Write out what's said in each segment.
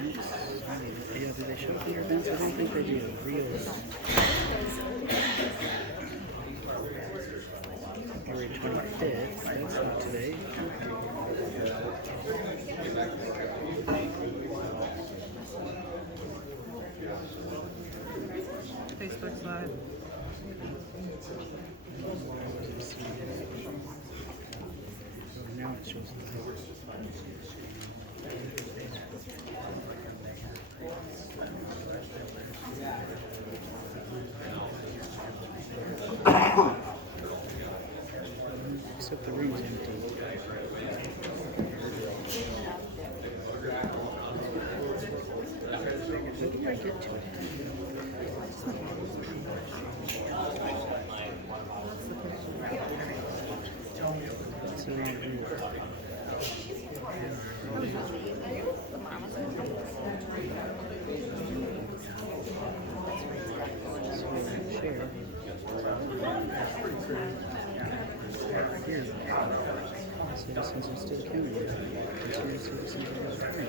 events. Yeah, do they show up at your events? I don't think they do. Reels. February 25th. That's not today. Facebook's live. Now it shows except the room's empty. How do I get to it? It's the wrong room. Share. Here. Citizens of State County. Consider citizens of the county.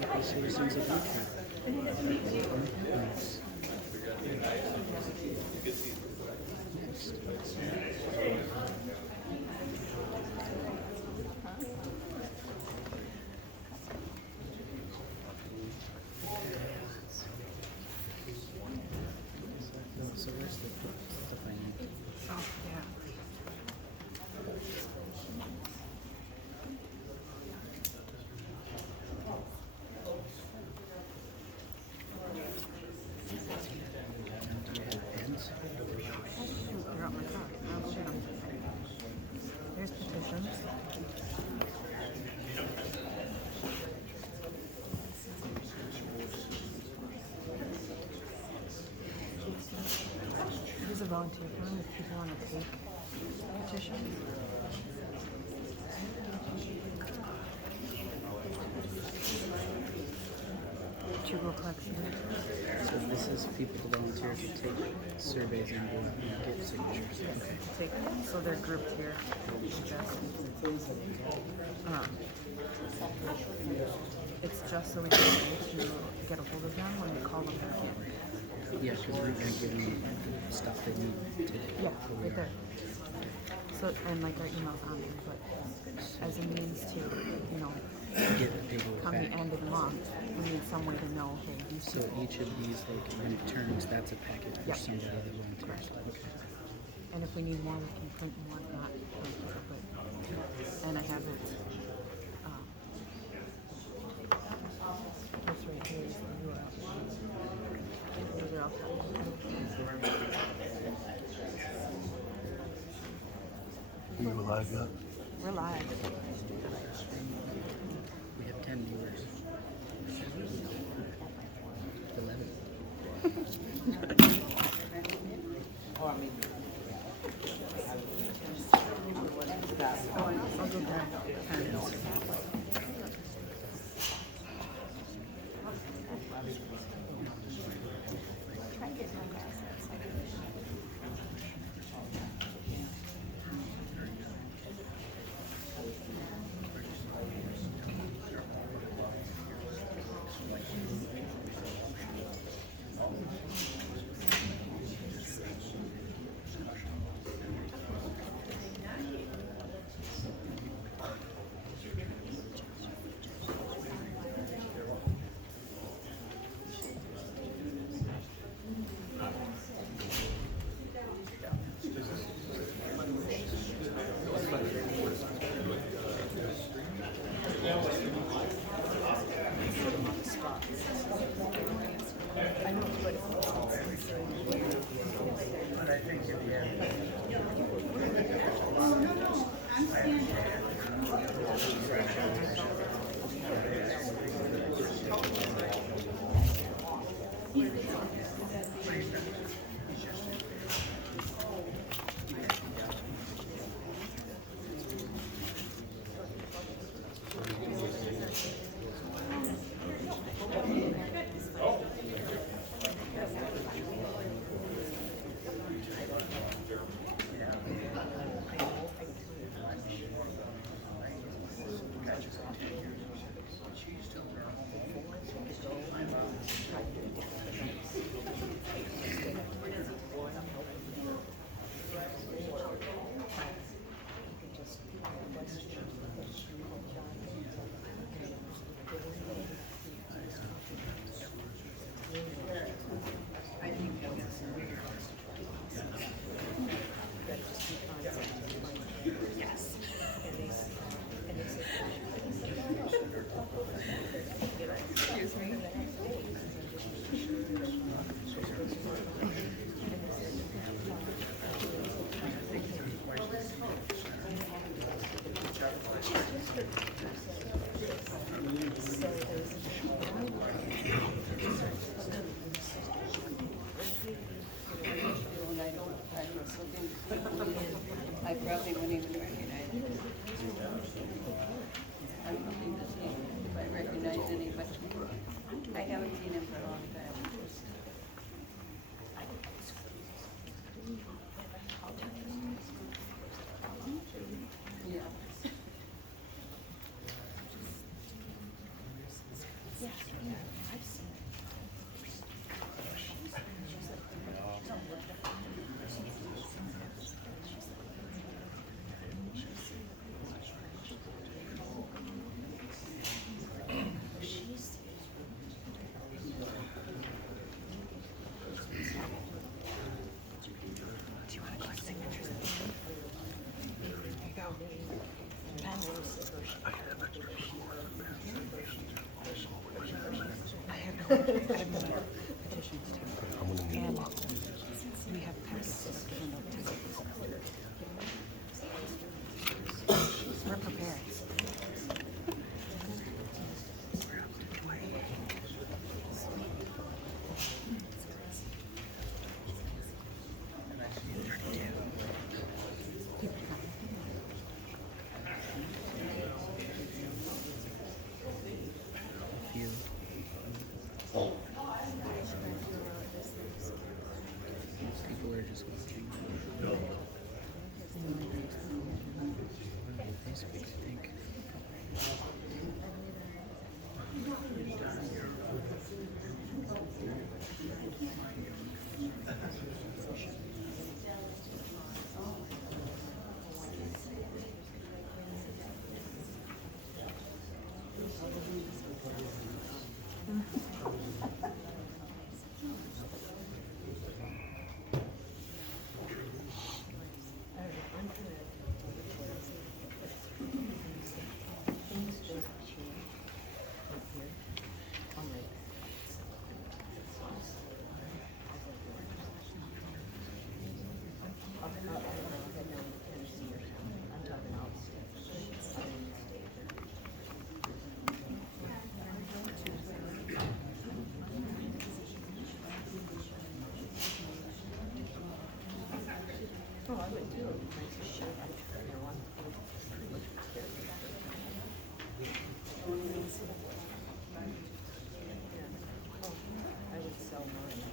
Happy citizens of YouTube. Nice. So where's the stuff I need? Oh, yeah. Pens? Shoot, they're out my car. I'll shoot them. There's petitions. Here's a volunteer form if people want to take petitions. Jewel collection. So this is people to volunteer to take surveys and go out and get signatures. Okay. So they're grouped here. It's just so we can know to get a hold of them when we call them back in. Yeah, because we're going to give them stuff they need to Yeah, right there. So, and like our emails on there, but as a means to, get the paperwork come back. the end of the month, we need some way to know, hey, these So each of these, like, when it turns, that's a packet for Yep. somebody that volunteers. Okay. and if we need more, we can print more, not but, and I have it, this right here is the URL. Those are all You were live yet? We're live. We have 10 viewers. 11. I'll go grab pens. I probably wouldn't even recognize him. I'm looking to see if I recognize anybody. I haven't seen him for a long time. Yeah. And we have packets of turnout too. We're prepared. Few. Most people are just watching. Facebook, I think. Oh, I would too. I would sell mine.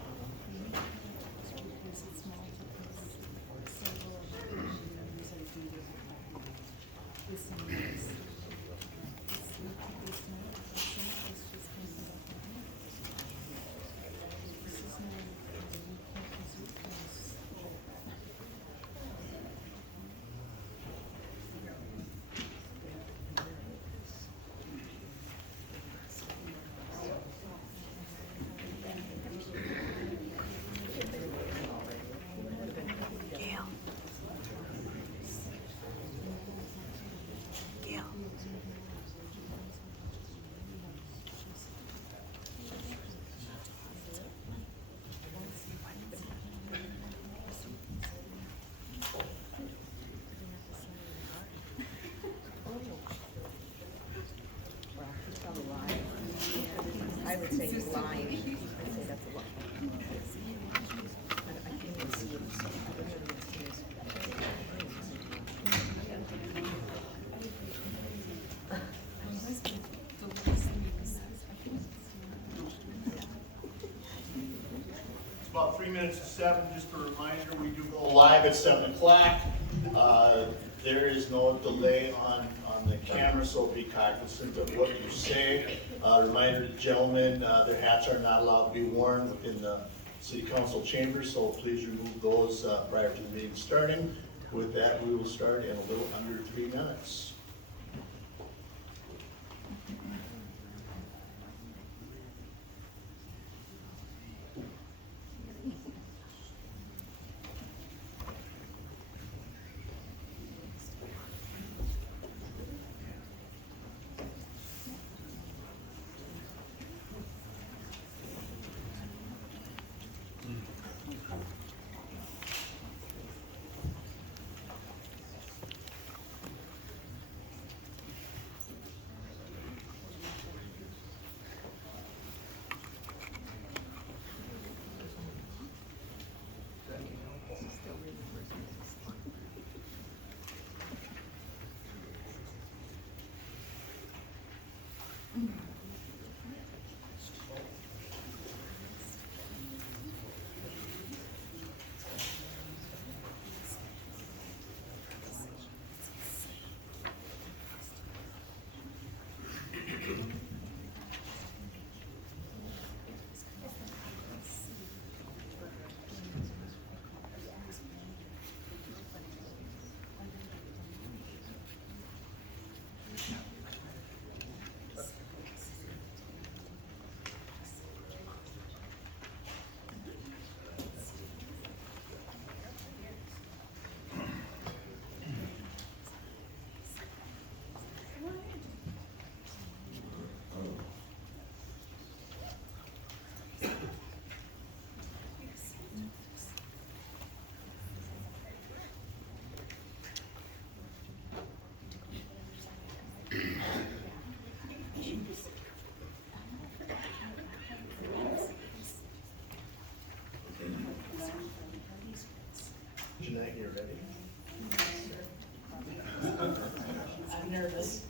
I would say he's lying. I'd say that's a lie. I can't even see it. It's about 3 minutes to 7. Just a reminder, we do go live at 7 o'clock. There is no delay on the camera, so be cognizant of what you say. Reminder to gentlemen, their hats are not allowed to be worn within the city council chambers, so please remove those prior to the meeting starting. With that, we will start in a little under 3 minutes. Jeanette, you ready? I'm nervous.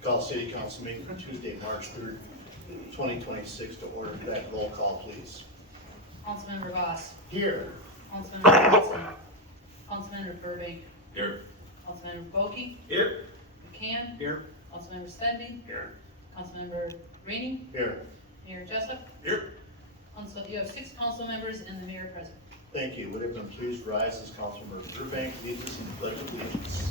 Call city council meeting for Tuesday, March 3rd, 2026 to order. That roll call, please. Councilmember Voss. Here. Councilmember Johnson. Councilmember Burbank. Here. Councilmember Bolte. Here. McCann. Here. Councilmember Svenby. Here. Councilmember Rainey. Here. Mayor Jessup. Here. You have 6 council members and the mayor present. Thank you. Would everyone please rise as Councilmember Burbank leads us in the pledge of allegiance.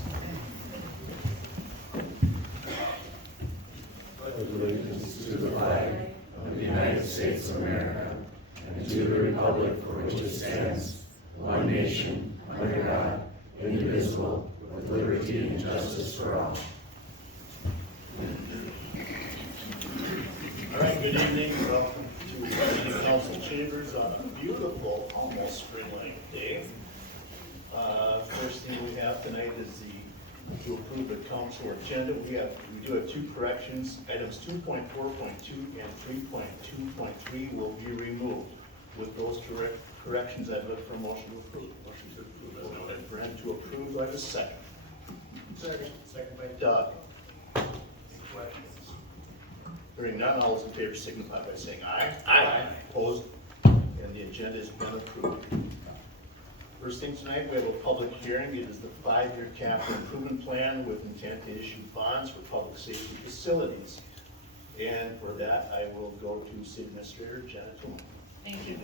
Allegiance to the flag of the United States of America and to the republic for which it stands, one nation, under God, indivisible, with liberty and justice for all. All right, good evening. Welcome to the City Council Chambers on a beautiful, almost spring-like day. First thing we have tonight is to approve the council agenda. We do have 2 corrections. Items 2.4.2 and 3.2.3 will be removed. With those corrections, I'd look for a motion to approve. Motion to approve. And Brent to approve. Do I have a second? Second. Second by Doug. Any questions? Hearing none, all those in favor signify by saying aye. Aye. Opposed? And the agenda has been approved. First thing tonight, we have a public hearing. It is the 5-year capital improvement plan with intent to issue bonds for public safety facilities. And for that, I will go to City Administrator Janet Tillman. Thank you.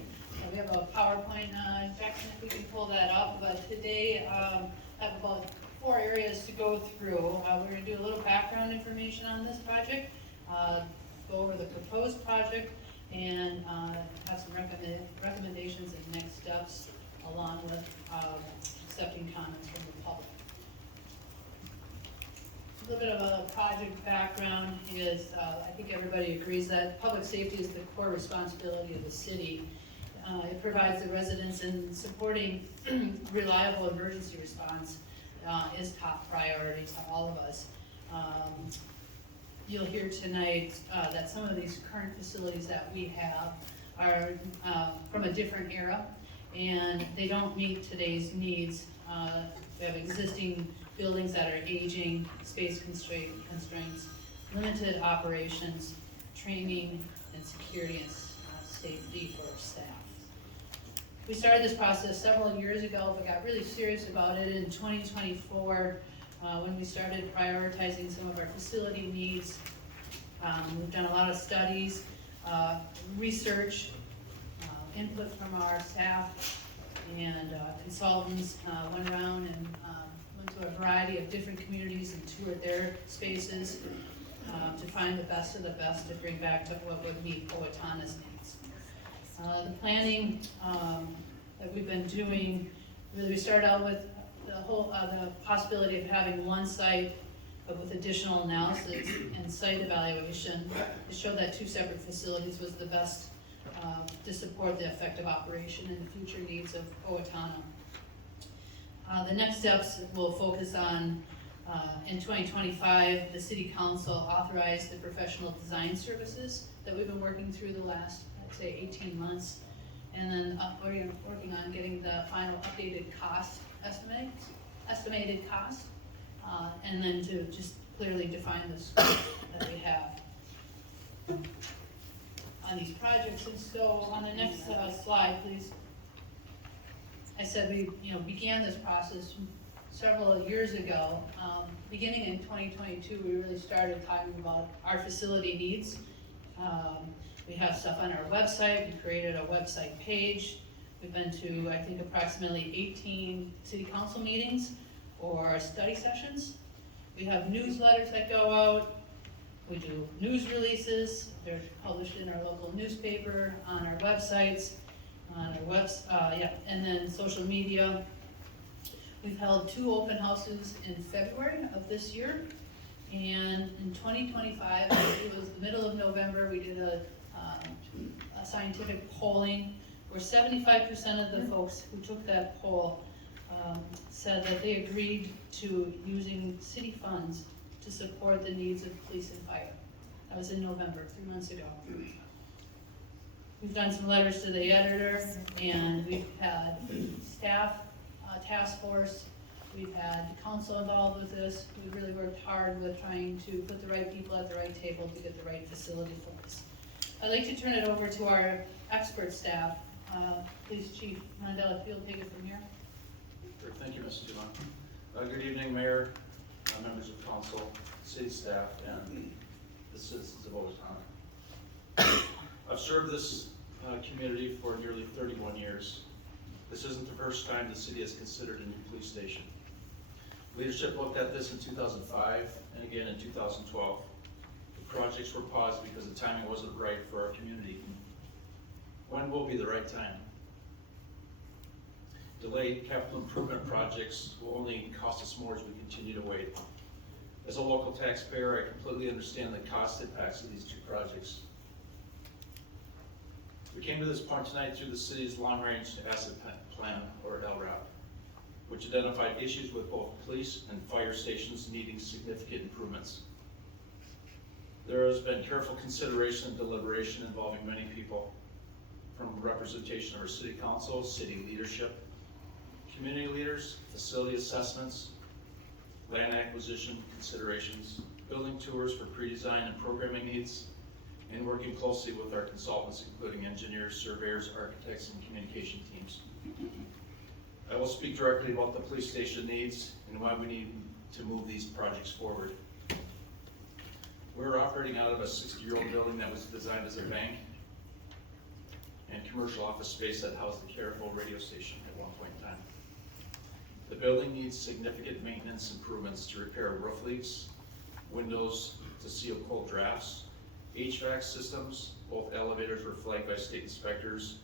We have a PowerPoint, Jackson, if we can pull that up, but today I have about 4 areas to go through. We're going to do a little background information on this project, go over the proposed project, and have some recommendations and next steps, along with accepting comments from the public. A little bit of a project background is, I think everybody agrees that public safety is the core responsibility of the city. it provides the residents in supporting reliable emergency response is top priority to all of us. You'll hear tonight that some of these current facilities that we have are from a different era, and they don't meet today's needs. We have existing buildings that are aging, space constraints, limited operations, training, and security and safety for staff. We started this process several years ago, but got really serious about it in 2024 when we started prioritizing some of our facility needs. We've done a lot of studies, research, input from our staff, and consultants went around and went to a variety of different communities and toured their spaces to find the best of the best to bring back to what would meet Owatonna's needs. The planning that we've been doing, really we started out with the possibility of having one site, but with additional analysis and site evaluation, it showed that 2 separate facilities was the best to support the effective operation and the future needs of Owatonna. The next steps will focus on, in 2025, the City Council authorized the professional design services that we've been working through the last, I'd say, 18 months. And then we're working on getting the final updated cost estimated cost, and then to just clearly define the scope that we have on these projects. And so on the next slide, please. I said we began this process several years ago. Beginning in 2022, we really started talking about our facility needs. We have stuff on our website. We created a website page. We've been to, I think, approximately 18 city council meetings or study sessions. We have newsletters that go out. We do news releases. They're published in our local newspaper, on our websites, and then social media. We've held 2 open houses in February of this year. And in 2025, it was the middle of November, we did a scientific polling where 75% of the folks who took that poll said that they agreed to using city funds to support the needs of police and fire. That was in November, 3 months ago. We've done some letters to the editor, and we've had staff, task force, we've had council involved with this. We've really worked hard with trying to put the right people at the right table to get the right facility for us. I'd like to turn it over to our expert staff. Please, Chief Mandela, if you'll take it from here. Sure. Thank you, Mrs. Dillon. Good evening, Mayor, members of council, city staff, and the citizens of Owatonna. I've served this community for nearly 31 years. This isn't the first time the city has considered a new police station. Leadership looked at this in 2005 and again in 2012. The projects were paused because the timing wasn't right for our community. When will be the right time? Delayed capital improvement projects will only cost us more as we continue to wait. As a local taxpayer, I completely understand the cost impacts of these 2 projects. We came to this point tonight through the city's long-range asset plan, or LRAP, which identified issues with both police and fire stations needing significant improvements. There has been careful consideration and deliberation involving many people, from representation of our city council, city leadership, community leaders, facility assessments, land acquisition considerations, building tours for pre-design and programming needs, and working closely with our consultants, including engineers, surveyors, architects, and communication teams. I will speak directly about the police station needs and why we need to move these projects forward. We're operating out of a 60-year-old building that was designed as a bank and commercial office space that housed the Careful radio station at one point in time. The building needs significant maintenance improvements to repair roof leaks, windows to seal cold drafts, HVAC systems. Both elevators were flagged by state inspectors,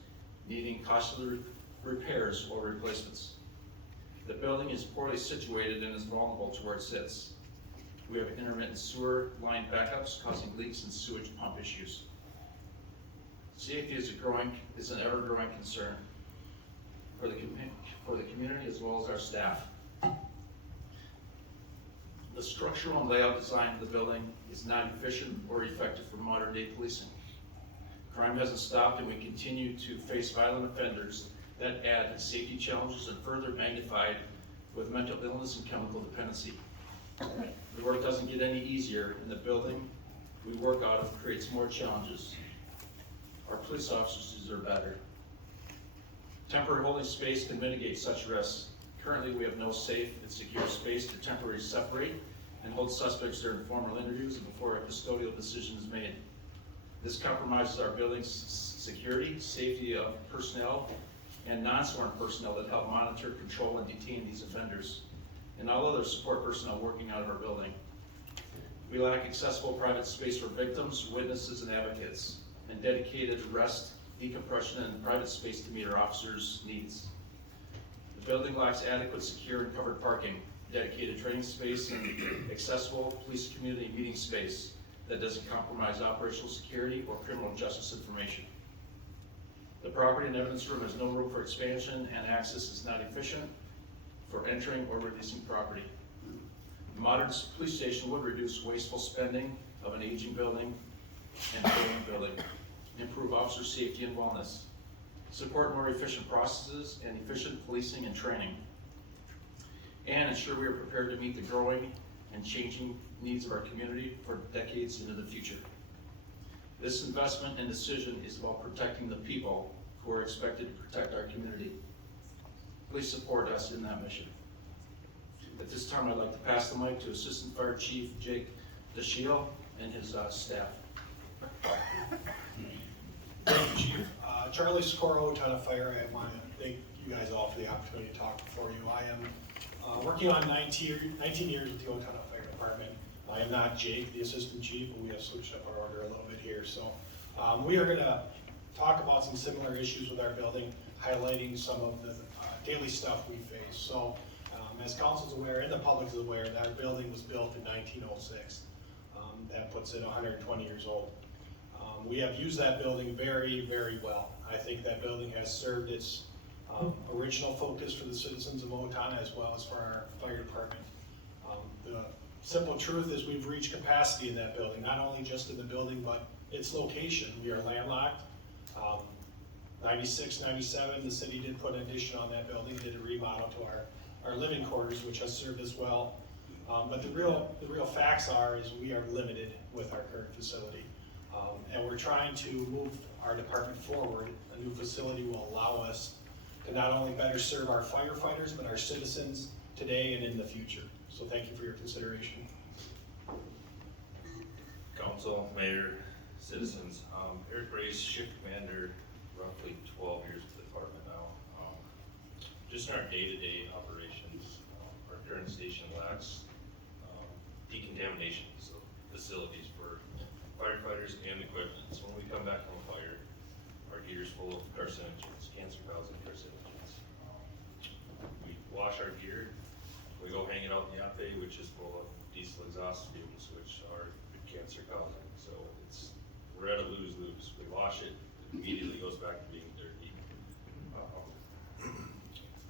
needing costly repairs or replacements. The building is poorly situated and is vulnerable to where it sits. We have intermittent sewer line backups causing leaks and sewage pump issues. Safety is an ever-growing concern for the community as well as our staff. The structural and layout design of the building is not efficient or effective for modern-day policing. Crime hasn't stopped, and we continue to face violent offenders that add safety challenges and further magnified with mental illness and chemical dependency. The work doesn't get any easier, and the building we work out of creates more challenges. Our police officers deserve better. Temporary holding space can mitigate such risks. Currently, we have no safe and secure space to temporarily separate and hold suspects during formal interviews and before a custodial decision is made. This compromises our building's security, safety of personnel, and non-sworn personnel that help monitor, control, and detain these offenders, and all other support personnel working out of our building. We lack accessible private space for victims, witnesses, and advocates, and dedicated rest, decompression, and private space to meet our officers' needs. The building lacks adequate, secure, and covered parking, dedicated training space, and accessible police community meeting space that doesn't compromise operational security or criminal justice information. The property and evidence room has no room for expansion, and access is not efficient for entering or releasing property. A modern police station would reduce wasteful spending of an aging building and failing building, improve officer safety and wellness, support more efficient processes and efficient policing and training, and ensure we are prepared to meet the growing and changing needs of our community for decades into the future. This investment and decision is about protecting the people who are expected to protect our community. Please support us in that mission. At this time, I'd like to pass the mic to Assistant Fire Chief Jake DeShiel and his staff. Thank you, Chief. Charlie Socorro, Owatonna Fire. I want to thank you guys all for the opportunity to talk before you. I am working on 19 years with the Owatonna Fire Department. I am not Jake, the Assistant Chief, but we have switched up our order a little bit here. So we are going to talk about some similar issues with our building, highlighting some of the daily stuff we face. So as council's aware and the public is aware, that our building was built in 1906. That puts it 120 years old. We have used that building very, very well. I think that building has served its original focus for the citizens of Owatonna as well as for our fire department. The simple truth is we've reached capacity in that building, not only just in the building, but its location. We are landlocked. 96, 97, the city did put an addition on that building, did a remodel to our living quarters, which has served us well. But the real facts is we are limited with our current facility. And we're trying to move our department forward. A new facility will allow us to not only better serve our firefighters, but our citizens today and in the future. So thank you for your consideration. Council, Mayor, citizens, Eric Brace, Shift Commander, roughly 12 years with the department now. Just in our day-to-day operations, our current station lacks decontamination facilities for firefighters and equipment. So when we come back from a fire, our gear is full of carcinogens, cancer-causing carcinogens. We wash our gear, we go hang it out in the outfit, which is full of diesel exhaust fumes, which are cancer-causing. So we're at a lose-lose. We wash it, it immediately goes back to being dirty.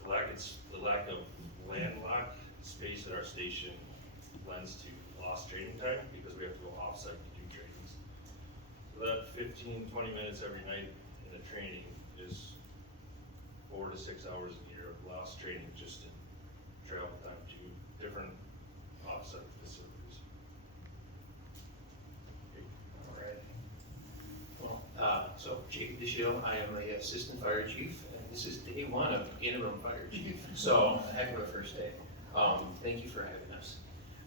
The lack of landlocked space at our station lends to lost training time because we have to go off-site to do trainings. So that 15, 20 minutes every night in a training is 4 to 6 hours a year of lost training just in travel time to different off-site facilities. All right. Well, so Jake DeShiel, I am the Assistant Fire Chief, and this is day one of Interim Fire Chief. So, a heck of a first day. Thank you for having us.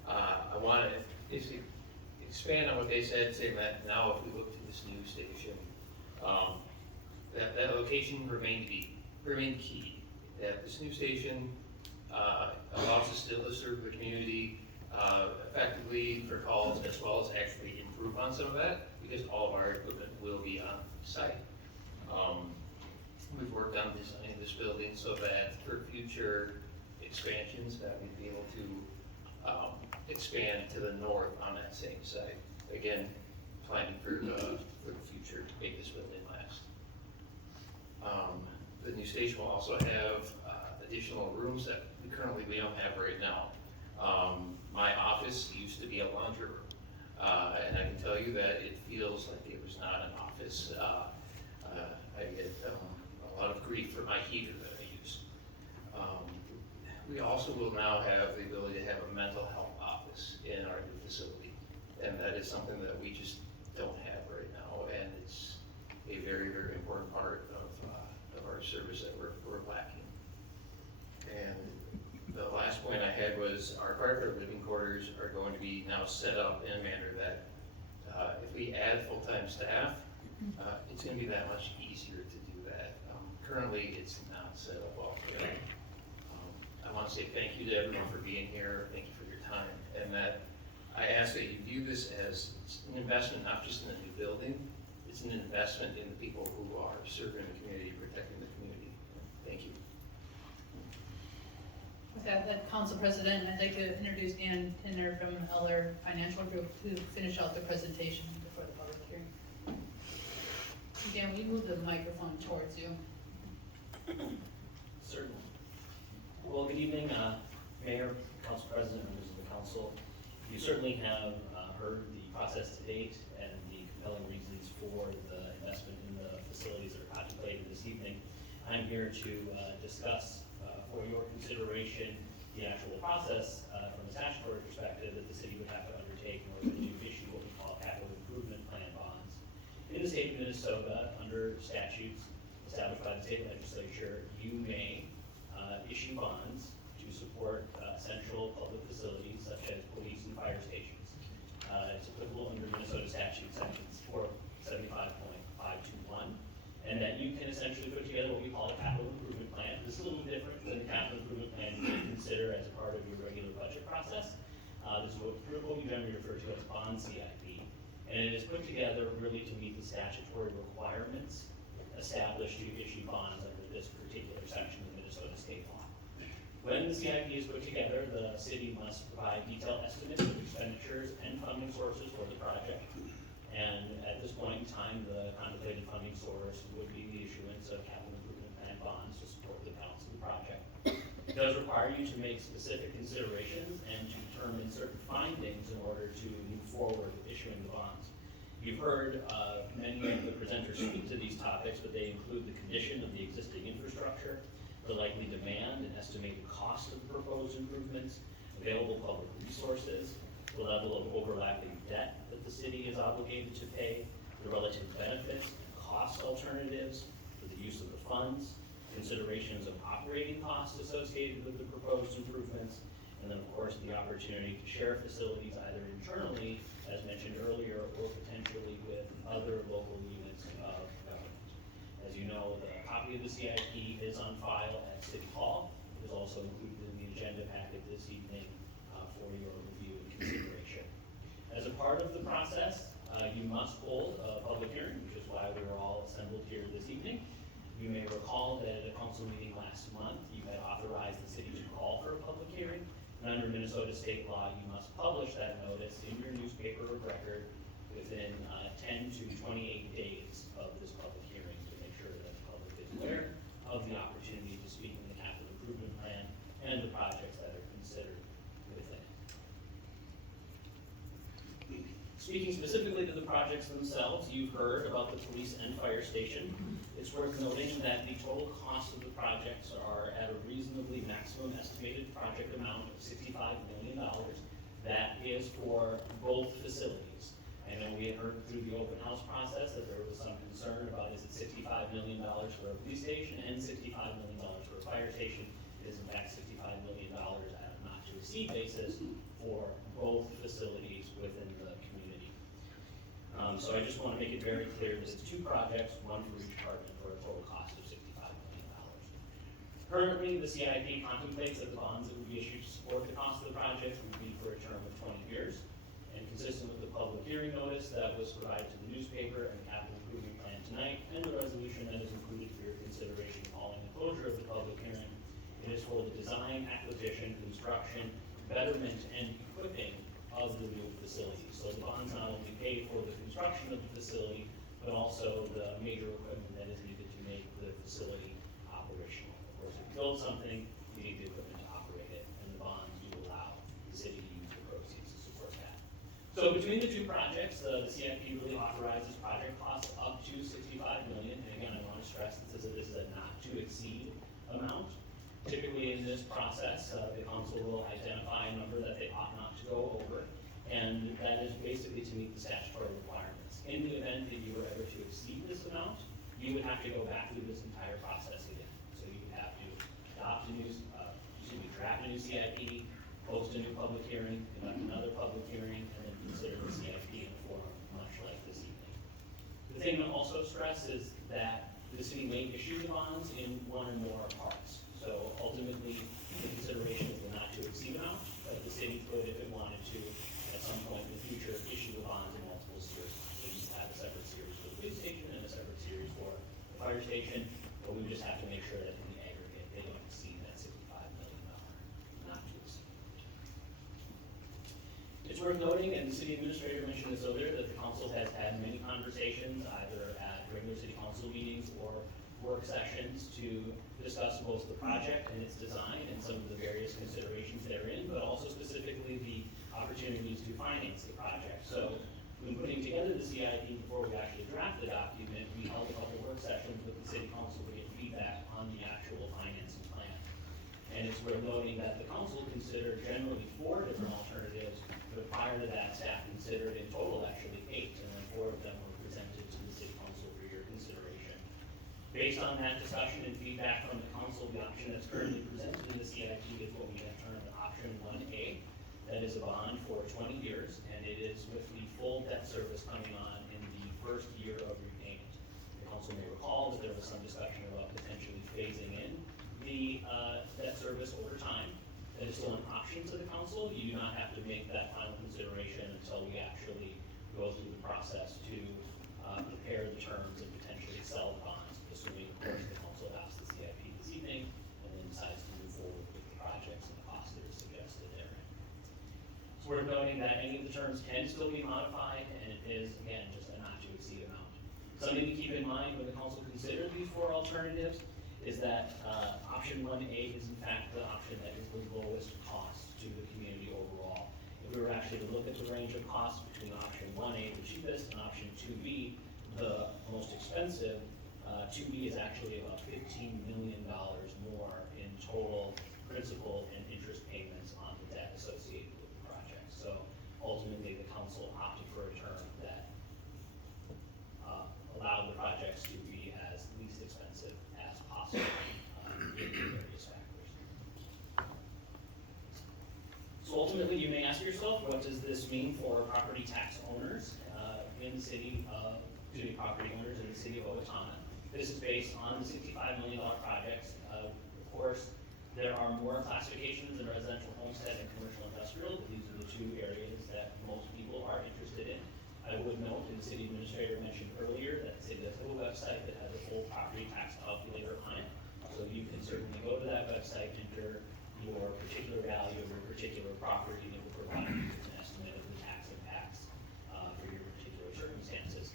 I want to expand on what they said, say that now if we look to this new station, that location remained key. That this new station allows us to serve the community effectively for calls as well as actually improve on some of that because all of our equipment will be on site. We've worked on designing this building so that for future expansions that we'd be able to expand to the north on that same site. Again, planning for the future to make this building last. The new station will also have additional rooms that we don't have right now. My office used to be a laundry room, and I can tell you that it feels like it was not an office. I get a lot of grief for my heater that I use. We also will now have the ability to have a mental health office in our new facility, and that is something that we just don't have right now, and it's a very, very important part of our service that we're lacking. And the last point I had was our firefighter living quarters are going to be now set up in a manner that if we add full-time staff, it's going to be that much easier to do that. Currently, it's not set up altogether. I want to say thank you to everyone for being here. Thank you for your time, and that I ask that you view this as an investment, not just in a new building. It's an investment in the people who are serving the community, protecting the community. Thank you. With that, Council President, I'd like to introduce Dan Tinner from Eller Financial Group to finish out the presentation before the public hearing. Dan, will you move the microphone towards you? Certainly. Well, good evening, Mayor, Council President, members of the council. You certainly have heard the process to date and the compelling reasons for the investment in the facilities that are contemplated this evening. I'm here to discuss for your consideration the actual process from a statutory perspective that the city would have to undertake in order to issue what we call capital improvement plan bonds. In the state of Minnesota, under statutes established by the state legislature, you may issue bonds to support central public facilities such as police and fire stations. It's applicable under Minnesota statute sections 475.521, and that you can essentially put together what we call a capital improvement plan. This is a little different than the capital improvement plan you can consider as a part of your regular budget process. This is what we generally refer to as bond CIP, and it is put together really to meet the statutory requirements established to issue bonds under this particular section of Minnesota state law. When the CIP is put together, the city must provide detailed estimates of expenditures and funding sources for the project. And at this point in time, the contemplated funding source would be the issuance of capital improvement plan bonds to support the balance of the project. It does require you to make specific considerations and to determine certain findings in order to move forward with issuing the bonds. You've heard many of the presenters speak to these topics, but they include the condition of the existing infrastructure, the likely demand and estimated cost of the proposed improvements, available public resources, the level of overlapping debt that the city is obligated to pay, the relative benefits and cost alternatives for the use of the funds, considerations of operating costs associated with the proposed improvements, and then of course the opportunity to share facilities either internally, as mentioned earlier, or potentially with other local units of government. As you know, the copy of the CIP is on file at City Hall. It is also included in the agenda packet this evening for your review and consideration. As a part of the process, you must hold a public hearing, which is why we're all assembled here this evening. You may recall that at a council meeting last month, you had authorized the city to call for a public hearing, and under Minnesota state law, you must publish that notice in your newspaper of record within 10 to 28 days of this public hearing to make sure that the public is aware of the opportunity to speak in the capital improvement plan and the projects that are considered within it. Speaking specifically to the projects themselves, you've heard about the police and fire station. It's worth noting that the total cost of the projects are at a reasonably maximum estimated project amount of $65 million. That is for both facilities. I know we had heard through the open house process that there was some concern about is it $65 million for a police station and $65 million for a fire station. It is in fact $65 million at a not to exceed basis for both facilities within the community. So I just want to make it very clear that it's two projects, one for each department, for a total cost of $65 million. Currently, the CIP contemplates that the bonds that would be issued to support the cost of the project would be for a term of 20 years. And consistent with the public hearing notice that was provided to the newspaper and the capital improvement plan tonight, and the resolution that is included for your consideration following the closure of the public hearing, it is for the design, acquisition, construction, betterment, and equipping of the new facility. So the bonds not only pay for the construction of the facility, but also the major equipment that is needed to make the facility operational. Of course, if you build something, you need the equipment to operate it, and the bonds do allow the city to use the proceeds to support that. So between the two projects, the CIP really authorizes project costs up to $65 million. And again, I want to stress that this is a not to exceed amount. Typically in this process, the council will identify a number that they ought not to go over, and that is basically to meet the statutory requirements. In the event that you were ever to exceed this amount, you would have to go back through this entire process again. So you would have to draft a new CIP, host a new public hearing, conduct another public hearing, and then consider the CIP in a form much like this evening. The thing to also stress is that the city may issue the bonds in one or more parts. So ultimately, the consideration is the not to exceed amount, but the city could, if it wanted to, at some point in the future, issue the bonds in multiple series. So you have a separate series for the police station and a separate series for the fire station, but we just have to make sure that in the aggregate, they don't exceed that $65 million not to exceed. It's worth noting, and the city administrator mentioned this earlier, that the council has had many conversations, either at regular city council meetings or work sessions, to discuss both the project and its design and some of the various considerations therein, but also specifically the opportunities to finance the project. So when putting together the CIP before we actually draft the document, we held a couple work sessions with the city council to get feedback on the actual financing plan. And it's worth noting that the council considered generally 4 different alternatives, but prior to that, staff considered in total actually 8, and then 4 of them were presented to the city council for your consideration. Based on that discussion and feedback from the council, the option that's currently presented in the CIP is what we have termed option 1A. That is a bond for 20 years, and it is with the full debt service coming on in the first year of repayment. The council may recall that there was some discussion about potentially phasing in the debt service over time. That is still an option to the council. You do not have to make that final consideration until we actually go through the process to prepare the terms and potentially sell the bonds, assuming, of course, the council adopts the CIP this evening and then decides to move forward with the projects and the costs that are suggested therein. It's worth noting that any of the terms can still be modified, and it is, again, just a not to exceed amount. Something to keep in mind when the council considers these 4 alternatives is that option 1A is in fact the option that is the lowest cost to the community overall. If we were actually to look at the range of costs between option 1A, the cheapest, and option 2B, the most expensive, 2B is actually about $15 million more in total principal and interest payments on the debt associated with the project. So ultimately, the council opted for a term that allowed the projects to be as least expensive as possible given various factors. So ultimately, you may ask yourself, what does this mean for property tax owners in the city of, property owners in the city of Owatonna? This is based on the $65 million projects. Of course, there are more classifications in residential homestead and commercial industrial, but these are the 2 areas that most people are interested in. I would note, and the city administrator mentioned earlier, that the city does have a website that has a full property tax calculator on it. So you can certainly go to that website, enter your particular value of your particular property, and it will provide you with an estimate of the tax impacts for your particular circumstances.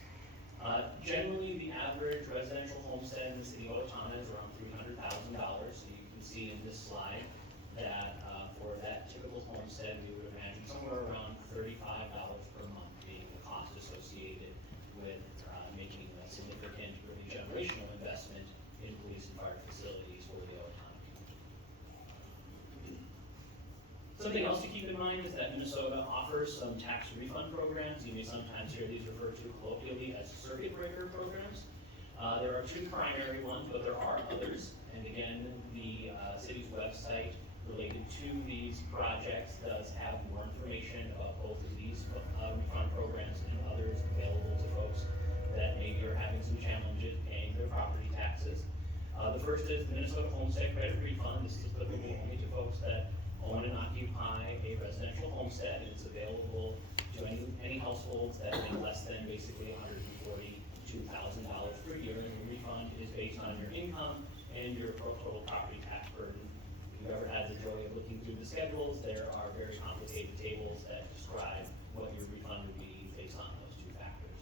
Generally, the average residential homestead in the city of Owatonna is around $300,000. So you can see in this slide that for that typical homestead, we would imagine somewhere around $35 per month being the cost associated with making a significant, really generational investment in police and fire facilities for the Owatonna community. Something else to keep in mind is that Minnesota offers some tax refund programs. You may sometimes hear these referred to colloquially as circuit breaker programs. There are 2 primary ones, but there are others. And again, the city's website related to these projects does have more information about both of these refund programs and others available to folks that maybe are having some challenges paying their property taxes. The first is the Minnesota Homestead Credit Refund. This is applicable only to folks that own and occupy a residential homestead, and it's available to any households that make less than basically $142,000 per year, and the refund is based on your income and your total property tax burden. You you've ever had the joy of looking through the schedules, there are very complicated tables that describe what your refund would be based on those two factors.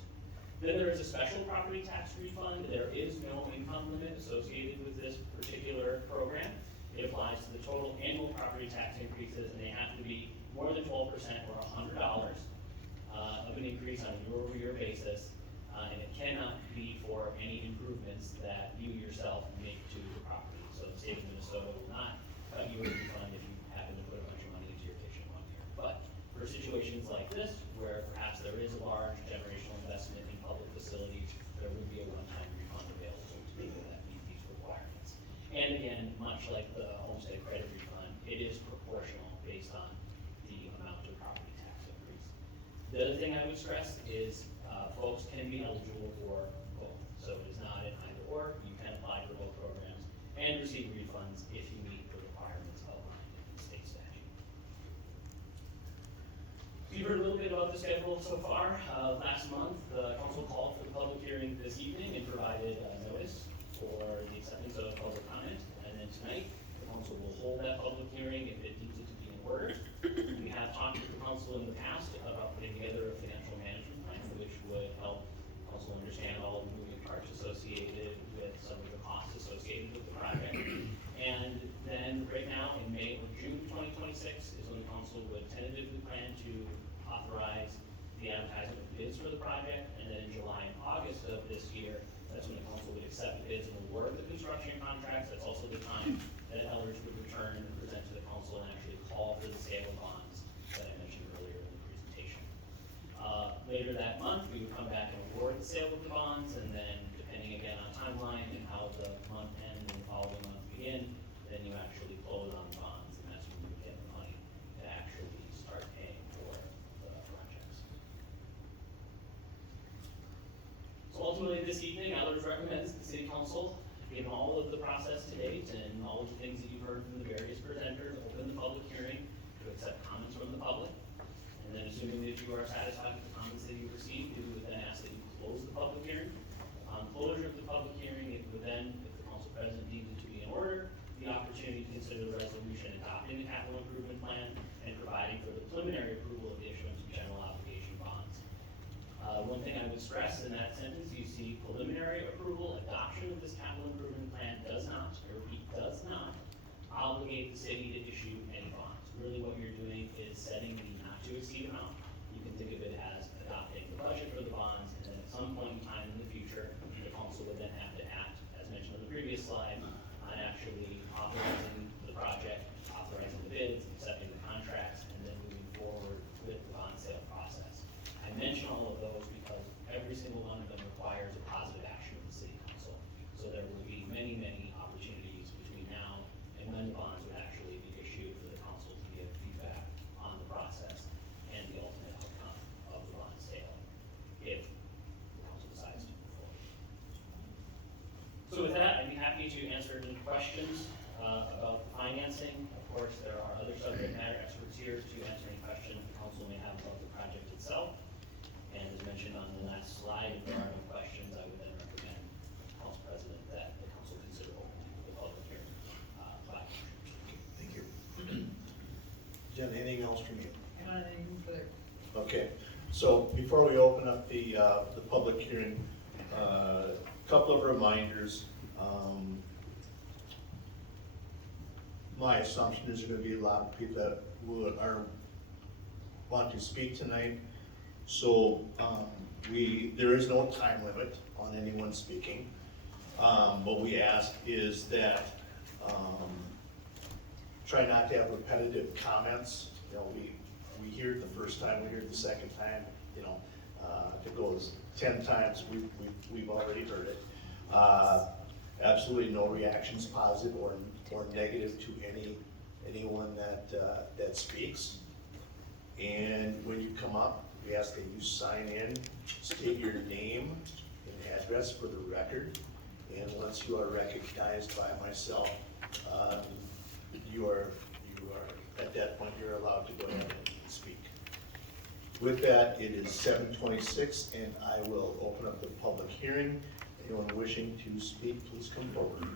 Then there is a special property tax refund. There is no income limit associated with this particular program. It applies to the total annual property tax increases, and they have to be more than 12% or $100 of an increase on a year-over-year basis, and it cannot be for any improvements that you yourself make to the property. So the state of Minnesota will not cut you a refund if you happen to put a bunch of money into your kitchen one year. But for situations like this, where perhaps there is a large generational investment in public facilities, there would be a one-time refund available to people that meet these requirements. And again, much like the homestead credit refund, it is proportional based on the amount of property tax increase. The other thing I would stress is folks can be eligible for both. So it is not an either or. You can apply for both programs and receive refunds if you meet the requirements outlined in the state statute. You've heard a little bit about the schedule so far. Last month, the council called for the public hearing this evening and provided notice for the acceptance of public comment. And then tonight, the council will hold that public hearing if it needs it to be in order. We have talked with the council in the past about putting together a financial management plan, which would help council understand all the moving parts associated with some of the costs associated with the project. And then right now, in May or June 2026 is when the council would tentatively plan to authorize the advertisement of bids for the project. And then in July and August of this year, that's when the council would accept the bids and award the construction contracts. That's also the time that Ellers would return and present to the council and actually call for the sale of bonds that I mentioned earlier in the presentation. Later that month, we would come back and award the sale of the bonds, and then depending again on timeline and how the month end and the following month begin, then you actually close on the bonds, and that's when you get the money to actually start paying for the projects. So ultimately this evening, Ellers recommends the City Council, given all of the process to date and all of the things that you've heard from the various presenters, open the public hearing to accept comments from the public. And then assuming that you are satisfied with the comments that you've received, we would then ask that you close the public hearing. On closure of the public hearing, it would then, if the council president deems it to be in order, the opportunity to consider the resolution adopting the capital improvement plan and providing for the preliminary approval of the issuance of general obligation bonds. One thing I would stress in that sentence, you see preliminary approval, adoption of this capital improvement plan does not, I repeat, does not obligate the city to issue any bonds. Really what you're doing is setting the not to exceed amount. You can think of it as adopting the budget for the bonds, and then at some point in time in the future, the council would then have to act, as mentioned on the previous slide, on actually authorizing the project, authorizing the bids, accepting the contracts, and then moving forward with the bond sale process. I mention all of those because every single one of them requires a positive action of the city council. So there will be many, many opportunities between now and when the bonds would actually be issued for the council to give feedback on the process and the ultimate outcome of the bond sale, if the council decides to move forward. So with that, I'd be happy to answer any questions about the financing. Of course, there are other subject matter experts here to answer any questions the council may have about the project itself. And as mentioned on the last slide, if there are no questions, I would then recommend, Council President, that the council consider opening the public hearing by motion. Thank you. Jen, anything else from you? I don't have anything further. Okay, so before we open up the public hearing, couple of reminders. My assumption is there gonna be a lot of people that want to speak tonight. So, there is no time limit on anyone speaking. What we ask is that, try not to have repetitive comments. You know, we hear it the first time, we hear it the second time, you know, if it goes 10 times, we've already heard it. Absolutely no reactions, positive or negative, to anyone that speaks. And when you come up, we ask that you sign in, state your name and address for the record. And once you are recognized by myself, you are at that point, you're allowed to go ahead and speak. With that, it is 7:26, and I will open up the public hearing. Anyone wishing to speak, please come forward.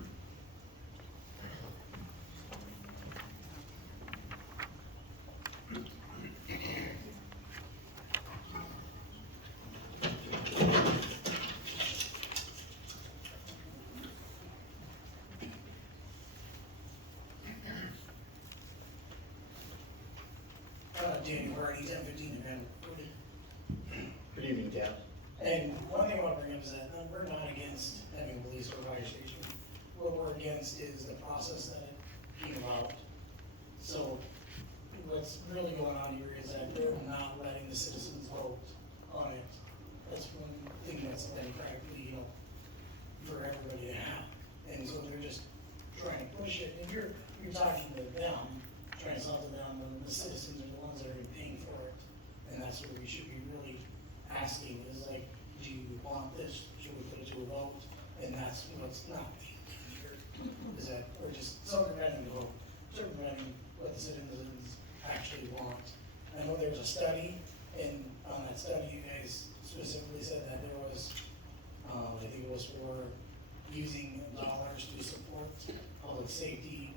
Daniel Hardy, 1015 Grand Road. Good evening, Dan. And one thing I want to bring up is that we're not against having a police or fire station. What we're against is the process that it came about. So what's really going on here is that they're not letting the citizens vote on it. That's one thing that's been practically, for everybody to have. And so they're just trying to push it, and you're talking to them, trying to sell to them, when the citizens are the ones that are paying for it. And that's what we should be really asking, is like, do you want this? Should we put it to a vote? And that's what's not being done here, is that we're just circumventing the vote, circumventing what the citizens actually want. I know there was a study, and on that study, you guys specifically said that there was, I think it was for using dollars to support public safety,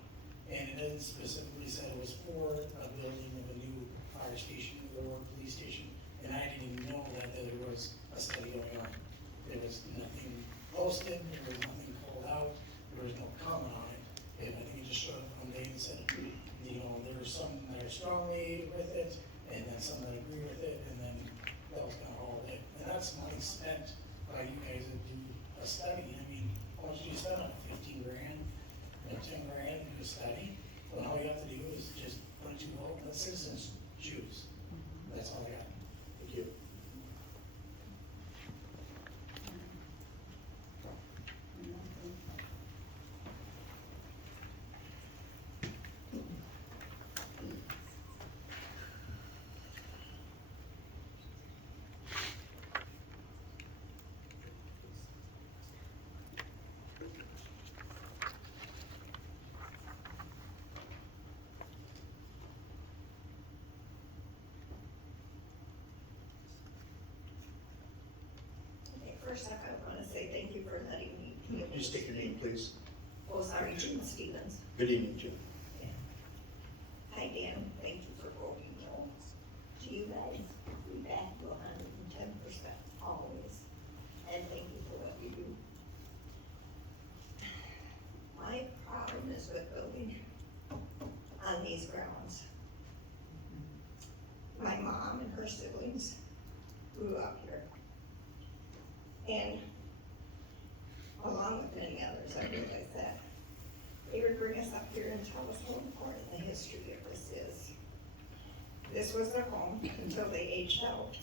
and it didn't specifically said it was for a building of a new fire station or police station, and I didn't even know that there was a study going on. There was nothing posted, there was nothing called out, there was no comment on it, and I think it just showed up one day and said, there were some that are strongly with it, and then some that agree with it, and then that was kind of all of it. And that's money spent by you guys to do a study. I mean, how much do you spend on it? 15 grand, 10 grand to do a study? When all you have to do is just put it to vote, let citizens choose. That's all I got. Thank you. Okay, first off, I want to say thank you for letting me. Could you state your name, please? Oh, sorry, June Stevens. Good evening, Jim. Hi, Dan, thank you for voting no. To you guys, we back to 110% always, and thank you for what you do. My problem is with building on these grounds. My mom and her siblings grew up here. And along with many others, I realize that they would bring us up here and tell us how important the history of this is. This was their home until they aged out.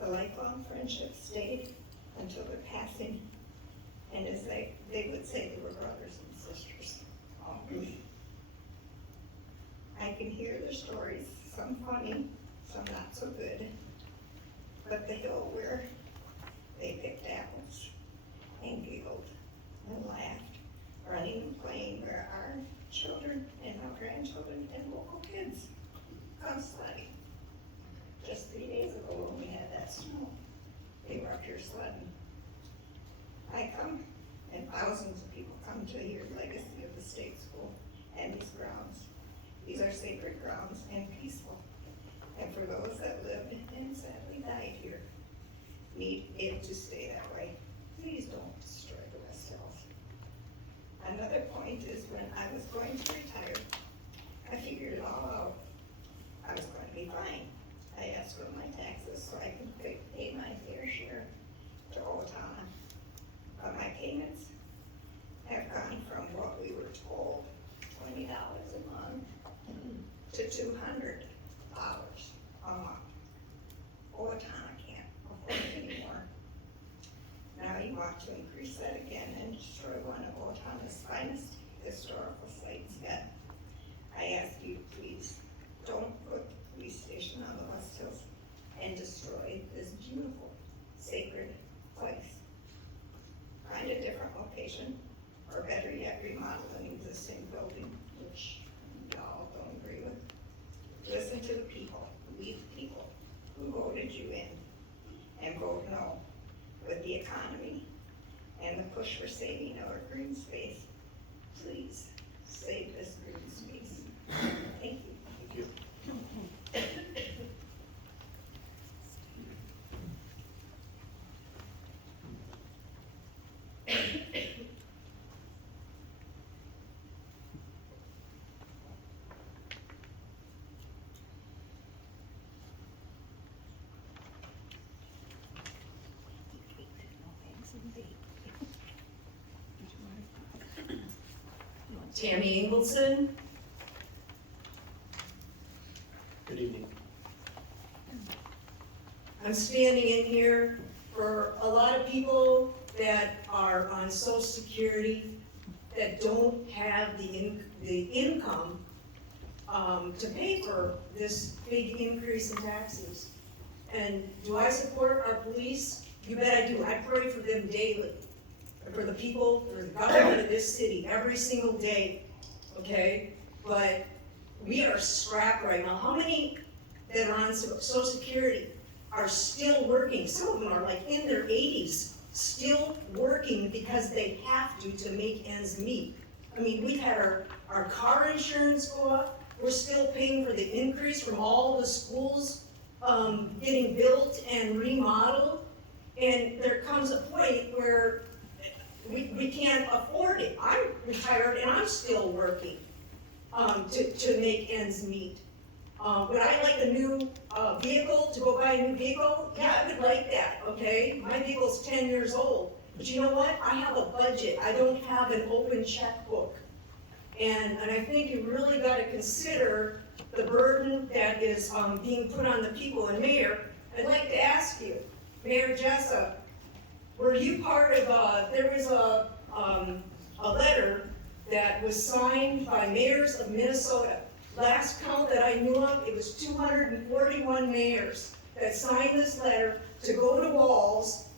The lifelong friendship stayed until their passing, and as they would say, they were brothers and sisters. I can hear their stories, some funny, some not so good, but the hill where they picked apples and giggled and laughed, running and playing where our children and our grandchildren and local kids come sledding. Just 3 days ago when we had that snow, they were up here sledding. I come, and thousands of people come to hear the legacy of the state school and these grounds. These are sacred grounds and peaceful. And for those that lived and sadly died here, need it to stay that way. Please don't destroy the West Hills. Another point is when I was going to retire, I figured it all out. I was going to be fine. I asked for my taxes so I could pay my fair share to Owatonna. But my payments have gone from what we were told, $20 a month, to $200 a month. Owatonna can't afford it anymore. Now you want to increase that again and destroy one of Owatonna's finest historical sites yet. I ask you, please, don't put the police station on the West Hills and destroy this beautiful, sacred place. Find a different location, or better yet, remodel an existing building, which y'all don't agree with. Listen to the people, we the people, who voted you in, and vote no. With the economy and the push for saving our green space, please save this green space. Thank you. Thank you. Tammy Ingleson. Good evening. I'm standing in here for a lot of people that are on Social Security that don't have the income to pay for this big increase in taxes. And do I support our police? You bet I do. I pray for them daily. For the people, for the government of this city, every single day, okay? But we are strapped right now. How many that are on Social Security are still working? Some of them are like in their 80s, still working because they have to make ends meet. I mean, we've had our car insurance go up. We're still paying for the increase from all the schools getting built and remodeled. And there comes a point where we can't afford it. I'm retired and I'm still working to make ends meet. Would I like a new vehicle, to go buy a new vehicle? Yeah, I would like that, okay? My vehicle's 10 years old. But you know what? I have a budget. I don't have an open checkbook. And I think you really got to consider the burden that is being put on the people. And Mayor, I'd like to ask you, Mayor Jessup, were you part of, there was a letter that was signed by mayors of Minnesota. Last count that I knew of, it was 241 mayors that signed this letter to go to walls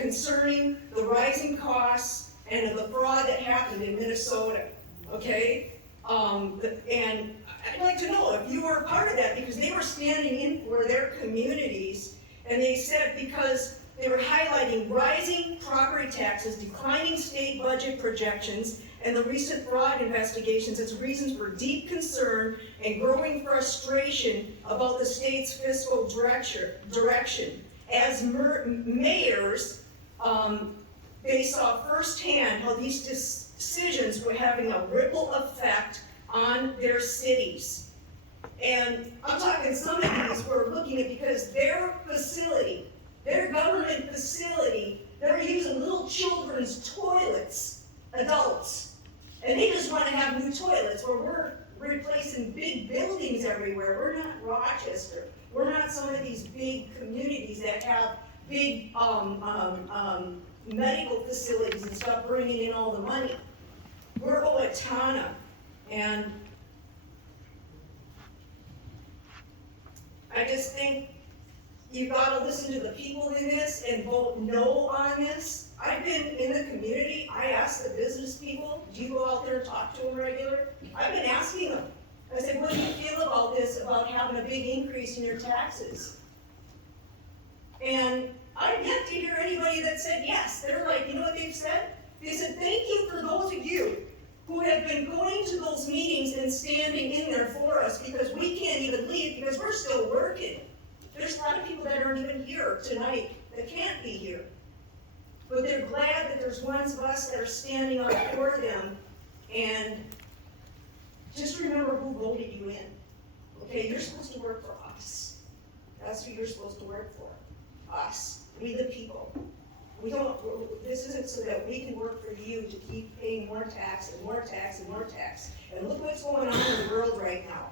concerning the rising costs and the fraud that happened in Minnesota, okay? And I'd like to know if you were a part of that, because they were standing in for their communities, and they said because they were highlighting rising property taxes, declining state budget projections, and the recent fraud investigations as reasons for deep concern and growing frustration about the state's fiscal direction. As mayors, they saw firsthand how these decisions were having a ripple effect on their cities. And I'm talking some of these were looking at, because their facility, their government facility, they're using little children's toilets, adults, and they just want to have new toilets, where we're replacing big buildings everywhere. We're not Rochester. We're not some of these big communities that have big medical facilities and stuff bringing in all the money. We're Owatonna, and I just think you've got to listen to the people in this and vote no on this. I've been in the community. I asked the business people, do you go out there and talk to them regular? I've been asking them. I said, what do you feel about this, about having a big increase in your taxes? And I've yet to hear anybody that said yes. They're like, you know what they've said? They said, thank you for those of you who have been going to those meetings and standing in there for us, because we can't even leave because we're still working. There's a lot of people that aren't even here tonight that can't be here. But they're glad that there's ones of us that are standing up for them. And just remember who voted you in. Okay, you're supposed to work for us. That's who you're supposed to work for. Us. We the people. We don't, this isn't so that we can work for you to keep paying more tax and more tax and more tax. And look what's going on in the world right now.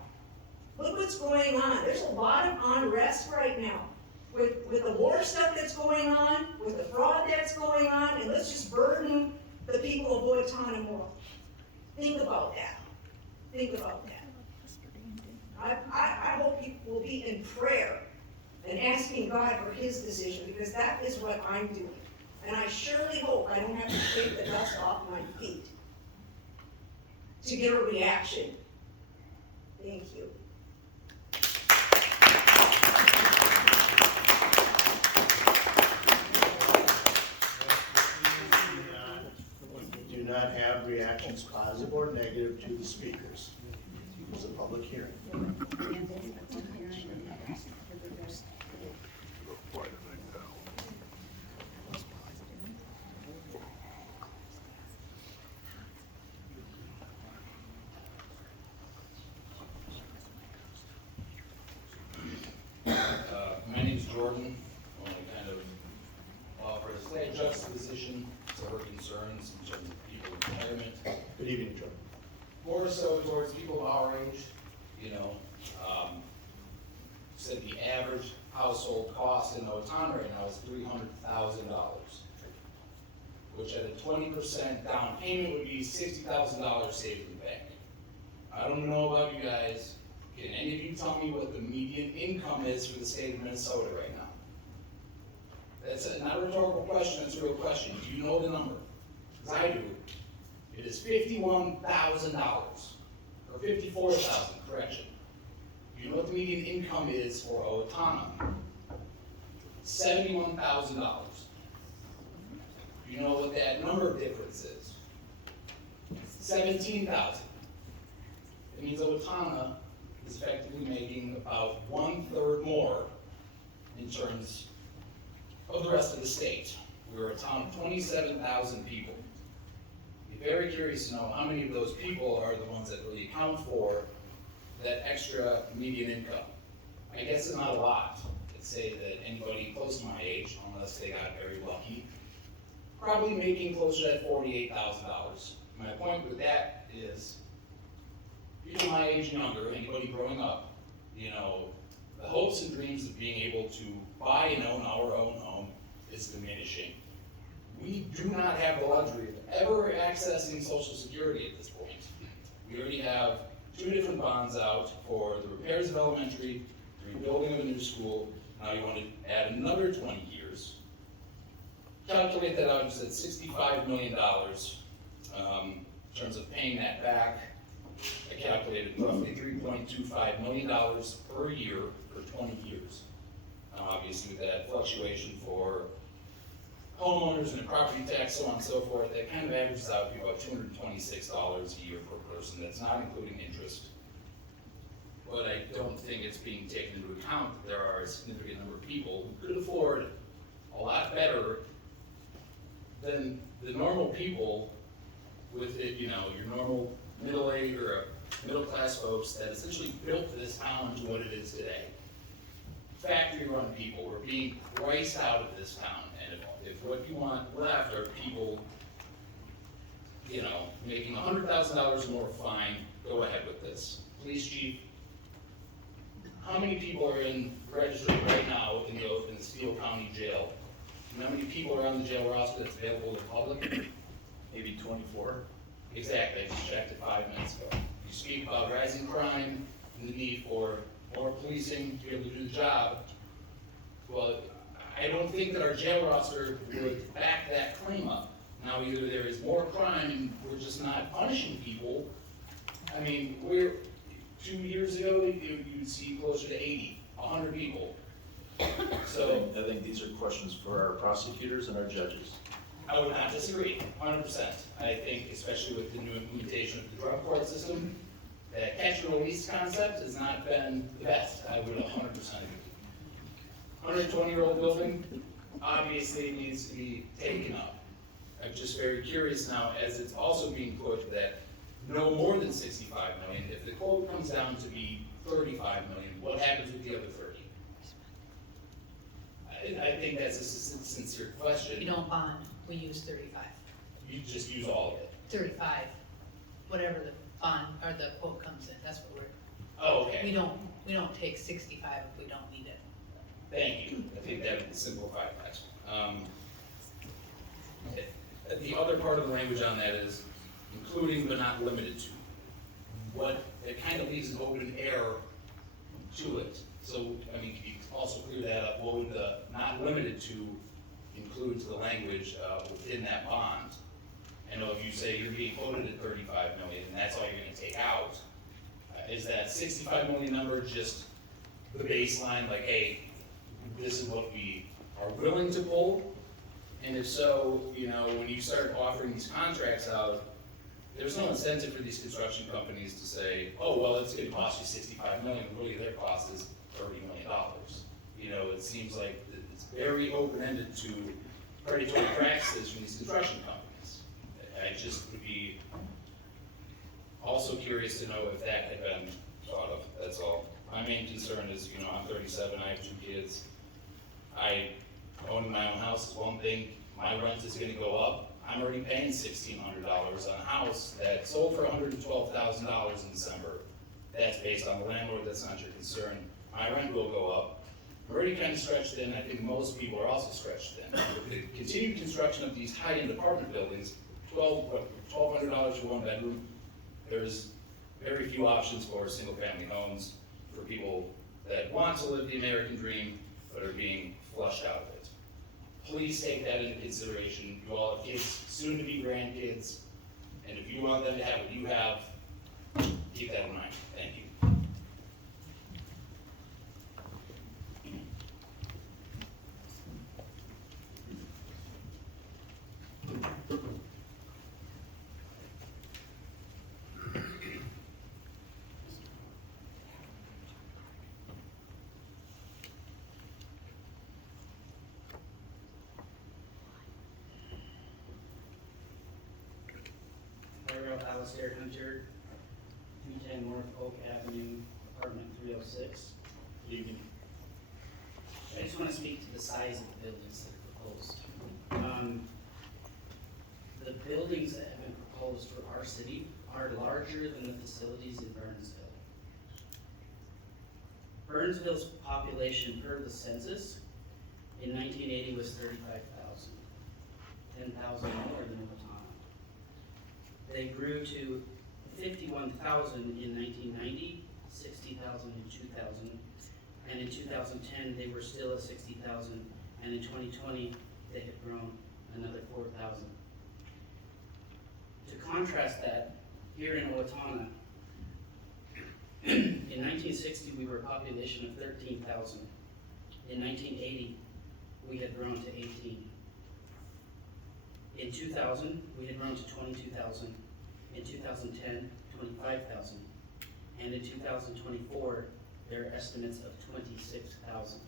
Look what's going on. There's a lot of unrest right now. With the war stuff that's going on, with the fraud that's going on, and let's just burden the people of Owatonna more. Think about that. Think about that. I hope you will be in prayer and asking God for his decision, because that is what I'm doing. And I surely hope I don't have to shake the dust off my feet to get a reaction. Thank you. Do not have reactions, positive or negative, to the speakers. It was a public hearing. My name's Jordan. I want to kind of offer a slight juxtaposition to her concerns in terms of people in retirement. Good evening, Joe. More so towards people of our age, you know, said the average household cost in Owatonna right now is $300,000, which at a 20% down payment would be $60,000 saved in the bank. I don't know about you guys. Can any of you tell me what the median income is for the state of Minnesota right now? That's not a rhetorical question, that's a real question. Do you know the number? Because I do. It is $51,000, or $54,000, correction. Do you know what the median income is for Owatonna? $71,000. Do you know what that number difference is? 17,000. It means Owatonna is effectively making about 1/3 more in terms of the rest of the state. We're a town of 27,000 people. Be very curious to know how many of those people are the ones that really account for that extra median income. I guess it's not a lot. I'd say that anybody close to my age, unless they got very lucky, probably making closer to that $48,000. My point with that is, people my age and younger, anybody growing up, you know, the hopes and dreams of being able to buy and own our own home is diminishing. We do not have the luxury of ever accessing Social Security at this point. We already have 2 different bonds out for the repairs of elementary, the rebuilding of a new school. Now you want to add another 20 years. Calculate that out, just at $65 million in terms of paying that back. I calculated roughly $3.25 million per year for 20 years. Obviously, with that fluctuation for homeowners and the property tax, so on and so forth, that kind of averages out to about $226 a year per person. That's not including interest. But I don't think it's being taken into account that there are a significant number of people who could afford a lot better than the normal people with it, you know, your normal middle-aged or middle-class folks that essentially built this town to what it is today. Factory-run people were being priced out of this town, and if what you want left are people, you know, making $100,000 more, fine, go ahead with this. Police chief, how many people are registered right now in the Steele County Jail? And how many people are on the jail roster that's available to the public? Maybe 24. Exactly, I just checked it 5 minutes ago. You speak about rising crime and the need for more policing to be able to do the job. Well, I don't think that our jail roster would back that claim up. Now, either there is more crime and we're just not punishing people. I mean, 2 years ago, you'd see closer to 80, 100 people. So I think these are questions for our prosecutors and our judges. I would not disagree, 100%. I think, especially with the new implementation of the drug court system, that catch and release concept has not been the best. I would 100% agree. 120-year-old building obviously needs to be taken up. I'm just very curious now, as it's also being put that no more than 65 million. If the quote comes down to be 35 million, what happens with the other 30? I think that's a sincere question. We don't bond, we use 35. You just use all of it. 35, whatever the bond, or the quote comes in, that's what we're. Oh, okay. We don't take 65 if we don't need it. Thank you. I think that would simplify that. The other part of the language on that is including but not limited to. What, it kind of leaves an open air to it. So, I mean, can you also clear that up? What would the not limited to include to the language within that bond? I know if you say you're being quoted at 35 million and that's all you're going to take out, is that 65 million number just the baseline, like, hey, this is what we are willing to pull? And if so, you know, when you start offering these contracts out, there's no incentive for these construction companies to say, oh, well, it's going to cost you 65 million, really their cost is $30 million. You know, it seems like it's very open-ended to predatory practices from these construction companies. I just would be also curious to know if that had been thought of, that's all. My main concern is, you know, I'm 37, I have 2 kids. Owning my own house is one thing, my rent is gonna go up. I'm already paying $1,600 on a house that sold for $112,000 in December. That's based on the landlord, that's not your concern. My rent will go up. I'm already kind of stretched thin, I think most people are also stretched thin. With the continued construction of these high-end apartment buildings, $1,200 for one bedroom, there's very few options for single-family homes for people that want to live the American dream, but are being flushed out of it. Please take that into consideration. You all have kids, soon to be grandkids, and if you want them to have what you have, keep that in mind. Thank you. Alistair Hunter, 210 North Oak Avenue, apartment 306. Good evening. I just want to speak to the size of the buildings that are proposed. The buildings that have been proposed for our city are larger than the facilities in Burnsville. Burnsville's population per the census in 1980 was 35,000, 10,000 more than Owatonna. They grew to 51,000 in 1990, 60,000 in 2000, and in 2010 they were still at 60,000, and in 2020 they had grown another 4,000. To contrast that, here in Owatonna, in 1960 we were a population of 13,000. In 1980 we had grown to 18. In 2000 we had grown to 22,000. In 2010, 25,000. And in 2024, there are estimates of 26,000.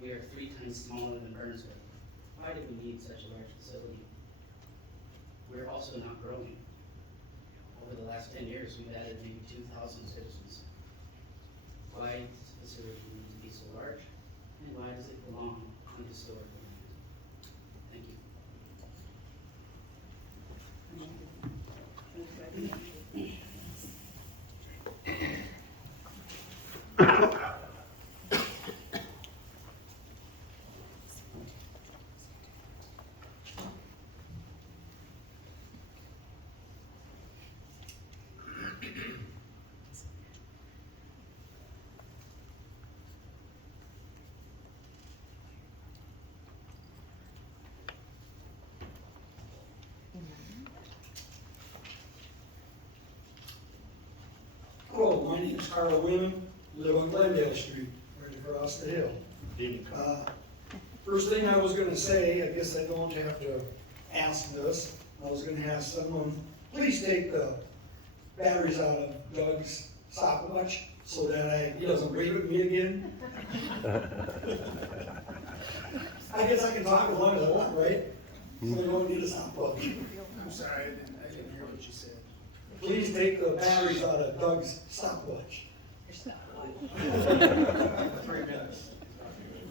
We are 3 times smaller than Burnsville. Why do we need such a large facility? We're also not growing. Over the last 10 years, we've added maybe 2,000 citizens. Why does the facility need to be so large? And why does it belong on historical land? Thank you. Hello, my name is Carl Wheelan, live on Glendale Street, right across the hill. First thing I was gonna say, I guess I don't have to ask this, I was gonna ask someone, please take the batteries out of Doug's stopwatch so that he doesn't wave at me again. I guess I can talk as long as I want, right? So I don't need a stopwatch. I'm sorry, I didn't hear what you said. Please take the batteries out of Doug's stopwatch. 3 minutes.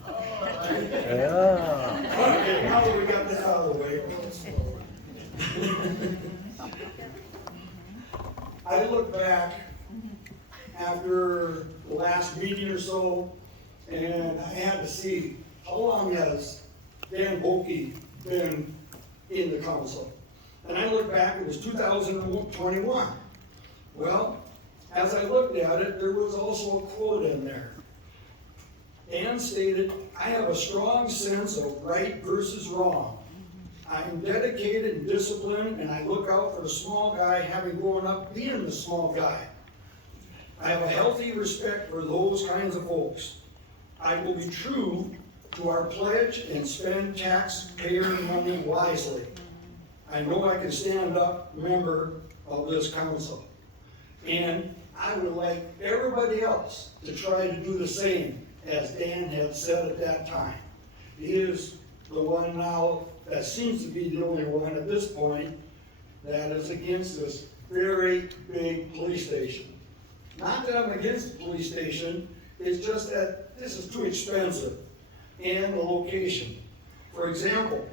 Yeah. Okay, now that we got this out of the way. I look back after the last meeting or so, and I had to see how long has Dan Boke been in the council. And I look back, it was 2021. Well, as I looked at it, there was also a quote in there. Dan stated, "I have a strong sense of right versus wrong. I am dedicated and disciplined, and I look out for the small guy, having grown up being the small guy. I have a healthy respect for those kinds of folks. I will be true to our pledge and spend taxpayer money wisely. I know I can stand up member of this council. And I would like everybody else to try to do the same as Dan had said at that time. He is the one now that seems to be the only one at this point that is against this very big police station. Not that I'm against the police station, it's just that this is too expensive and the location. For example,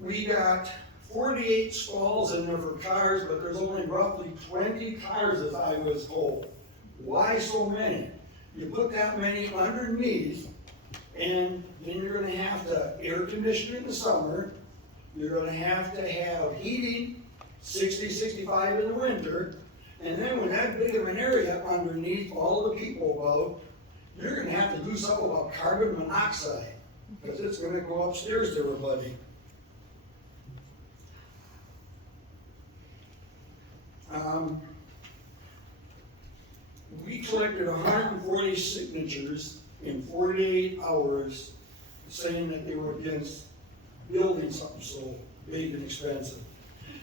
We got 48 stalls in there for cars, but there's only roughly 20 cars as I was told. Why so many? You put that many underneath, and then you're gonna have to air condition in the summer, you're gonna have to have heating, 60, 65 in the winter, and then when that big of an area underneath all the people about, you're gonna have to do something about carbon monoxide, because it's gonna go upstairs to everybody. We collected 140 signatures in 48 hours saying that they were against building something so big and expensive.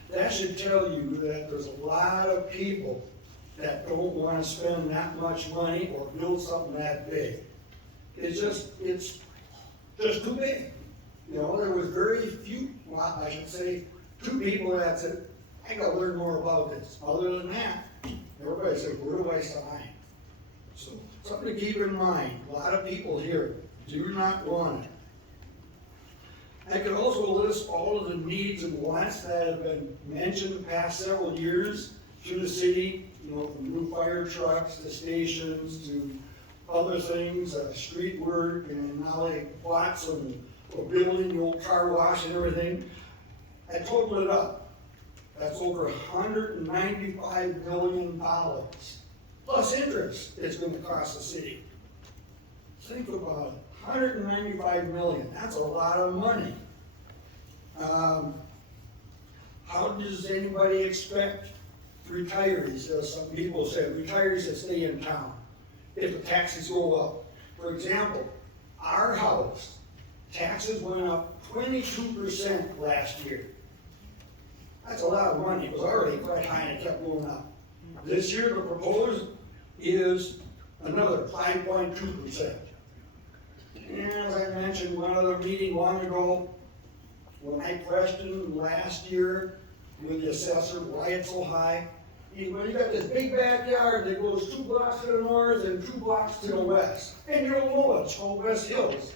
That should tell you that there's a lot of people that don't want to spend that much money or build something that big. It's just too big. You know, there was very few, well, I should say, 2 people that said, I gotta learn more about this. Other than that, everybody said, where do I sign? So, something to keep in mind. A lot of people here do not want it. I could also list all of the needs and wants that have been mentioned the past several years through the city, you know, from new fire trucks to stations to other things, street work, and now they bought some, building the old car wash and everything. I totaled it up. That's over $195 million, plus interest it's gonna cost the city. Think about it, $195 million, that's a lot of money. How does anybody expect retirees, as some people say, retirees that stay in town, if the taxes go up? For example, our house, taxes went up 22% last year. That's a lot of money. It was already quite high and it kept going up. This year, the proposed is another 5.2%. And as I mentioned, one other meeting long ago, when I questioned last year with the assessor why it's so high, well, you got this big backyard that goes 2 blocks to the north and 2 blocks to the west. And you don't know it's called West Hills.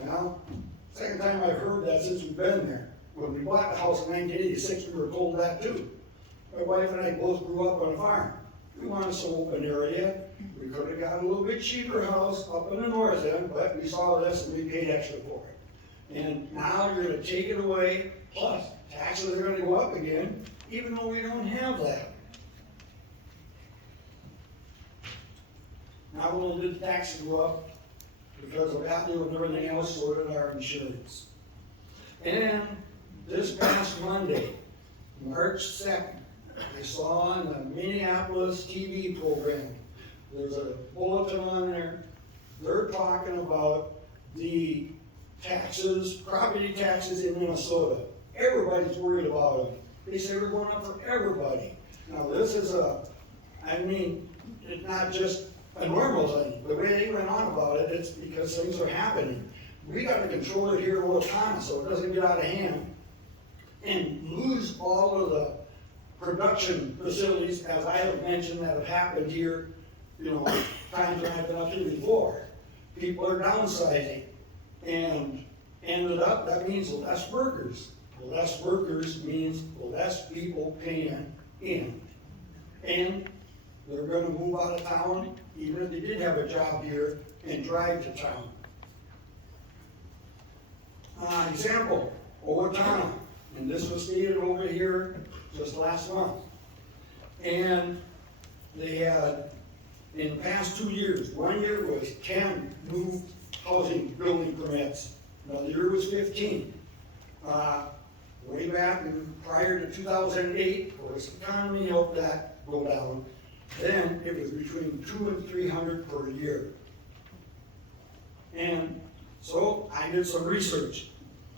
Well, second time I've heard that since we've been there. When we bought the house in 1986, we were told that too. My wife and I both grew up on a farm. We wanted some open area. We could have got a little bit cheaper house up in the north end, but we saw this and we paid extra for it. And now you're gonna take it away, plus taxes are gonna go up again, even though we don't have that. Not only did the taxes go up, because of value and everything else, so did our insurance. And this past Monday, March 2nd, I saw on the Minneapolis TV program, there's a bulletin on there, they're talking about the taxes, property taxes in Minnesota. Everybody's worried about them. They say they're going up for everybody. Now this is it's not just a normal thing. The way they went on about it, it's because things are happening. We gotta control it here in Owatonna so it doesn't get out of hand and lose all of the production facilities, as I have mentioned, that have happened here, you know, times when I've been up here before. People are downsizing, and ended up, that means less workers. Less workers means less people paying in. And they're gonna move out of town, even if they did have a job here, and drive to town. Example, Owatonna, and this was stated over here just last month. And they had, in the past 2 years, 1 year was 10 new housing building permits, another year was 15. Way back prior to 2008, of course, the economy helped that go down. Then it was between 200 and 300 per year. And so I did some research.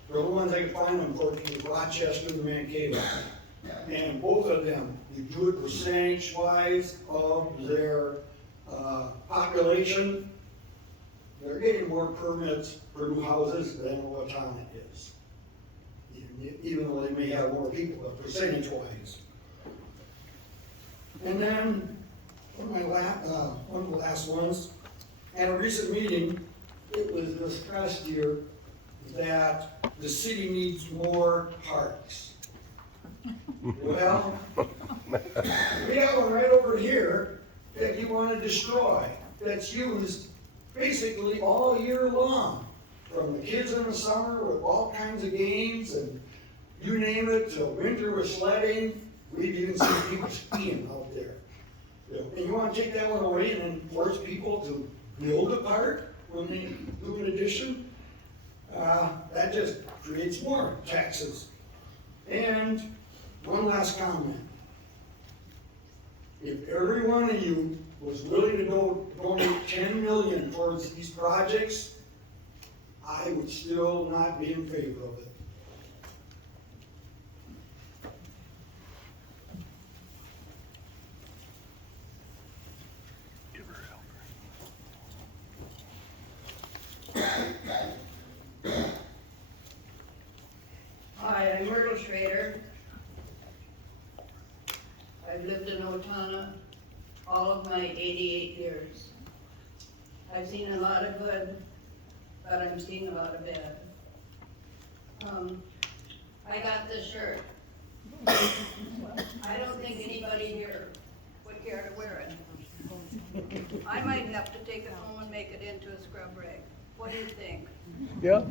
The only ones I could find them for was Rochester and Mankato. And both of them, you do it percentage-wise of their population, they're getting more permits for new houses than Owatonna is. Even though they may have more people, but percentage-wise. And then, one of the last ones, at a recent meeting, it was discussed here that the city needs more parks. Well, we got one right over here that you want to destroy, that's used basically all year long. From the kids in the summer with all kinds of games and you name it, to winter with sledding. We've even seen people skiing out there. And you want to take that one away and then force people to build a park when they do an addition? That just creates more taxes. And one last comment. If every one of you was willing to donate 10 million towards these projects, I would still not be in favor of it. Hi, I'm Myrtle Schrader. I've lived in Owatonna all of my 88 years. I've seen a lot of good, but I'm seeing a lot of bad. I got this shirt. I don't think anybody here would care to wear it. I might have to take it home and make it into a scrub rag. What do you think? Yeah.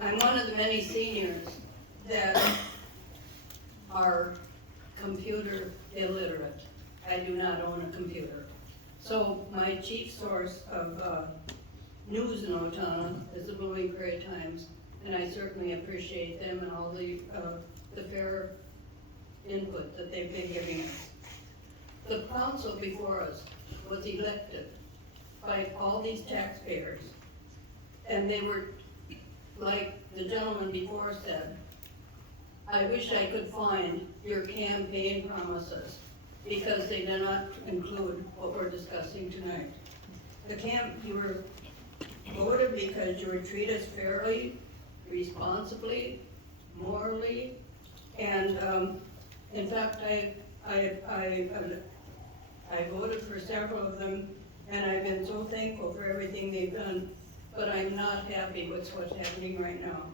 I'm one of the many seniors that are computer illiterate. I do not own a computer. So my chief source of news in Owatonna is the Blooming Prairie Times, and I certainly appreciate them and all the fair input that they've been giving us. The council before us was elected by all these taxpayers, and they were, like the gentleman before said, I wish I could find your campaign promises, because they do not include what we're discussing tonight. You were voted because you were treated fairly, responsibly, morally, and in fact, I voted for several of them, and I've been so thankful for everything they've done, but I'm not happy with what's happening right now.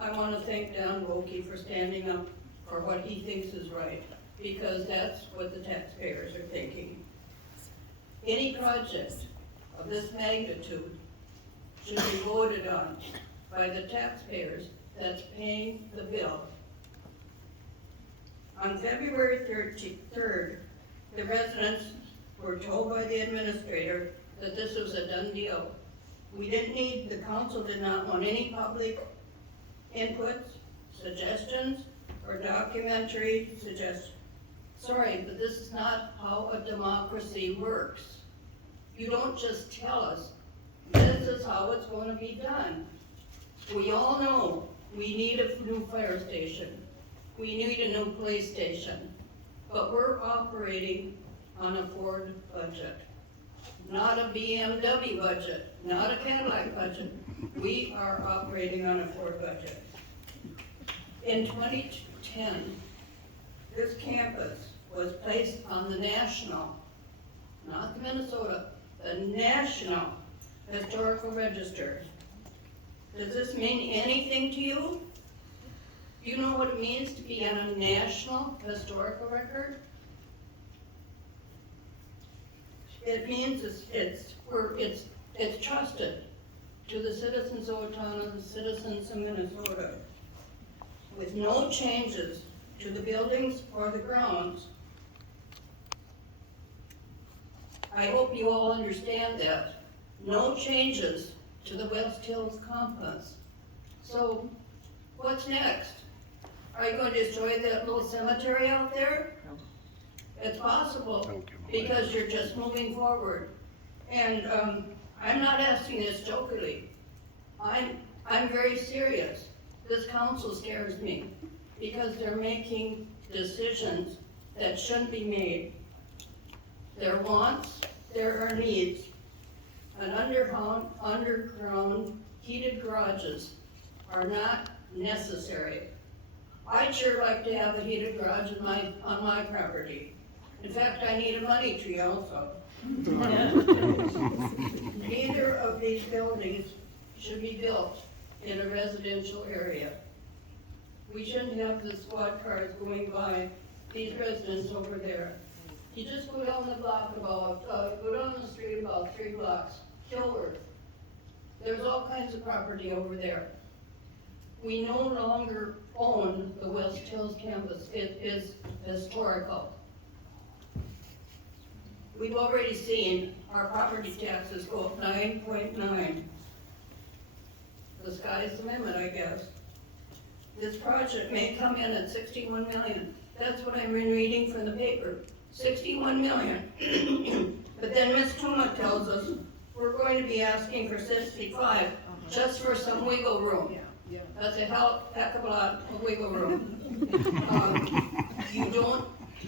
I want to thank Don Wilkie for standing up for what he thinks is right, because that's what the taxpayers are thinking. Any project of this magnitude should be voted on by the taxpayers that's paying the bill. On February 3rd, the residents were told by the administrator that this was a done deal. The council did not want any public inputs, suggestions, or documentary suggestions. Sorry, but this is not how a democracy works. You don't just tell us, this is how it's going to be done. We all know we need a new fire station. We need a new police station. But we're operating on a Ford budget, not a BMW budget, not a Cadillac budget. We are operating on a Ford budget. In 2010, this campus was placed on the national, not the Minnesota, the national historical register. Does this mean anything to you? Do you know what it means to be on a national historical record? It means it's trusted to the citizens of Owatonna, the citizens of Minnesota. With no changes to the buildings or the grounds, I hope you all understand that. No changes to the West Hills campus. So, what's next? Are you going to destroy that little cemetery out there? It's possible, because you're just moving forward. And I'm not asking this jokingly. I'm very serious. This council scares me, because they're making decisions that shouldn't be made. Their wants, there are needs. And underground heated garages are not necessary. I'd sure like to have a heated garage on my property. In fact, I need a money tree also. Neither of these buildings should be built in a residential area. We shouldn't have the squad cars going by these residents over there. You just go down the block about, go down the street about 3 blocks, Kilworth. There's all kinds of property over there. We no longer own the West Hills campus. It is historical. We've already seen our property taxes go up 9.9. The sky's the limit, I guess. This project may come in at 61 million. That's what I've been reading from the paper, 61 million. But then Ms. Tuma tells us we're going to be asking for 65, just for some wiggle room. That's a heck of a lot of wiggle room. You don't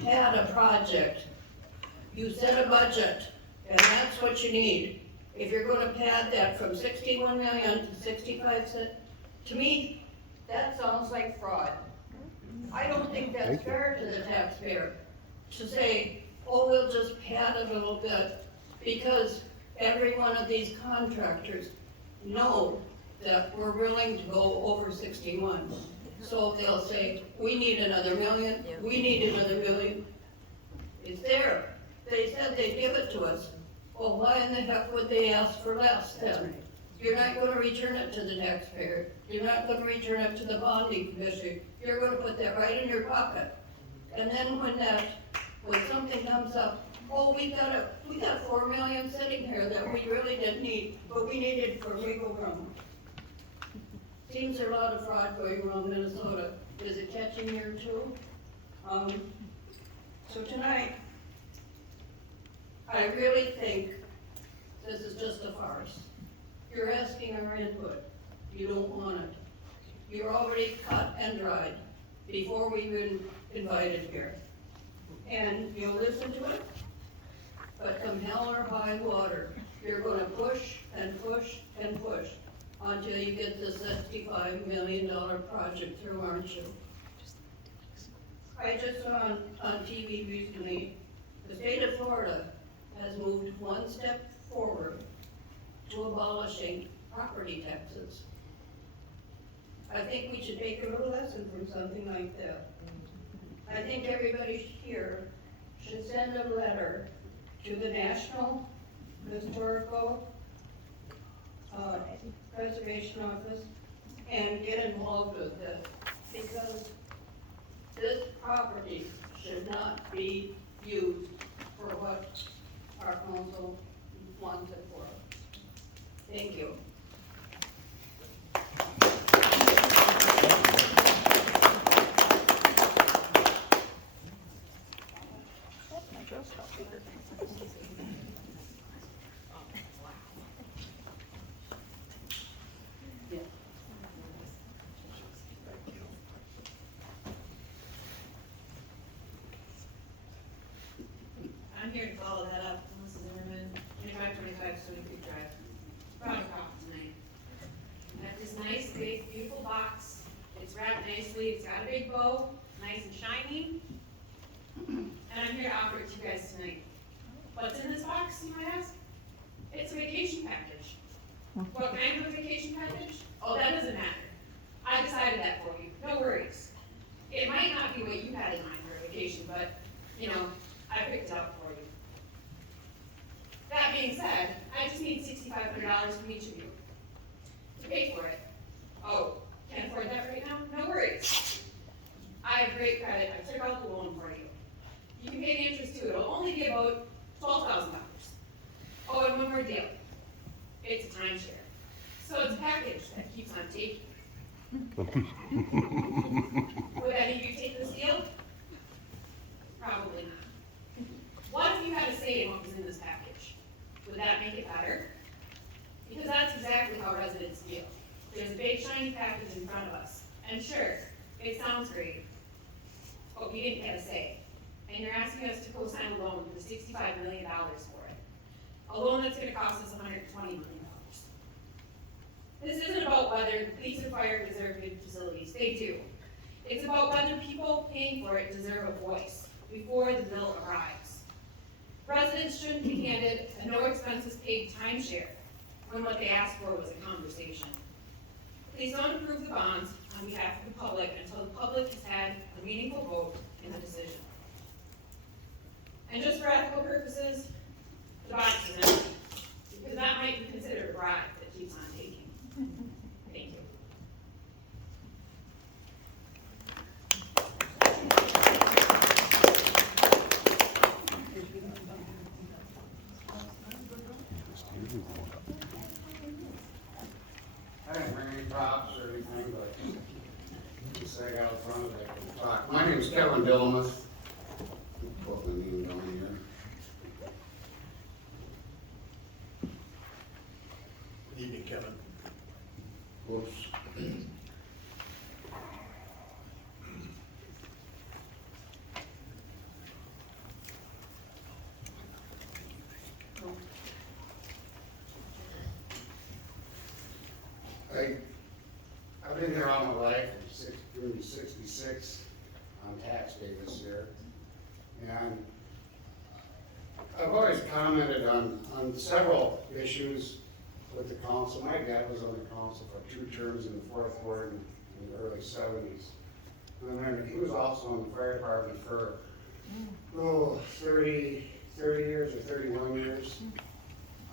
add a project. You set a budget, and that's what you need. If you're gonna pad that from 61 million to 65 cents, to me, that sounds like fraud. I don't think that's fair to the taxpayer to say, oh, we'll just pad a little bit, because every one of these contractors know that we're willing to go over 61. So they'll say, we need another million, we need another million. It's there. They said they'd give it to us. Well, why in the heck would they ask for less then? You're not gonna return it to the taxpayer. You're not gonna return it to the bonding commission. You're gonna put that right in your pocket. And then when something comes up, oh, we got 4 million sitting here that we really didn't need, but we needed for wiggle room. Seems there's a lot of fraud going around Minnesota. Is it catching here too? So tonight, I really think this is just a farce. You're asking our input. You don't want it. You're already cut and dried before we've been invited here. And you'll listen to it, but come hell or high water, you're gonna push and push and push until you get this $65 million project through, aren't you? I just saw on TV recently, the state of Florida has moved one step forward to abolishing property taxes. I think we should take a little lesson from something like that. I think everybody here should send a letter to the National Historical Preservation Office and get involved with this, because this property should not be used for what our council wants it for. Thank you. I'm here to follow that up. This is Zimmerman, 2525 Stony Creek Drive. Brought a coffee tonight. I have this nice, big, beautiful box. It's wrapped nicely. It's got a big bow, nice and shiny. And I'm here to offer it to you guys tonight. What's in this box, you might ask? It's a vacation package. What kind of a vacation package? Oh, that doesn't matter. I decided that for you. No worries. It might not be what you had in mind for a vacation, but, you know, I picked it up for you. That being said, I just need $6,500 from each of you to pay for it. Oh, can't afford that right now? No worries. I have great credit. I took out the loan for you. You can pay the interest too. It'll only be about $12,000. Oh, and one more deal. It's a timeshare. So it's a package that keeps on taking. Would any of you take this deal? Probably not. What if you had a say in what was in this package? Would that make it better? Because that's exactly how residents feel. There's a big shiny package in front of us. And sure, it sounds great, but we didn't get a say. And you're asking us to co-sign a loan for $65 million for it. A loan that's gonna cost us $120 million. This isn't about whether police and fire deserve good facilities. They do. It's about whether people paying for it deserve a voice before the bill arrives. Residents shouldn't be handed a no expenses paid timeshare when what they asked for was a conversation. Please don't approve the bonds on behalf of the public until the public has had a meaningful vote in the decision. And just for ethical purposes, the box is empty, because that might be considered a bribe that keeps on taking. Thank you. I didn't bring any props or anything, but just say I got out front of it, I can talk. My name is Kevin Dillamuth. Put my name down here. Good evening, Kevin. Whoops. I've been here all my life, I'm 66 on tax day this year. And I've always commented on several issues with the council. My dad was on the council for 2 terms in the 4th Ward in the early 70s. And then he was also in the fire department for 30 years or 31 years.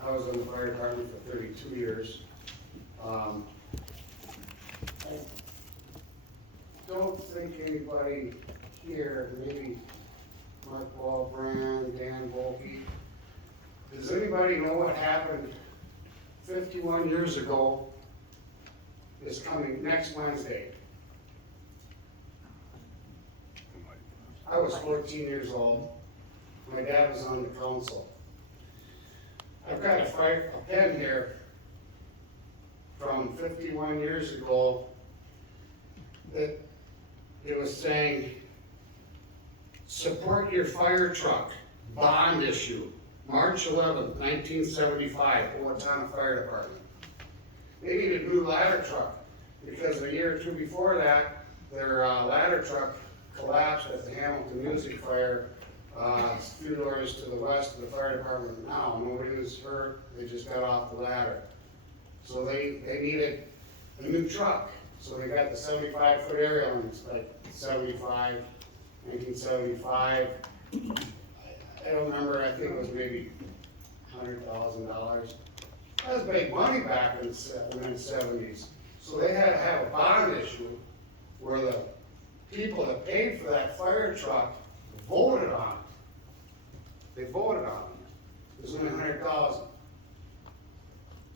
I was in the fire department for 32 years. I don't think anybody here, maybe Mark Walbrand, Dan Volke, does anybody know what happened 51 years ago is coming next Wednesday? I was 14 years old. My dad was on the council. I've got a pen here from 51 years ago that it was saying, support your fire truck, bond issue, March 11th, 1975, Owatonna Fire Department. They needed a new ladder truck because a year or 2 before that, their ladder truck collapsed at the Hamilton Music Fire, a few doors to the west of the fire department now. Nobody was hurt, they just got off the ladder. So they needed a new truck. So they got the 75-foot aerial, and it's like 1975. I don't remember, I think it was maybe $100,000. That was big money back in the 70s. So they had to have a bond issue where the people that paid for that fire truck voted on it. They voted on it. It was only $100,000.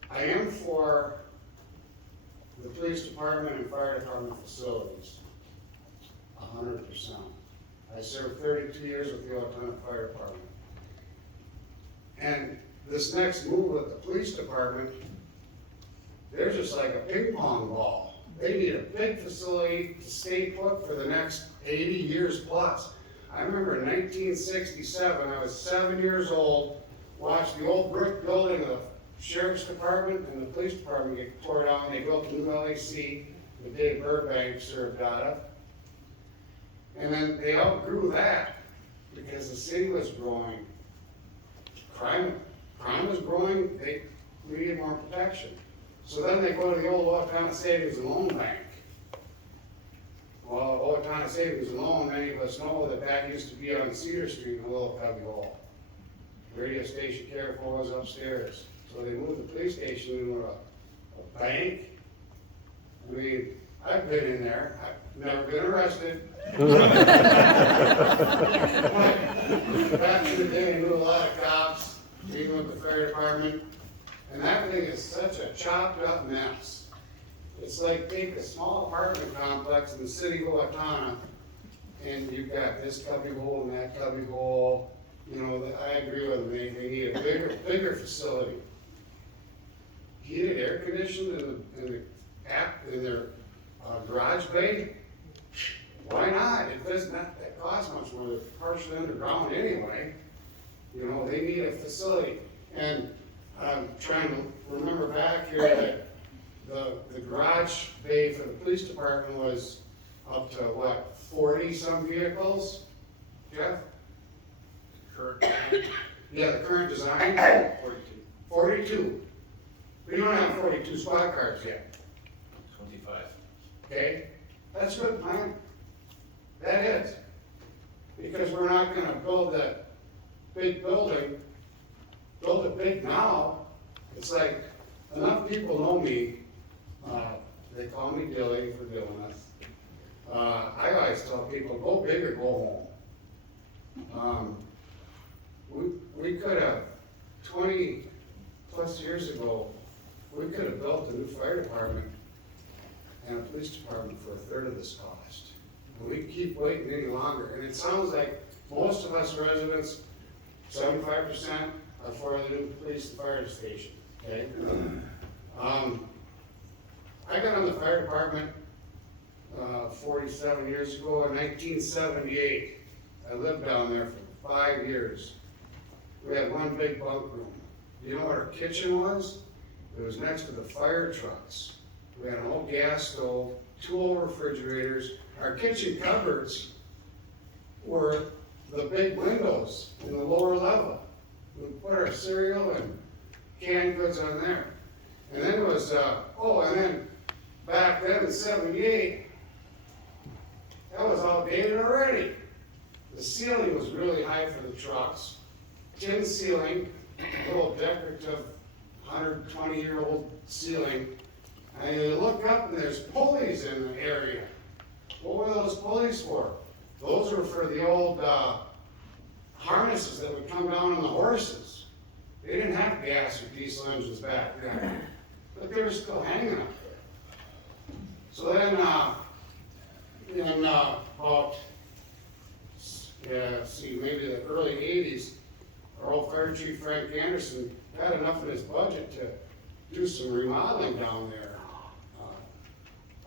I am for the police department and fire department facilities, 100%. I served 32 years with the Owatonna Fire Department. And this next move with the police department, they're just like a ping pong ball. They need a big facility to stay put for the next 80 years plus. I remember in 1967, I was 7 years old, watched the old brick building of the Sheriff's Department and the Police Department get tore down. They built a new LAC that Dave Burbank served out of. And then they outgrew that because the city was growing. Crime was growing, we needed more protection. So then they go to the old Owatonna Savings and Loan Bank. Well, Owatonna Savings and Loan, many of us know that used to be on Cedar Street in a little cubby hole. Radio station Carrefour was upstairs. So they moved the police station into a bank. I mean, I've been in there. I've never been arrested. Back in the day, I knew a lot of cops, even with the fire department. And that thing is such a chopped up mess. It's like take a small apartment complex in the city of Owatonna, and you've got this cubby hole and that cubby hole. You know, I agree with them. They need a bigger facility. Heated, air conditioned in their garage bay. Why not? It doesn't that cost much more. They're partially underground anyway. You know, they need a facility. And I'm trying to remember back here that the garage bay for the police department was up to what, 40 some vehicles? Jeff? Current Yeah, the current design? 42. We don't have 42 squad cars yet. 25. Okay? That's a good plan. That is. Because we're not gonna build that big building, build it big now. It's like, enough people know me, they call me Dilly for doing this. I always tell people, go big or go home. We could have, 20 plus years ago, we could have built a new fire department and a police department for a third of this cost. And we keep waiting any longer, and it sounds like most of us residents, 75% are for the new police and fire station, okay? I got on the fire department 47 years ago in 1978. I lived down there for 5 years. We had one big bunk room. Do you know what our kitchen was? It was next to the fire trucks. We had an old gas stove, 2 old refrigerators. Our kitchen cupboards were the big windows in the lower level. We put our cereal and canned goods on there. And then it was, and then back then in 78, that was outdated already. The ceiling was really high for the trucks. Tin ceiling, a little decorative 120-year-old ceiling. And you look up and there's pulleys in the area. What were those pulleys for? Those were for the old harnesses that would come down on the horses. They didn't have gas or diesel engines back then, but they were still hanging up there. So then, maybe the early 80s, our old fire chief Frank Anderson had enough in his budget to do some remodeling down there.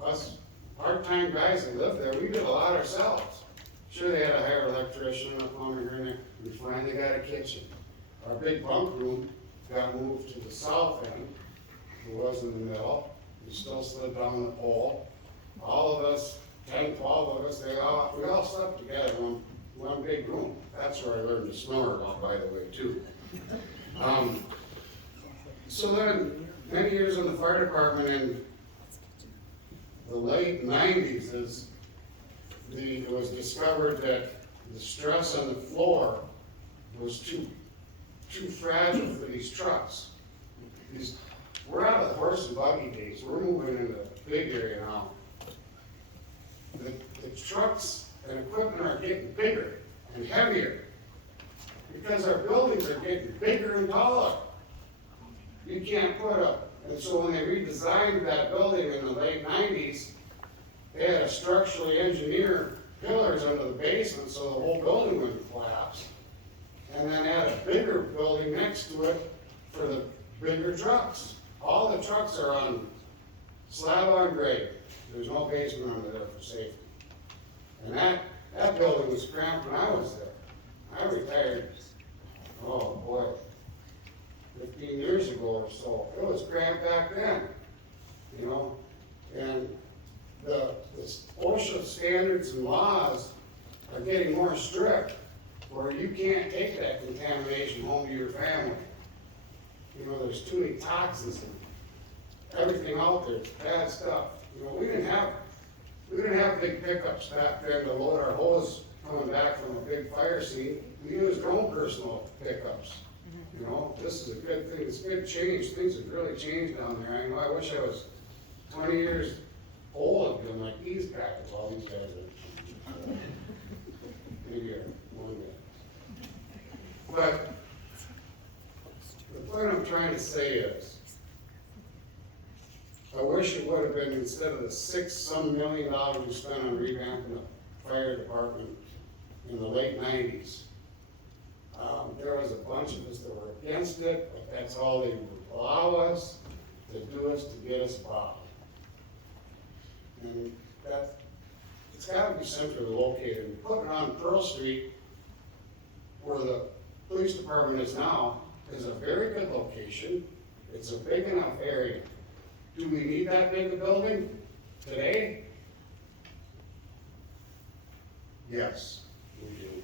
Us part-time guys that lived there, we did a lot ourselves. Sure, they had to hire an electrician and a plumber here and there. We finally got a kitchen. Our big bunk room got moved to the south end. It was in the middle. We still slid down the pole. All of us, 10, 12 of us, we all slept together in one big room. That's where I learned to snore about, by the way, too. So then, many years in the fire department in the late 90s, it was discovered that the stress on the floor was too fragile for these trucks. We're out of the horse and buggy days. We're moving into the big area now. The trucks and equipment are getting bigger and heavier because our buildings are getting bigger and taller. You can't and so when they redesigned that building in the late 90s, they had to structurally engineer pillars under the basement so the whole building wouldn't collapse, and then add a bigger building next to it for the bigger trucks. All the trucks are on slab on grade. There's no basement under there for safety. And that building was cramped when I was there. I retired, 15 years ago or so. It was cramped back then, and the OSHA standards and laws are getting more strict where you can't take that contamination home to your family. There's too many toxins and everything out there, it's bad stuff. We didn't have big pickups back then to load our hose coming back from a big fire scene. We used our own personal pickups. This is a good thing. It's a good change. Things have really changed down there. I wish I was 20 years old and like these guys. All these guys are maybe one day. But the point I'm trying to say is, I wish it would have been, instead of the $6-some million we spent on revamping the fire department in the late 90s. There was a bunch of us that were against it, but that's all they would allow us to do us to get us by. And it's got to be centrally located. Putting it on Pearl Street, where the police department is now, is a very good location. It's a big enough area. Do we need that big a building today? Yes, we do.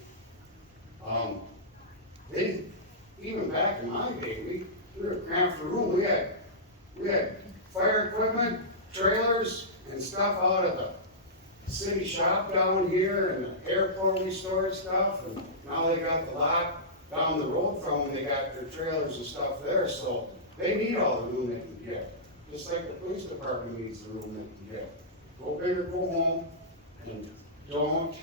even back in my day, we were cramped for room. We had fire equipment, trailers, and stuff out of the city shop down here, and the airport we stored stuff, and now they got the lot down the road from them, they got their trailers and stuff there, so they need all the room they can get. Just like the police department needs the room they can get. Go big or go home, and don't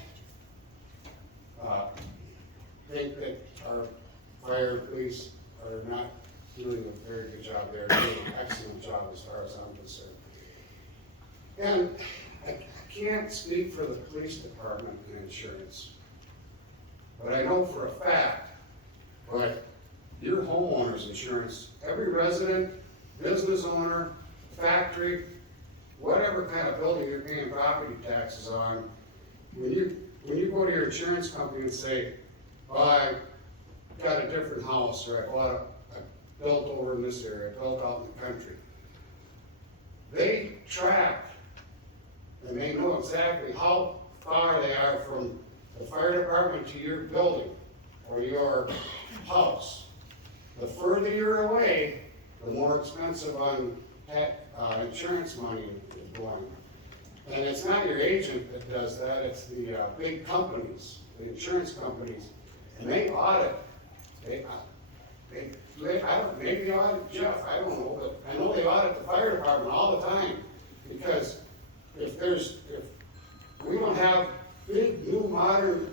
think that our fire police are not doing a very good job. They're doing an excellent job as far as I'm concerned. And I can't speak for the police department and insurance, but I know for a fact, but your homeowner's insurance, every resident, business owner, factory, whatever kind of building you're paying property taxes on, when you go to your insurance company and say, oh, I got a different house, or I built over in this area, I built out in the country, they track and they know exactly how far they are from the fire department to your building or your house. The further you're away, the more expensive on insurance money is going. And it's not your agent that does that, it's the big companies, the insurance companies, and they audit. Maybe they audit Jeff, I don't know, but I know they audit the fire department all the time, because if we don't have big, new, modern,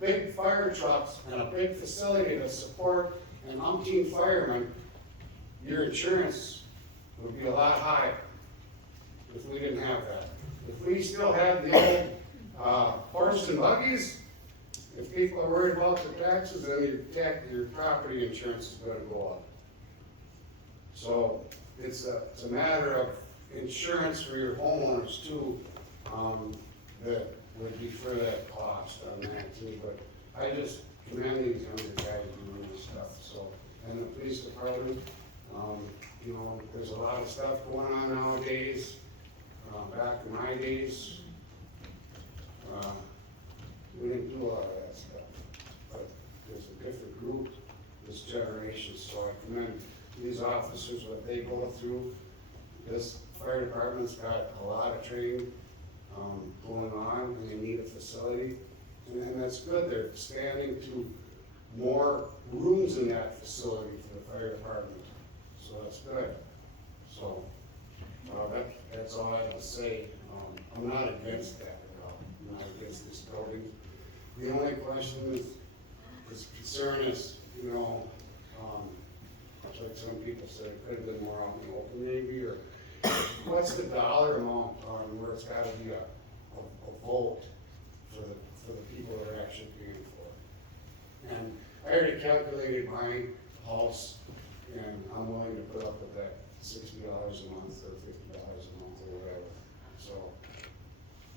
big fire trucks and a big facility to support an umpteen firemen, your insurance would be a lot higher if we didn't have that. If we still had the old horse and buggies, if people are worried about the taxes, then your property insurance is going to go up. So it's a matter of insurance for your homeowners too, that would defer that cost on that too. But I just commend these younger guys doing this stuff. So, and the police department, you know, there's a lot of stuff going on nowadays. Back in my days, we didn't do a lot of that stuff. But there's a different group this generation, so I commend these officers, what they go through. This fire department's got a lot of training going on, and they need a facility. And that's good, they're expanding to more rooms in that facility for the fire department. So that's good. So that's all I have to say. I'm not against that at all. I'm not against this building. The only question is concern is, you know, like some people said, it could have been more out in the open maybe, or what's the dollar amount on where it's got to be a vote for the people that are actually paying for it. And I already calculated my house, and I'm willing to put up with that $60 a month or $50 a month or whatever. So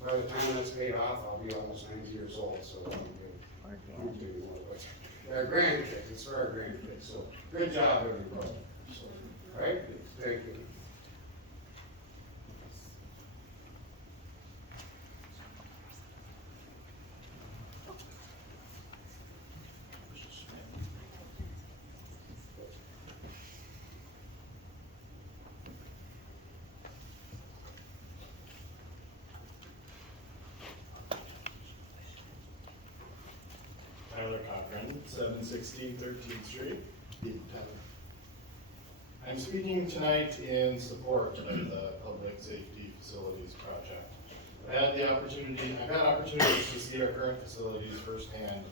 by the time that's paid off, I'll be almost 90 years old, so I'm doing more. But our grandkids, it's for our grandkids. So good job, everybody. So, all right, thank you. Tyler Cochran, 716 13th Street. I'm speaking tonight in support of the Public Safety Facilities Project. I've had opportunities to see our current facilities firsthand,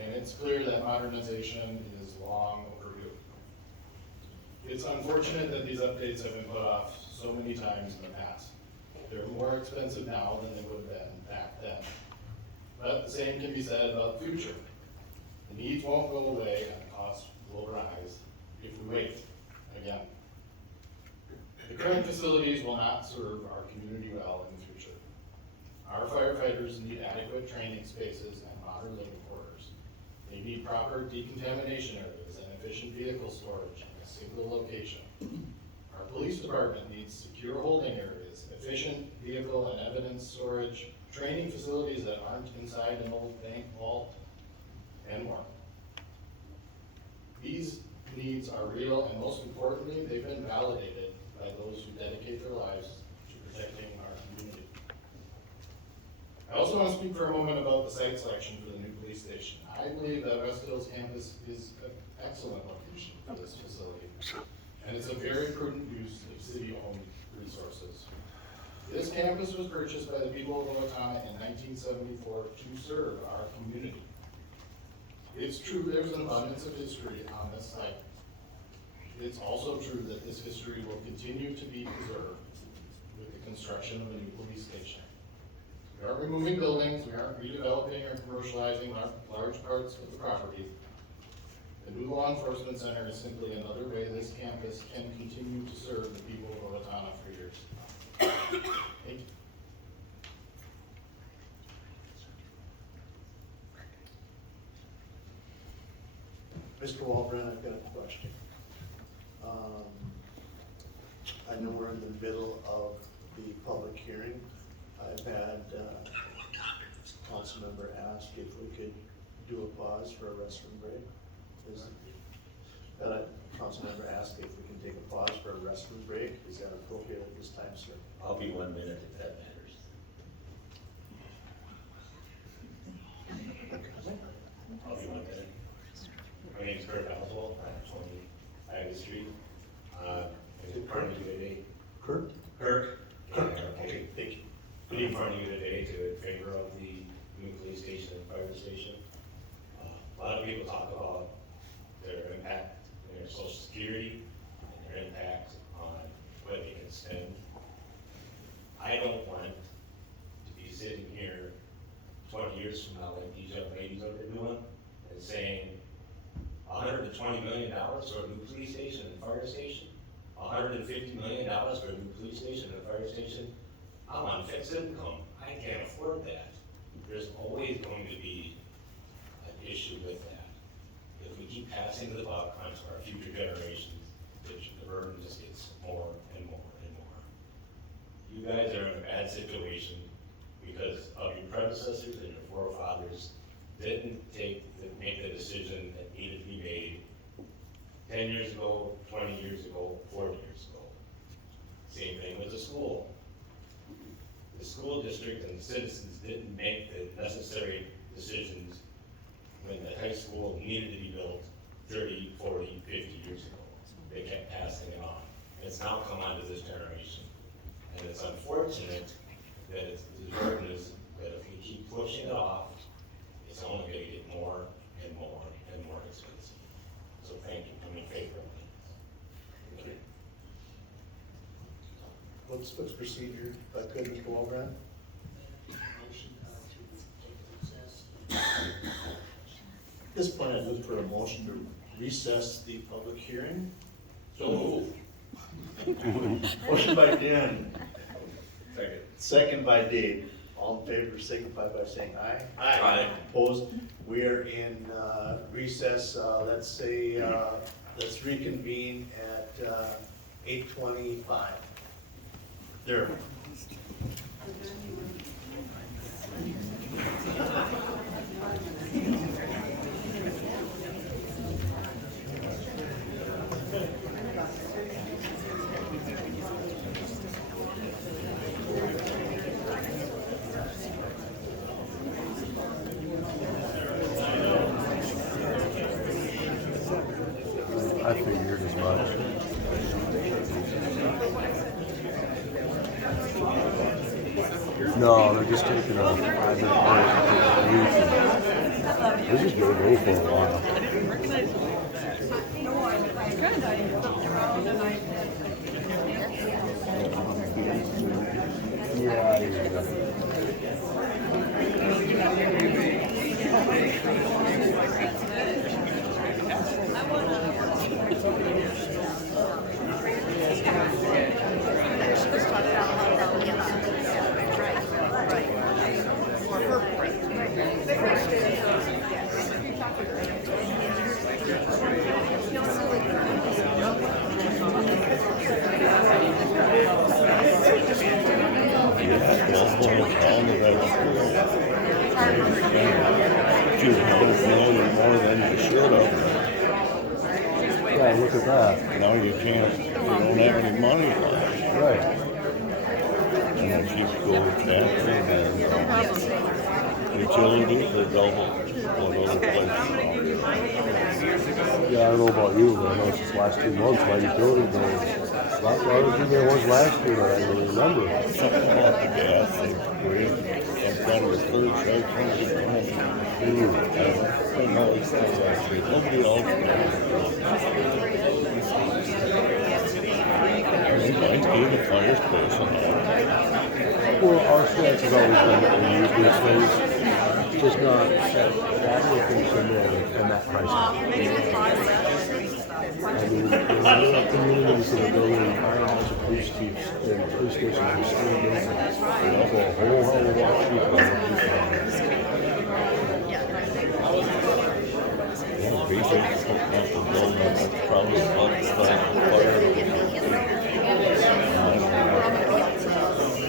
and it's clear that modernization is long overdue. It's unfortunate that these updates have been put off so many times in the past. They're more expensive now than they would have been back then. But the same can be said about the future. The needs won't go away and the costs will rise if we wait again. The current facilities will not serve our community well in the future. Our firefighters need adequate training spaces and modern living quarters. They need proper decontamination areas and efficient vehicle storage in a single location. Our police department needs secure holding areas, efficient vehicle and evidence storage, training facilities that aren't inside an old bank vault, and more. These needs are real, and most importantly, they've been validated by those who dedicate their lives to protecting our community. I also want to speak for a moment about the site selection for the new police station. I believe that West Hills campus is an excellent location for this facility, and it's a very prudent use of city-owned resources. This campus was purchased by the people of Owatonna in 1974 to serve our community. It's true there's an abundance of history on this site. It's also true that this history will continue to be preserved with the construction of a new police station. We aren't removing buildings, we aren't redeveloping or commercializing large parts of the property. The new law enforcement center is simply another way this campus can continue to serve the people of Owatonna for years. Thank you. Mr. Walbrand, I've got a question. I know we're in the middle of the public hearing. I've had a council member ask if we could do a pause for a restroom break. A council member asked if we can take a pause for a restroom break. Is that appropriate at this time, sir? I'll be 1 minute if that matters. I'll be 1 minute. My name is Kurt Oswald. I'm 20 Ivy Street. I took part in you today. Kurt? Kirk. Okay, thank you. I took part in you today to in favor of the new police station and fire station. A lot of people talk about their impact on their social security and their impact on what they can spend. I don't want to be sitting here 20 years from now like these young ladies are doing and saying $120 million for a new police station and fire station, $150 million for a new police station and fire station. I'm on fixed income. I can't afford that. There's always going to be an issue with that. If we keep passing the buck onto our future generations, the burden just gets more and more and more. You guys are in a bad situation because of your predecessors and your forefathers didn't make the decision that needed to be made 10 years ago, 20 years ago, 40 years ago. Same thing with the school. The school district and the citizens didn't make the necessary decisions when the high school needed to be built 30, 40, 50 years ago. They kept passing it on. And it's now come on to this generation. And it's unfortunate that the burden is that if we keep pushing it off, it's only going to get more and more and more expensive. So thank you. I'm in favor of it. Okay. What's procedure, if I could, Mr. Walbrand? At this point, I'd look for a motion to recess the public hearing. So move. Motion by Dan. Second. Second by Dave. All in favor, signify by saying aye. Aye. Opposed? We are in recess. Let's reconvene at 8:25. There. I figured as much. No, they're just taking a 5-minute break. This is gonna go for a while. Yeah, look at that. Now you can't, you don't have any money left. Right. And it keeps going faster and utilities are double what other places are. Yeah, I don't know about you, but I know it's just last 2 months, my utility bill is a lot larger than it was last year, that I really remember. Something about the gas, they raised some kind of a surcharge, something. Nobody else knows. Mine's being the fire station. Well, our stance has always been that we use these things, just not at applicants in that price tag. I mean, in rural communities that are building firehouse and police chiefs and police stations are still doing that. You know, for a whole hell of a lot cheaper than what we found. Yeah, basically, after building that's probably about the size of the fire.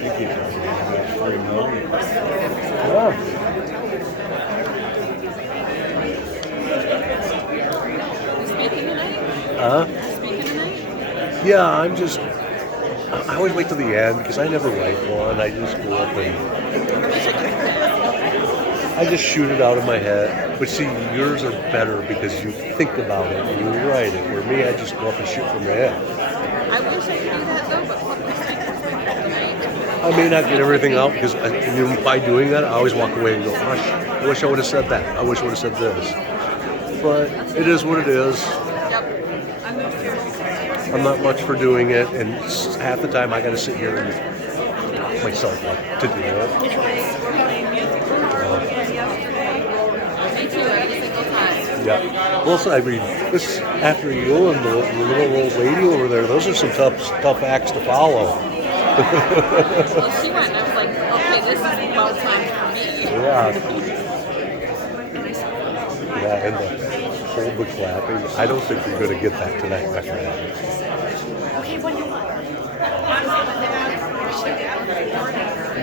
I think it's about 3 million. Yeah. Huh? Yeah, I always wait till the end because I never write one. I just go up and I just shoot it out of my head. But see, yours are better because you think about it and you write it. Where me, I just go up and shoot from the head. I wish I could do that though, but what I may not get everything out because by doing that, I always walk away and go, gosh, I wish I would have said that. I wish I would have said this. But it is what it is. I'm not much for doing it, and half the time I got to sit here and knock myself up to do it. Me too, every single time. Yeah. Well, so I mean, this after you and the little old lady over there, those are some tough acts to follow. Well, she went and I was like, okay, this is about time for me. Yeah. Yeah, and the hold the clapping. I don't think you're going to get that tonight, my friend. Okay, what do you want?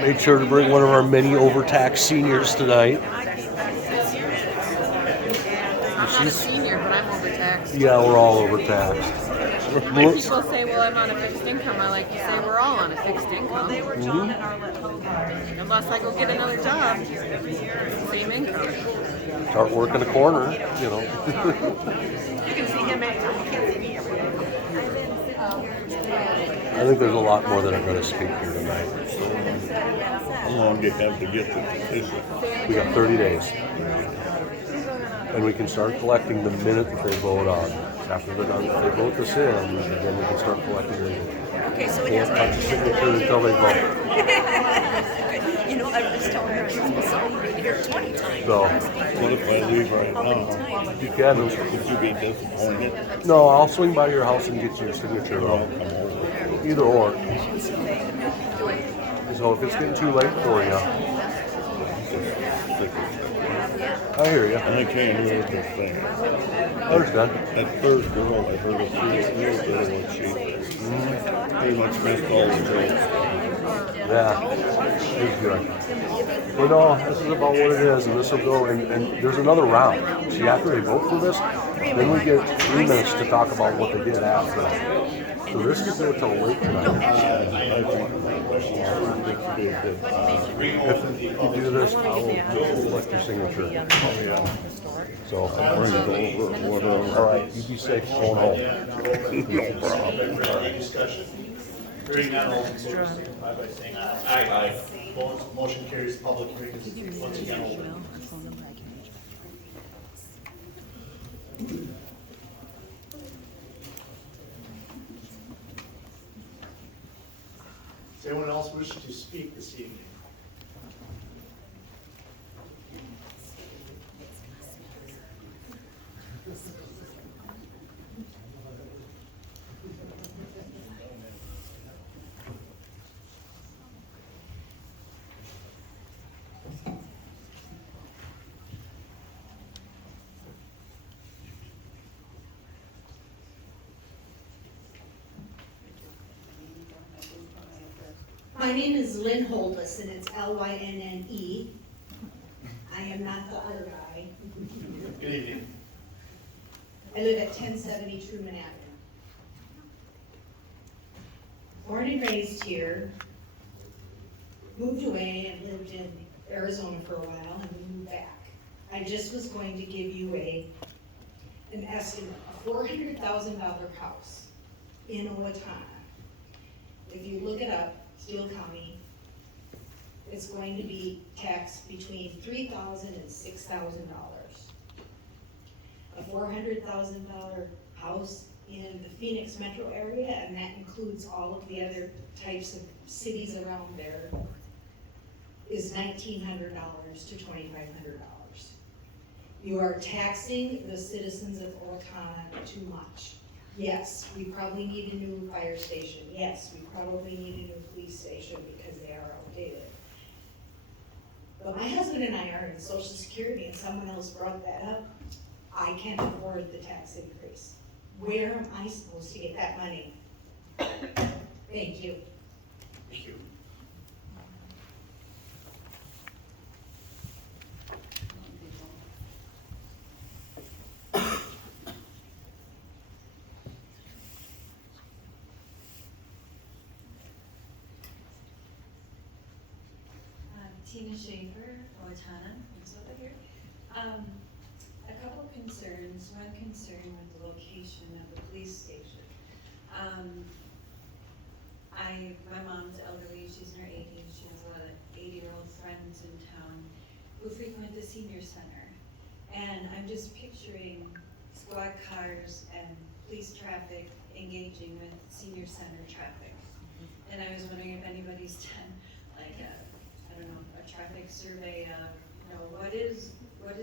Made sure to bring one of our many overtaxed seniors tonight. I'm not a senior, but I'm overtaxed. Yeah, we're all overtaxed. When people say, well, I'm on a fixed income, I like to say we're all on a fixed income. Unless I go get another job, same income. Start working a corner, you know. You can see him anytime. You can't see me every day. I think there's a lot more that are going to speak here tonight. How long do you have to get the petition? We got 30 days. And we can start collecting the minute that they vote on. After they're done, if they vote this in, then we can start collecting it. Okay, so we Can't touch the signature until they vote. You know, I was telling her, she's been here 20 times. So, what if I leave right now? You can. Would you be disappointed? No, I'll swing by your house and get your signature. Either or. So if it's getting too late for you. I hear you. And I can't hear this thing. I understand. That first girl, I heard her real good what she pretty much missed all the jokes. Yeah, it's good. But no, this is about what it is, and this will go, and there's another round. See, after they vote for this, then we get 3 minutes to talk about what they did after. So this could go till late tonight. If you do this, I'll collect your signature. So, I'm ready to go over whatever. all right, you be safe going home. No problem. Any discussion? Hearing none, all in favor, signify by saying aye. Aye. Opposed, motion carries. Public hearing is once again open. Does anyone else wish to speak this evening? My name is Lynn Holdus, and it's Lynne. I am not the other guy. Good evening. I live at 1070 Truman Avenue. born and raised here, moved away and lived in Arizona for a while and moved back. I just was going to give you an estimate, a $400,000 house in Owatonna. If you look it up, Steele County, it's going to be taxed between $3,000 and $6,000. A $400,000 house in the Phoenix metro area, and that includes all of the other types of cities around there, is $1,900 to $2,500. You are taxing the citizens of Owatonna too much. Yes, we probably need a new fire station. Yes, we probably need a new police station because they are outdated. But my husband and I are in Social Security, and someone else brought that up. I can't afford the tax increase. Where am I supposed to get that money? Thank you. Thank you. Tina Schaefer, Owatonna, Minnesota here. A couple of concerns. One concern with the location of the police station. My mom's elderly, she's in her 80s, she has a lot of 80-year-old friends in town who frequent the senior center. And I'm just picturing squad cars and police traffic engaging with senior center traffic. And I was wondering if anybody's done like a traffic survey of, what is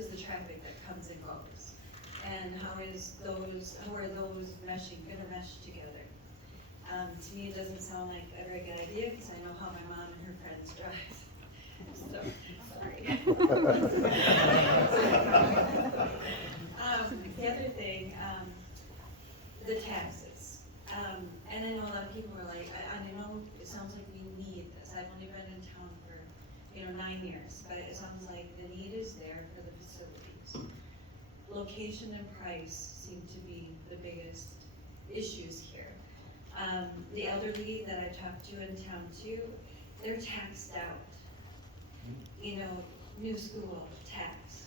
the traffic that comes and goes? And how are those gonna mesh together? To me, it doesn't sound like a very good idea, because I know how my mom and her friends drive. So, sorry. The other thing, the taxes. And I know a lot of people are like, I know it sounds like we need this. I've only been in town for 9 years, but it sounds like the need is there for the facilities. Location and price seem to be the biggest issues here. The elderly that I talked to in town too, they're taxed out. New school, tax.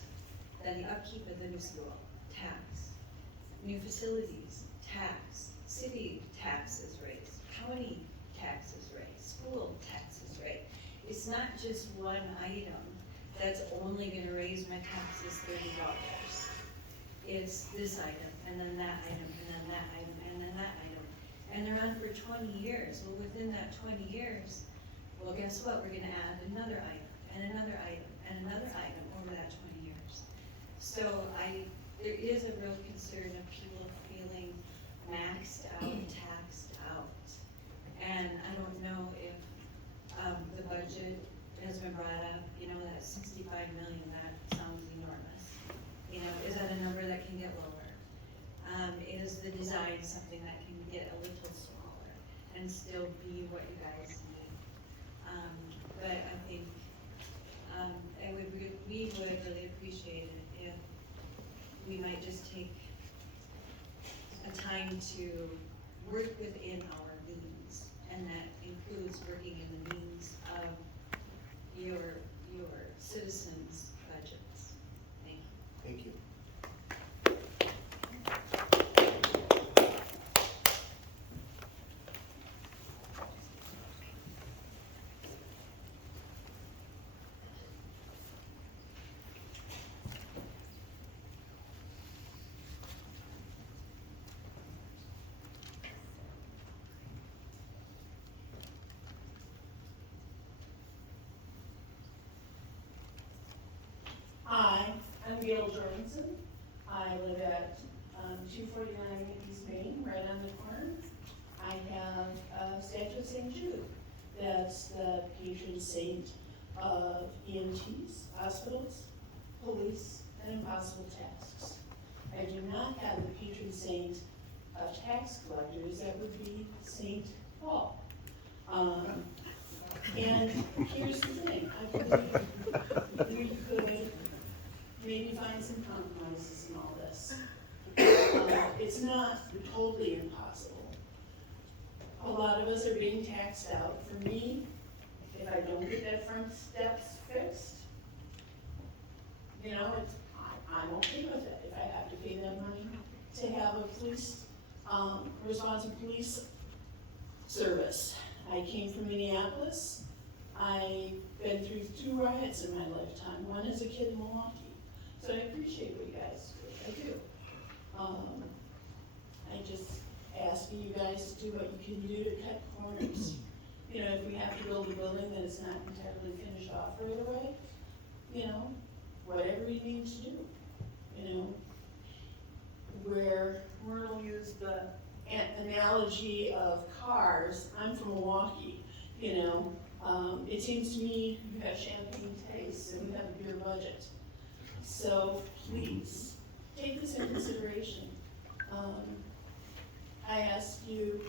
Then the upkeep of the new school, tax. New facilities, tax. City taxes raised, county taxes raised, school taxes raised. It's not just one item that's only gonna raise my taxes $30. It's this item, and then that item, and then that item, and then that item. And they're on for 20 years. Well, within that 20 years, well, guess what? We're gonna add another item, and another item, and another item over that 20 years. So there is a real concern of people feeling maxed out, taxed out. And I don't know if the budget has been brought up, that 65 million, that sounds enormous. Is that a number that can get lower? Is the design something that can get a little smaller and still be what you guys need? But I think we would really appreciate it if we might just take a time to work within our means, and that includes working in the means of your citizens' budgets. Thank you. Thank you. Hi, I'm Gail Jorgensen. I live at 249 East Main, right on the corner. I have a statue of St. Jude. That's the patron saint of EMTs, hospitals, police, and impossible tasks. I do not have the patron saint of tax collectors. That would be St. Paul. And here's the thing. I believe we could maybe find some compromises in all this. It's not totally impossible. A lot of of us are being taxed out. For me, if I don't get that front steps fixed, you know, I'm okay with it. If I have to pay that money to have a police, responsive police service. I came from Minneapolis. I've been through 2 riots in my lifetime, one as a kid in Milwaukee. So I appreciate what you guys do, I do. I just ask you guys to do what you can do to cut corners. You know, if we have to build a building that is not entirely finished off right away, you know, whatever we need to do, you know. Where Myrtle used the analogy of cars, I'm from Milwaukee, you know. It seems to me you have champagne tastes and we have a beer budget. So please, take this into consideration. I ask you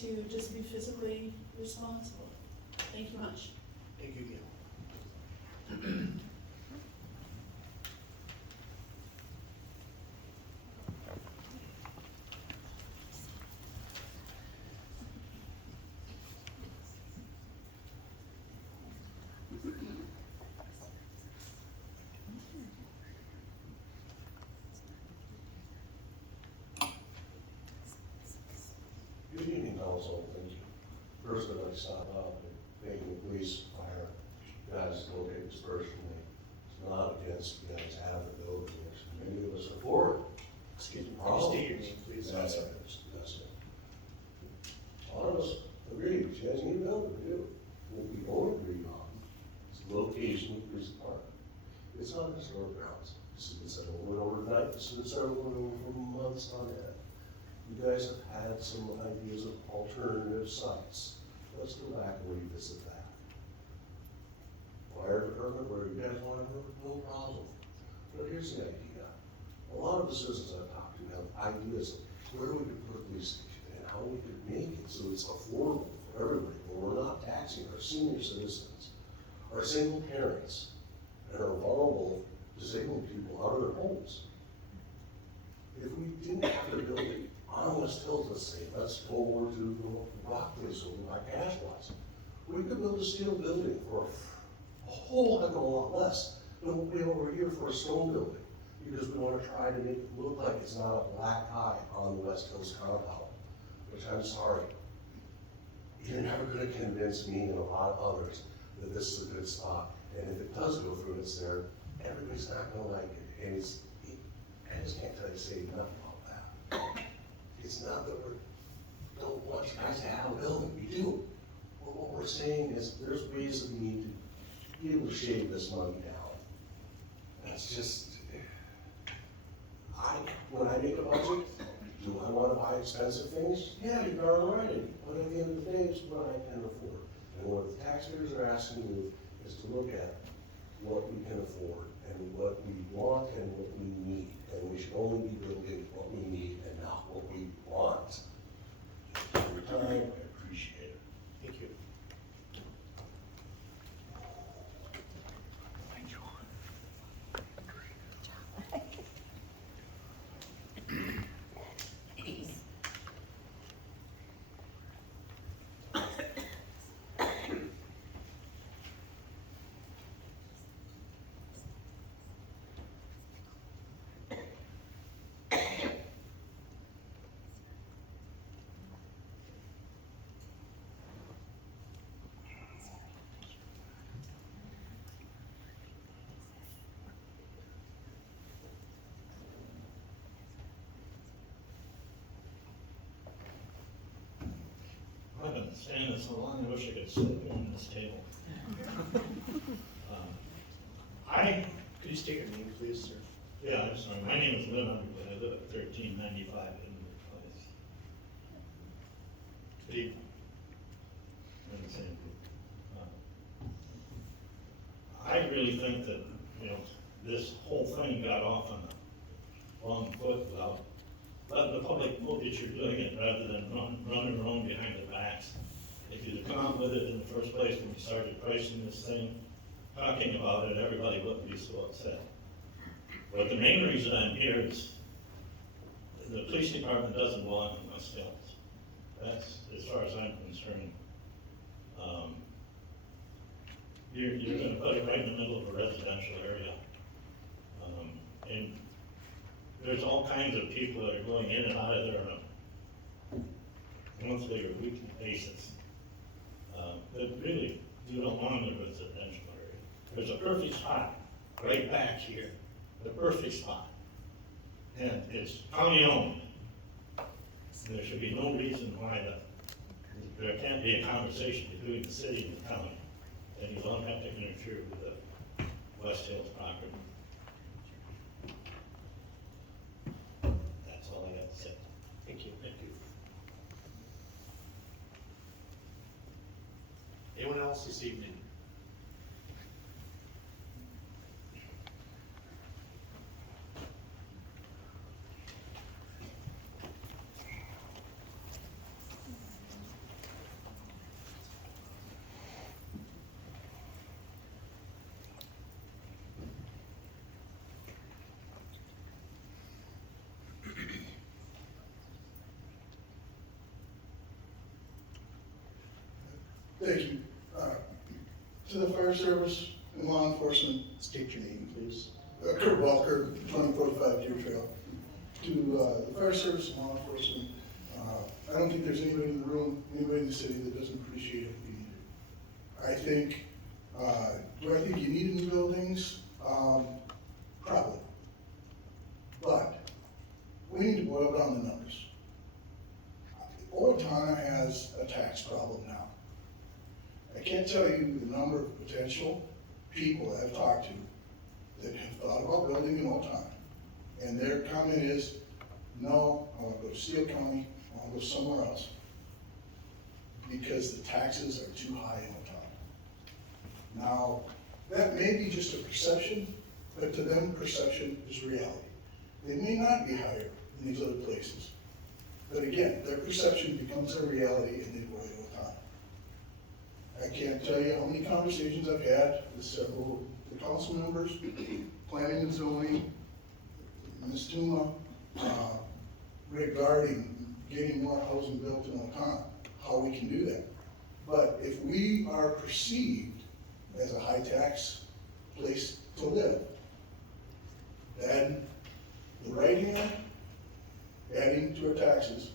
to just be physically responsible. Thank you much. Thank you, Gail. Good evening, council. Thank you. First, I'd like to stop out and thank the police, fire, guys, don't take this personally. It's not against you guys have the building. Many of us afford it. Excuse me, can you state your name, please? That's it. That's it. A lot of us agree, you guys need a building, we do. What we don't agree on is the location of the police department. It's not historic grounds. This has been said over and over tonight. This has been said over and over for months on end. You guys have had some ideas of alternative sites. Let's go back and revisit that. Fire department, where you guys want to move, no problem. But here's the idea. A lot of the citizens I've talked to have ideas of where we could put a police station and how we could make it so it's affordable for everybody. But we're not taxing our senior citizens, our single parents, and our vulnerable disabled people out of their homes. If we didn't have the building on West Hills, let's say, let's go over to the Rock Place over by Cash Lots. We could build a steel building for a whole heck of a lot less than what we have over here for a stone building, because we want to try to make it look like it's not a black eye on the West Hills compound, which I'm sorry. You're never going to convince me and a lot of others that this is a good spot. And if it does go through, it's there, everybody's not going to like it. And I just can't tell you, say enough about that. It's not that we don't want you guys to have a building, we do. But what we're saying is there's ways that we need to be able to shave this money down. That's just, when I make a budget, do I want to buy expensive things? Yeah, you're darn right. But at the end of the day, it's what I can afford. And what the taxpayers are asking you is to look at what we can afford and what we want and what we need. And we should only be building what we need and not what we want. Every time, I appreciate it. Thank you. I've been standing so long, I wish I could sit on this table. Could you state your name, please, sir? Yeah, I'm sorry, my name is Lynn Underwood, I live at 1395 Inwood Place. Good evening. We're in the same group. I really think that, you know, this whole thing got off on the wrong foot without letting the public know that you're doing it rather than running around behind their backs. If you'd have come out with it in the first place when we started pricing this thing, talking about it, everybody wouldn't be so upset. But the main reason I'm here is the police department doesn't belong in West Hills. That's, as far as I'm concerned, you're gonna put it right in the middle of a residential area. And there's all kinds of people that are going in and out of there on a monthly or weekly basis. That really, you don't want in a residential area. There's a perfect spot right back here, the perfect spot. And it's county owned. There should be no reason why there can't be a conversation between the city and the county, and you don't have to interfere with the West Hills property. That's all I got to say. Thank you. Thank you. Anyone else this evening? Thank you. To the fire service and law enforcement, state your name, please. Kurt Walker, 2045 Deer Trail. To the fire service and law enforcement, I don't think there's anybody in the room, anybody in the city that doesn't appreciate what you do. I think, do I think you need new buildings? Probably. But we need to boil down the numbers. Owatonna has a tax problem now. I can't tell you the number of potential people I've talked to that have thought about building in Owatonna. And their comment is, no, I want to go to Steele County, I want to go somewhere else. Because the taxes are too high in Owatonna. Now, that may be just a perception, but to them, perception is reality. They may not be higher in these other places. But again, their perception becomes their reality and they go to Owatonna. I can't tell you how many conversations I've had with several of the council members, planning and zoning, Ms. Tuma, regarding getting more housing built in Owatonna, how we can do that. But if we are perceived as a high tax place to live, then the right hand, adding to our taxes,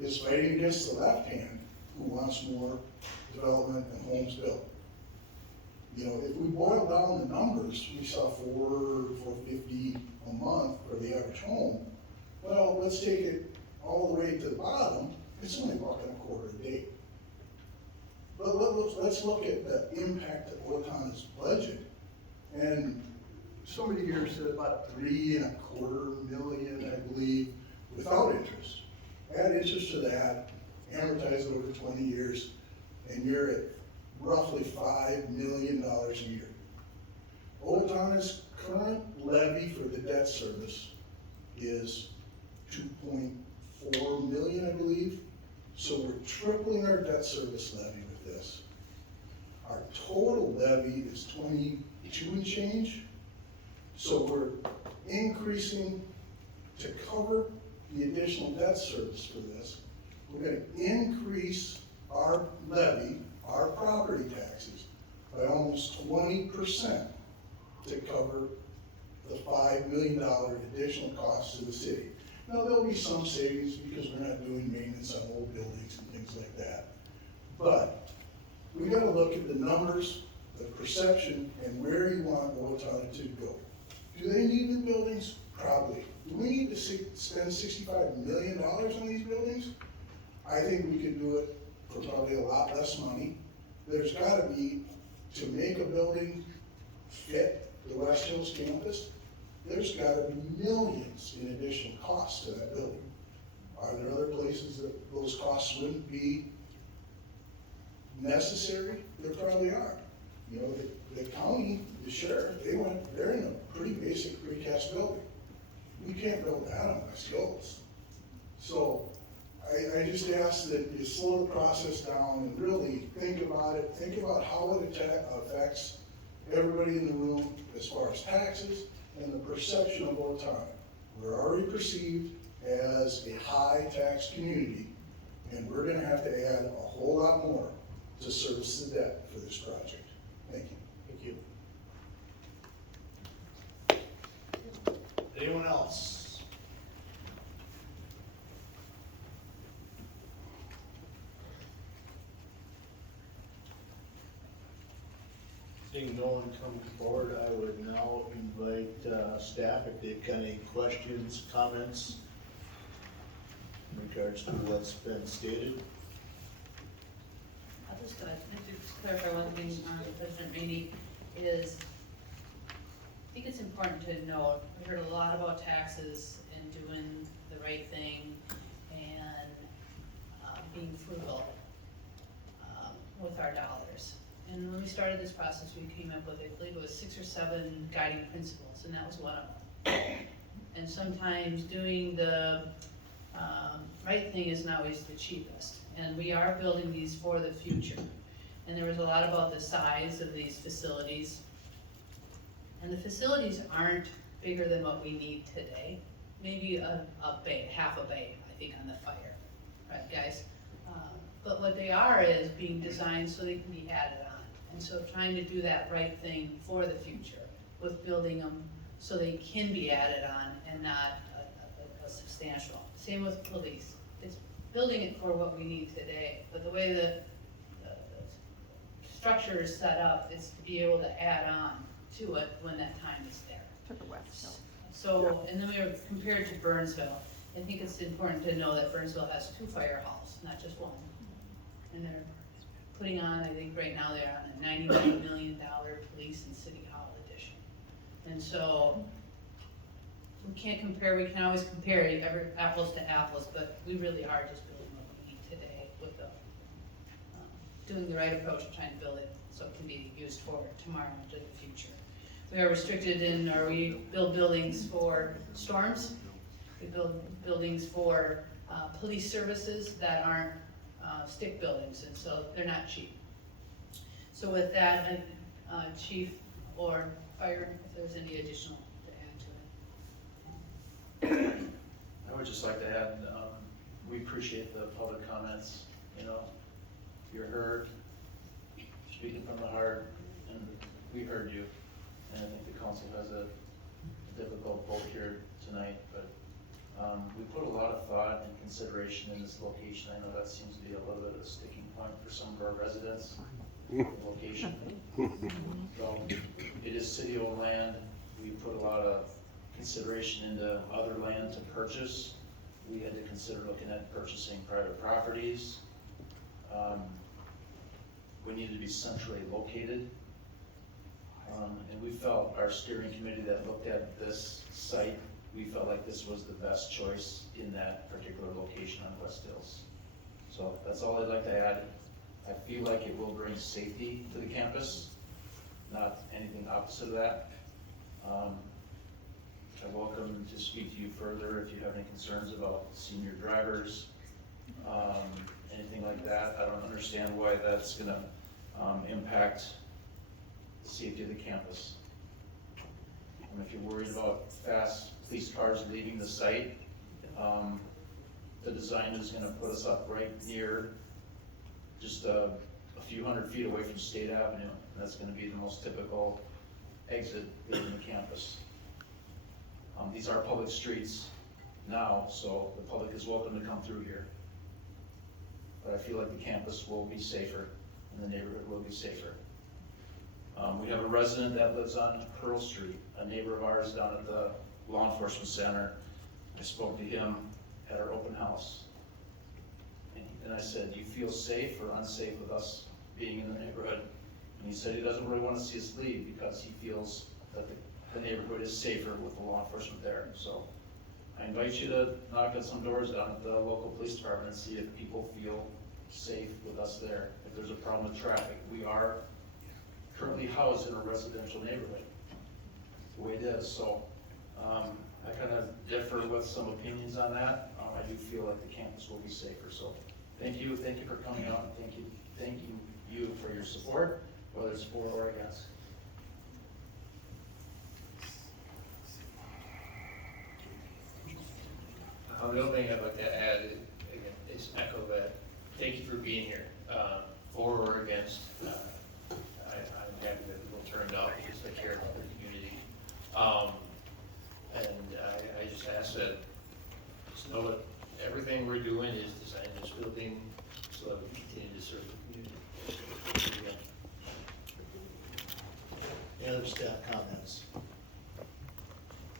is fighting against the left hand who wants more development and homes built. You know, if we boil down the numbers, we saw $450 a month for the average home. Well, let's take it all the way to the bottom. It's only $1.25 a day. But let's look at the impact of Owatonna's budget. And somebody here said about $3.25 million, I believe, without interest. Add interest to that, amortize it over 20 years, and you're at roughly $5 million a year. Owatonna's current levy for the debt service is $2.4 million, I believe. So we're tripling our debt service levy with this. Our total levy is 22 and change. So we're increasing to cover the additional debt service for this. We're going to increase our levy, our property taxes, by almost 20% to cover the $5 million additional cost to the city. Now, there'll be some savings because we're not doing maintenance on old buildings and things like that. But we got to look at the numbers, the perception, and where you want Owatonna to go. Do they need new buildings? Probably. Do we need to spend $65 million on these buildings? I think we could do it for probably a lot less money. There's got to be, to make a building fit the West Hills campus, there's got to be millions in additional costs to that building. Are there other places that those costs wouldn't be necessary? There probably are. You know, the county, the sheriff, they're in a pretty basic precast building. We can't build that on West Hills. So I just ask that you slow the process down and really think about it. Think about how it affects everybody in the room as far as taxes and the perception of Owatonna. We're already perceived as a high tax community, And we're gonna have to add a whole lot more to service the debt for this project. Thank you. Thank you. Anyone else? Seeing no one come forward, I would now invite staff if they've got any questions, comments in regards to what's been stated. I'll just clarify one thing, President Rainey, is I think it's important to note, we heard a lot about taxes and doing the right thing and being frugal with our dollars. And when we started this process, we came up with, I believe it was 6 or 7 guiding principles, and that was one of them. And sometimes doing the right thing isn't always the cheapest. And we are building these for the future. And there was a lot about the size of these facilities. And the facilities aren't bigger than what we need today. Maybe a bay, half a bay, I think, on the fire, right, guys? But what they are is being designed so they can be added on. And so trying to do that right thing for the future with building them so they can be added on and not a substantial. Same with police. It's building it for what we need today. But the way the structure is set up is to be able to add on to it when that time is there. So, and then we were compared to Burnsville. I think it's important to know that Burnsville has 2 fire halls, not just one. And they're putting on, I think right now they're on a $99 million police and city hall edition. And so we can't compare, we can always compare apples to apples, but we really are just building what we need today with the, doing the right approach of trying to build it so it can be used for tomorrow into the future. We are restricted in, or we build buildings for storms. We build buildings for police services that aren't stick buildings, and so they're not cheap. So with that, Chief or Fire, if there's any additional to add to it. I would just like to add, we appreciate the public comments, you know, you're heard, speaking from the heart, and we heard you. And I think the council has a difficult vote here tonight, but we put a lot of thought and consideration in this location. I know that seems to be a little bit of a sticking point for some of our residents, the location. So it is city-owned land. We put a lot of consideration into other land to purchase. We had to consider looking at purchasing private properties. We needed to be centrally located. And we felt, our steering committee that looked at this site, we felt like this was the best choice in that particular location on West Hills. So that's all I'd like to add. I feel like it will bring safety to the campus, not anything opposite of that. I'm welcome to speak to you further if you have any concerns about senior drivers, anything like that. I don't understand why that's gonna impact the safety of the campus. If you're worried about fast police cars leaving the site, the design is gonna put us up right near, just a few hundred feet away from State Avenue. And that's gonna be the most typical exit leaving the campus. These are public streets now, so the public is welcome to come through here. But I feel like the campus will be safer and the neighborhood will be safer. We have a resident that lives on Pearl Street, a neighbor of ours down at the law enforcement center. I spoke to him at our open house. And I said, do you feel safe or unsafe with us being in the neighborhood? And he said he doesn't really want to see us leave because he feels that the neighborhood is safer with the law enforcement there. So I invite you to knock on some doors down at the local police department and see if people feel safe with us there. If there's a problem with traffic, we are currently housed in a residential neighborhood, the way it is. So I kind of differ with some opinions on that. I do feel like the campus will be safer. So thank you for coming out, and thank you for your support, whether it's for or against. The only thing I'd like to add is echo that being here, for or against. I'm happy that people turned out because they care about their community. And I just ask that, just know that everything we're doing is designed this building so that we continue to serve the community. Any other staff comments?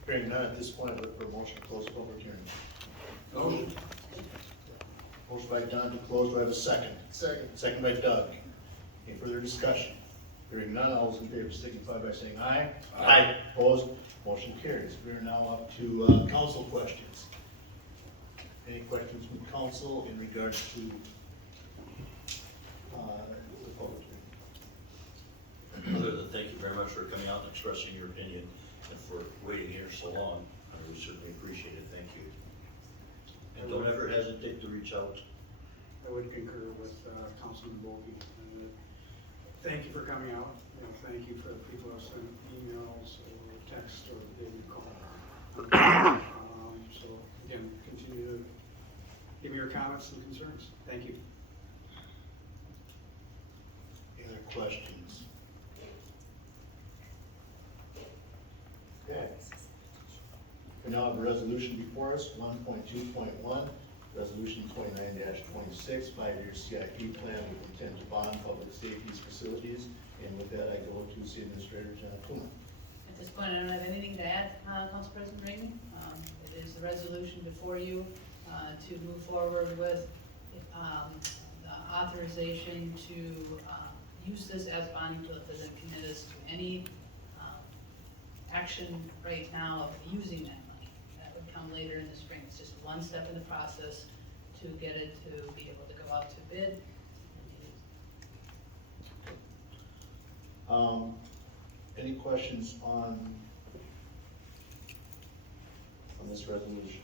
Hearing none at this point, I look for a motion to close the public hearing. Motion. Motion by Don to close, do I have a second? Second. Second by Doug. Any further discussion? Hearing none, all those in favor signify by saying aye. Aye. Opposed? Motion carries. We are now up to council questions. Any questions from council in regards to the public hearing? Other than thank you very much for coming out and expressing your opinion and for waiting here so long. We certainly appreciate it. Thank you. And don't ever hesitate to reach out. I would concur with Councilman Volpe. Thank you for coming out. Thank you for the people who have sent emails or text or gave me a call. So again, continue to give me your comments and concerns. Thank you. Any other questions? Okay. We now have a resolution before us, 1.2.1, resolution 29-26, 5-year CIP plan with intent to bond public safety facilities. And with that, I go to City Administrator Owatonna. At this point, I don't have anything to add, Council President Rainey. It is the resolution before you to move forward with the authorization to use this as bonding tool. It doesn't commit us to any action right now of using that money. That would come later in the spring. It's just one step in the process to get it to be able to go out to bid. Any questions on this resolution?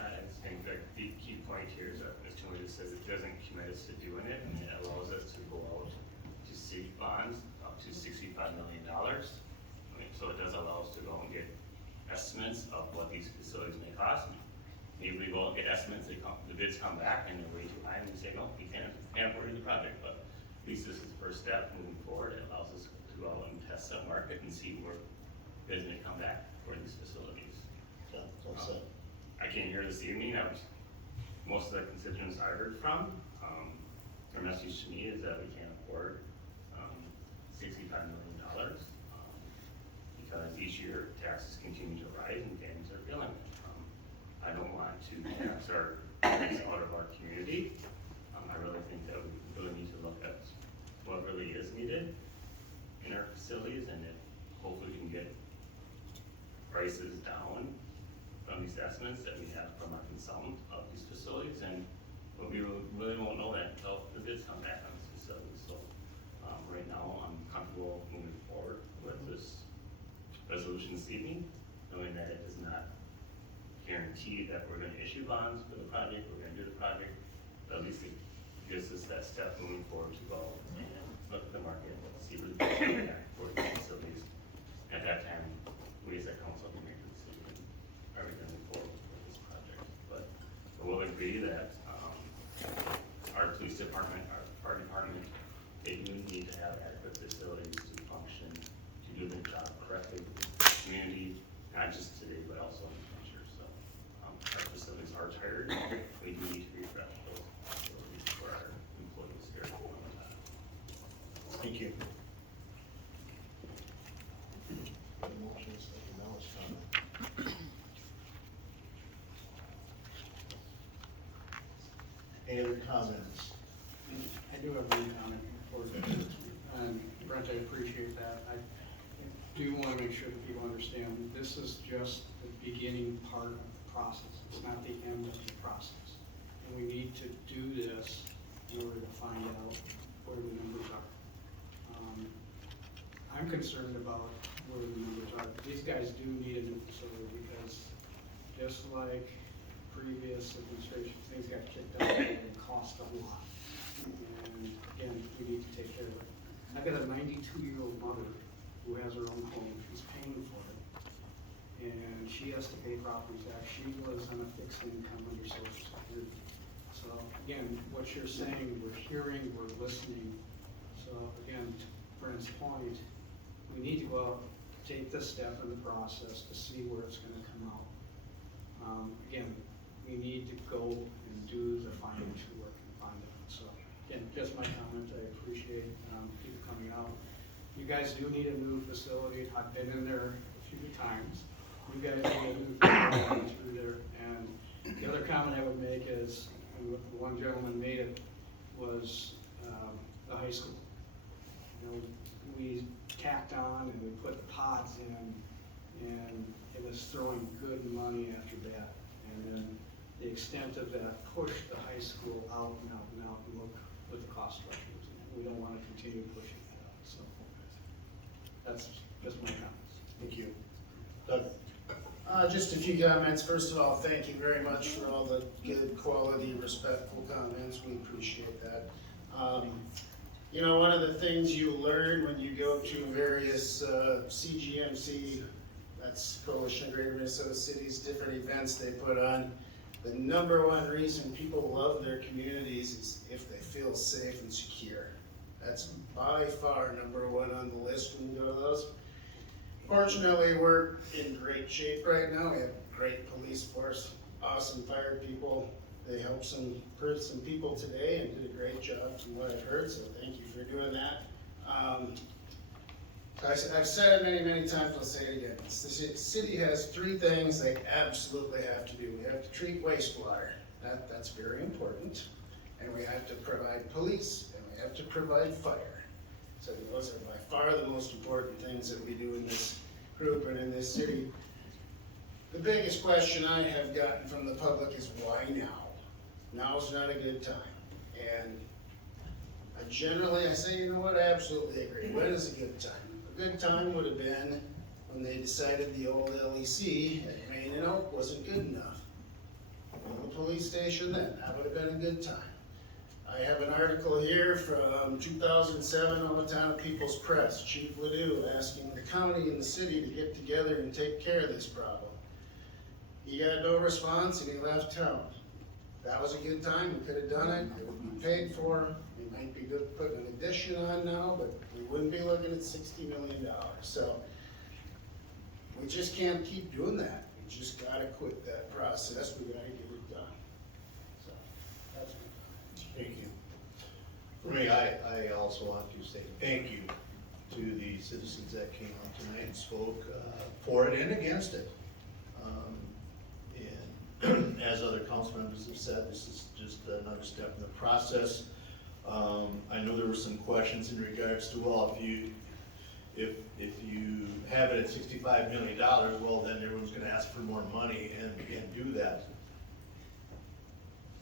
I think the key point here is that Mr. Lee says it doesn't commit us to doing it, and it allows us to go out to seek bonds up to $65 million. So it does allow us to go and get estimates of what these facilities may cost. Maybe we go and get estimates, the bids come back and they're way too high, and we say, no, we can't afford the project, but at least this is the first step moving forward. It allows us to go out and test that market and see where bids may come back for these facilities. I came here this evening, most of the constituents I heard from, their message to me is that we can't afford $65 million because each year taxes continue to rise and families are feeling it. I don't want to tax our families out of our community. I really think that we really need to look at what really is needed in our facilities, and if hopefully we can get prices down from these estimates that we have from our consultant of these facilities, but we really won't know that until the bids come back on these facilities. So right now I'm comfortable moving forward with this resolution this evening, knowing that it does not guarantee that we're going to issue bonds for the project, we're going to do the project, but at least it gives us that step moving forward to go and look at the market, see where the bids come back for the facilities. At that time, we as a council can make a decision, are we going to move forward with this project? But we'll agree that our police department, our fire department, they do need to have adequate facilities to function, to do their job correctly with the community, not just today, but also in the future. So our facilities are tired. We do need to refresh those facilities for our employees here at Owatonna. Thank you. Motions, now it's time. Any other comments? I do have one comment before, and Brent, I appreciate that. I do want to make sure that people understand this is just the beginning part of the process. It's not the end of the process. And we need to do this in order to find out where the numbers are. I'm concerned about where the numbers are. These guys do need a new facility because just like previous administrations, things got kicked out and cost a lot. And again, we need to take care of it. I've got a 92-year-old mother who has her own home. She's paying for it. And she has to pay property tax. She lives on a fixed income under Social Security. So again, what you're saying, we're hearing, we're listening. So again, to Brent's point, we need to go out, take this step in the process to see where it's gonna come out. Again, we need to go and do the financial work and find it. So again, just my comment, I appreciate people coming out. You guys do need a new facility. I've been in there a few times. You guys need a new facility through there. And the other comment I would make is, and what the one gentleman made it, was the high school. You know, we tacked on and we put the pods in, and it was throwing good money after that. And then the extent of that pushed the high school out and out and out, and look what the cost structure was. We don't want to continue pushing that out. So that's just my comments. Thank you. Doug? Just a few comments. First of all, thank you very much for all the good, quality, respectful comments. We appreciate that. You know, one of the things you learn when you go to various CGMC, that's Coalition of Greater Minnesota Cities, different events they put on, the number one reason people love their communities is if they feel safe and secure. That's by far number one on the list when you go to those. Fortunately, we're in great shape right now. We have a great police force, awesome fire people. They helped some people today and did a great job from what I've heard, so thank you for doing that. I've said it many, many times, I'll say it again. The city has three things they absolutely have to do. We have to treat wastewater. That's very important. And we have to provide police, and we have to provide fire. So those are by far the most important things that we do in this group and in this city. The biggest question I have gotten from the public is why now? Now's not a good time. And I say, you know what, I absolutely agree. When is a good time? A good time would have been when they decided the old LEC at Main and Oak wasn't good enough. Build the police station then, that would have been a good time. I have an article here from 2007 Owatonna People's Press, Chief Ledoux asking the county and the city to get together and take care of this problem. He got no response and he left town. That was a good time, we could have done it, it would be paid for, we might be good putting an addition on now, but we wouldn't be looking at $60 million. So we just can't keep doing that. We just gotta quit that process, we gotta get it done. So that's my Thank you. For me, I also want to say thank you to the citizens that came out tonight and spoke for it and against it. And as other council members have said, this is just another step in the process. I know there were some questions in regards to, well, if you have it at $65 million, well, then everyone's gonna ask for more money and do that.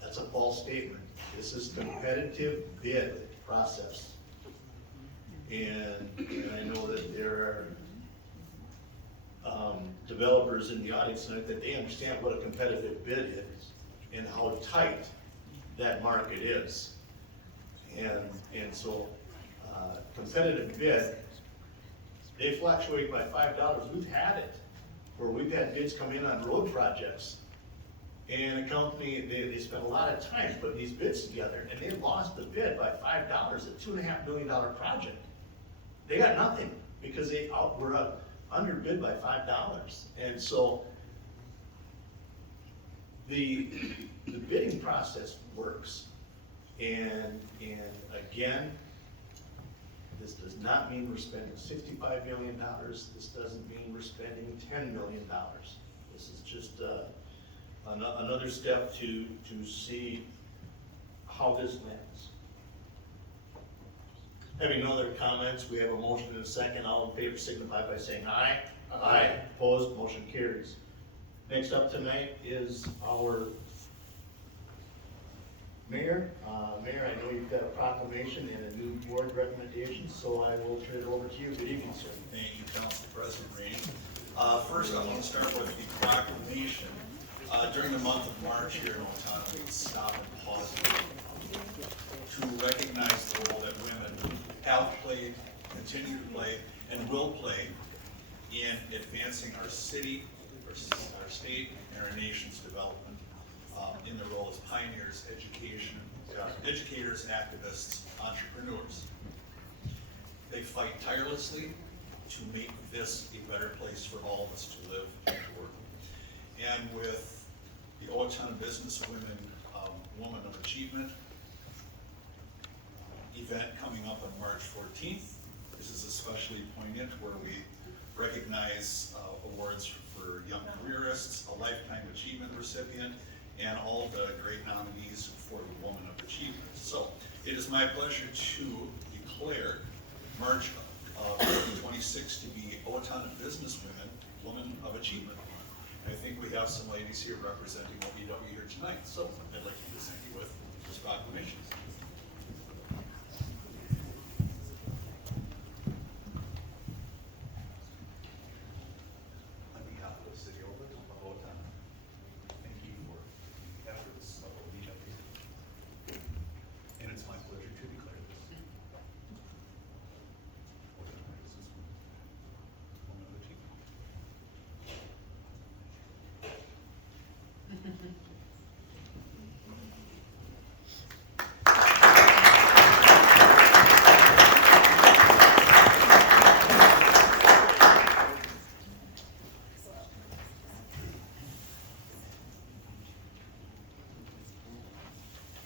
That's a false statement. This is competitive bid process. And I know that there are developers in the audience tonight that they understand what a competitive bid is and how tight that market is. And so competitive bid, they fluctuate by $5. We've had it where we've had bids come in on road projects. And a company, they spent a lot of time putting these bids together, and they lost the bid by $5, a $2.5 million project. They got nothing because they were underbid by $5. And so the bidding process works. And again, this does not mean we're spending $65 million. This doesn't mean we're spending $10 million. This is just another step to see how this lands. Having no other comments, we have a motion and a second. All in favor signify by saying aye. Aye. Opposed, motion carries. Next up tonight is our mayor. Mayor, I know you've got a proclamation and a new board recommendation, so I will turn it over to you. Good evening, sir. Thank you, Council President Rain. First, I want to start with the proclamation. During the month of March here in Owatonna, we stop and pause to recognize the role that women have played, continue to play, and will play in advancing our city, our state, and our nation's development. in their role as pioneers, educators, activists, entrepreneurs. They fight tirelessly to make this a better place for all of us to live and to work. And with the Owatonna Business Woman of Achievement event coming up on March 14th, this is especially poignant, where we recognize awards for young careerists, a lifetime achievement recipient, and all the great nominees for the Woman of Achievement. So it is my pleasure to declare March 26th to be Owatonna Business Woman of Achievement. I think we have some ladies here representing OBW here tonight, so I'd like to present you with this proclamation. On behalf of the City of Owatonna, thank you for the efforts of OBW, and it's my pleasure to declare this Owatonna Business Woman of Achievement.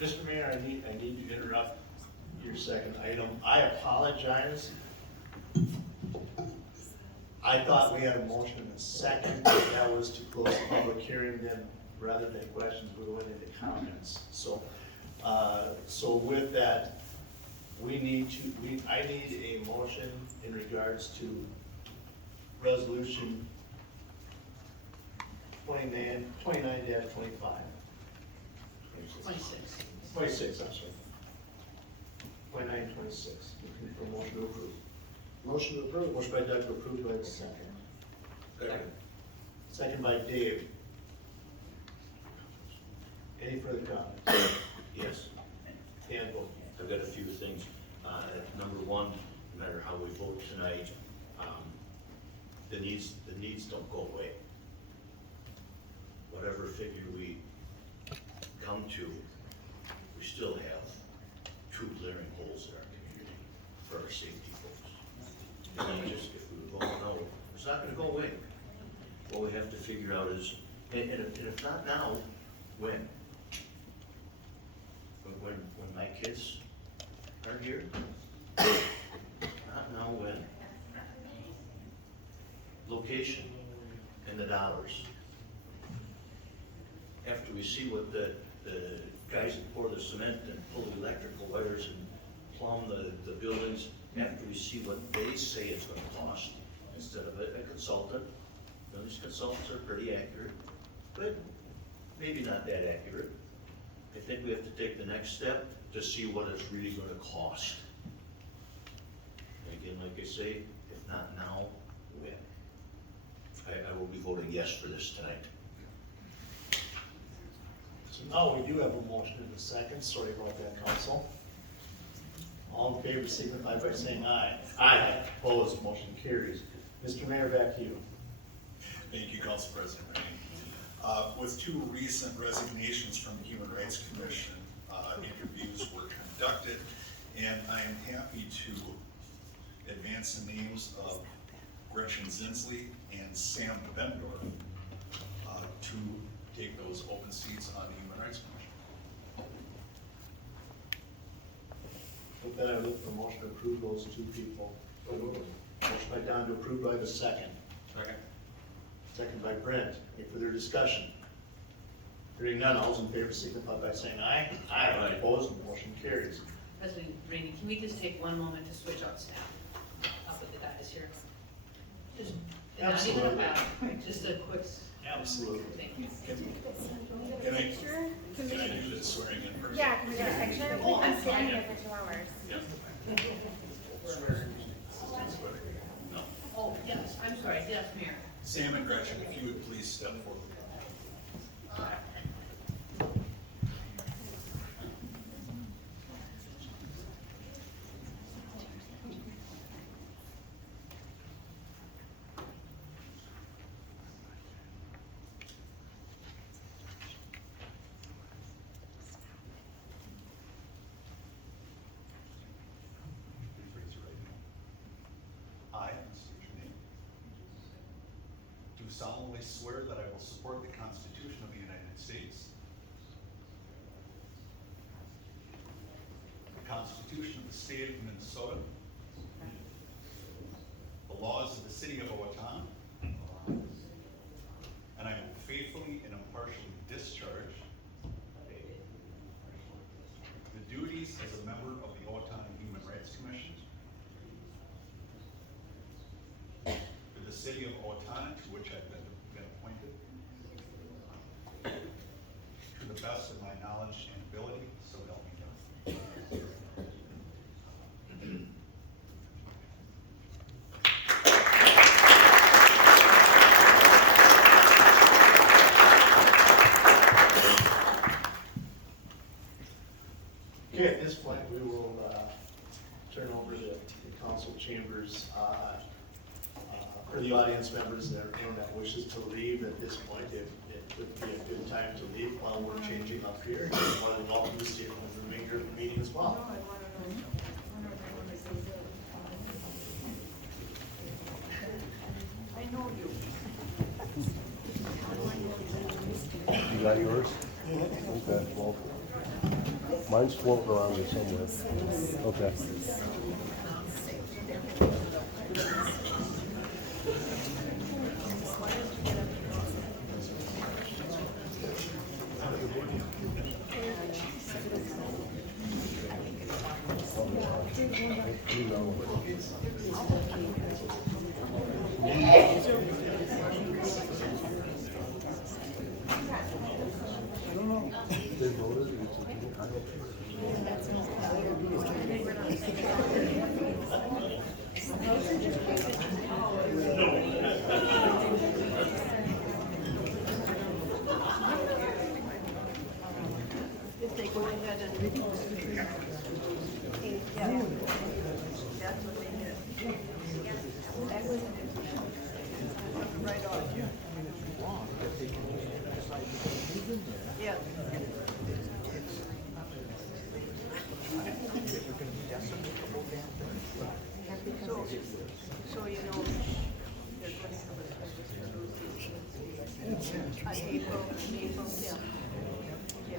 Mr. Mayor, I need to interrupt your second item. I apologize. I thought we had a motion in a second, that was to close the public hearing, then rather than questions, we went into comments. So, so with that, I need a motion in regards to resolution 29-25. 26, I'm sorry. 29-26, looking for motion to approve. Motion to approve. Motion by Doug to approve, do I have a second? Second. Second by Dave. Any further comments? Yes, Dan, vote. I've got a few things. Number one, no matter how we vote tonight, the needs don't go away. Whatever figure we come to, we still have two glaring holes in our community for our safety folks. And then just, if we were going, no, it's not gonna go away. What we have to figure out is, and if not now, when? When my kids are here? Not now, when? Location and the dollars. After we see what the guys that pour the cement and pull the electrical wires and plumb the buildings, after we see what they say it's gonna cost, instead of a consultant. You know, these consultants are pretty accurate, but maybe not that accurate. I think we have to take the next step to see what it's really gonna cost. And again, like I say, if not now, when? I will be voting yes for this tonight. So now we do have a motion in a second, sorry about that, council. All in favor signify by saying aye. Aye. Opposed, motion carries. Mr. Mayor, back to you. Thank you, Council President Rainey. With two recent resignations from the Human Rights Commission, interviews were conducted, and I am happy to advance the names of Gretchen Zinsley and Sam Bendorf to take those open seats on the Human Rights Commission. With that, I look for a motion to approve those two people. Motion by Don to approve, by the second. Second. Second by Brent. Any further discussion? Hearing none, all those in favor signify by saying aye. Aye. Opposed, motion carries. President Rainey, can we just take one moment to switch out staff? Up with the guys here. Just, not even a bow, just a quick. Absolutely. Thank you. Can I do the swearing in person? Yeah, can we get a picture? Oh, I'm standing here for 2 hours. Yeah. No. Oh, yes, I'm sorry, yes, Mayor. Sam and Gretchen, if you would please step forward. do solemnly swear that I will support the Constitution of the United States, the Constitution of the State of Minnesota, the laws of the City of Owatonna, and I will faithfully and impartially discharge the duties as a member of the Owatonna Human Rights Commission for the City of Owatonna, to which I've been appointed, to the best of my knowledge and ability, so help me God. Okay, at this point, we will turn over to the council chambers. For the audience members and everyone that wishes to leave at this point, it would be a good time to leave while we're changing up here. You're more than welcome to stay for the remainder of the meeting as well. I know you. You got yours? Okay, well, mine's floating around here somewhere. Okay. If they go ahead and. Yeah, that's what they did. That was right on. Yeah. So you know, they're going to have a on April 10th. Yeah.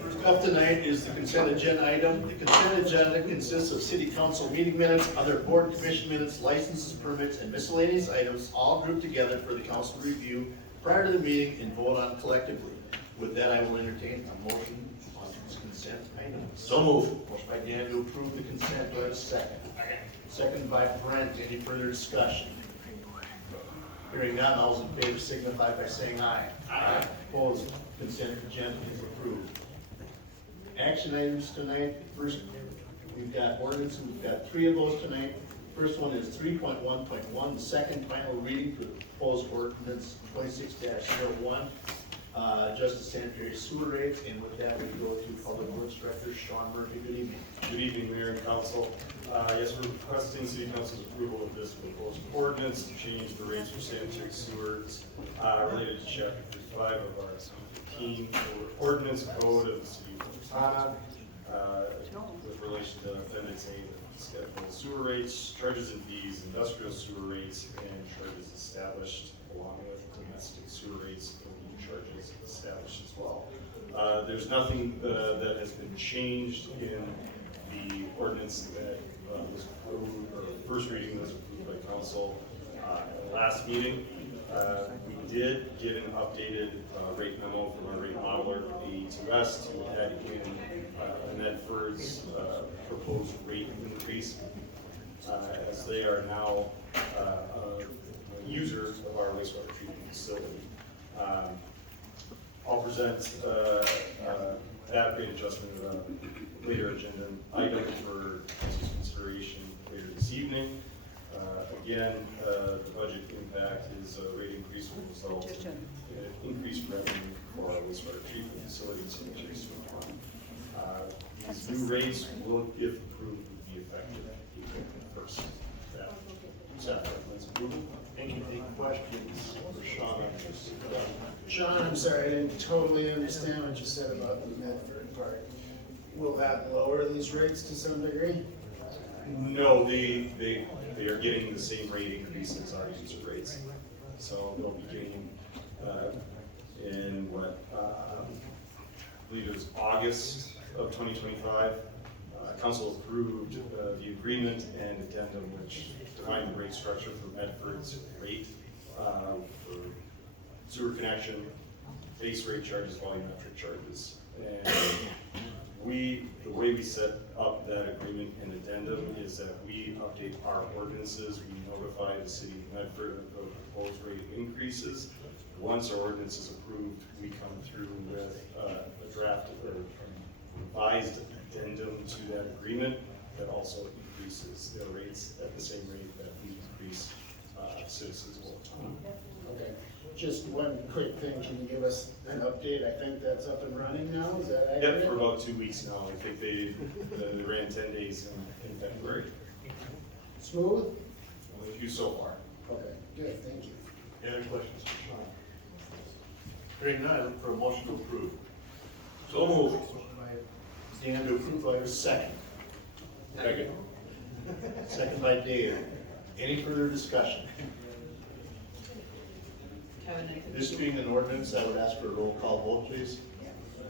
First up tonight is the consent agenda item. The consent agenda consists of city council meeting minutes, other board and commission minutes, licenses, permits, and miscellaneous items, all grouped together for the council to review prior to the meeting and vote on collectively. With that, I will entertain a motion on this consent item. So moved. Motion by Dan to approve the consent. Do I have a second? Second by Brent. Any further discussion? Hearing none, all those in favor signify by saying aye. Aye. Opposed? Consent agenda is approved. Action items tonight. First, we've got ordinance, we've got 3 of those tonight. First one is 3.1.1, the second final reading for the proposed ordinance 26-01, Justice Sanitary Sewer Rates. And with that, we go to Public Works Director Sean Murphy. Good evening. Good evening, Mayor and Council. Yes, we're requesting City Council's approval of this proposed ordinance to change the rates for sanitary sewers related to Chapter 35 of our 15 Ordinance Code of the City of Owatonna with relation to Appendix A, the schedule of sewer rates, charges and fees, industrial sewer rates, and charges established, along with domestic sewer rates and charges established as well. There's nothing that has been changed in the ordinance that was approved, or first reading was approved by council at the last meeting. We did get an updated rate memo from our rate modeler, ATVs, to add in Annette Furd's proposed rate increase, as they are now a user of our wastewater treatment facility. I'll present that rate adjustment later agenda item for consideration later this evening. Again, the budget impact is a rate increase will result in increased revenue for our wastewater treatment facilities in the sewer fund. These new rates will, if approved, be effective April 1st. That's approval. Any questions for Sean on this? Sean, I'm sorry, I didn't totally understand what you said about the Medford part. Will that lower these rates to some degree? No, they are getting the same rate increase as our user rates. So they'll be getting, in what, I believe it was August of 2025, council approved the agreement and addendum which defined the rate structure for Medford's rate for sewer connection, base rate charges, volumetric charges. And the way we set up that agreement and addendum is that we update our ordinances, we notify the city of Medford of the proposed rate increases. Once our ordinance is approved, we come through with a draft or revised addendum to that agreement that also increases their rates at the same rate that we increase citizens of Owatonna. Okay, just one quick thing, can you give us an update? I think that's up and running now, is that accurate? Yep, for about 2 weeks now. I think they ran 10 days in February. Smooth? Only a few so far. Okay, good, thank you. Any other questions for Sean? Hearing none, I look for a motion to approve. So moved. Dan to approve, by a second. Second. Second by Dave. Any further discussion? Kevin, anything? This being an ordinance, I would ask for a roll call vote, please.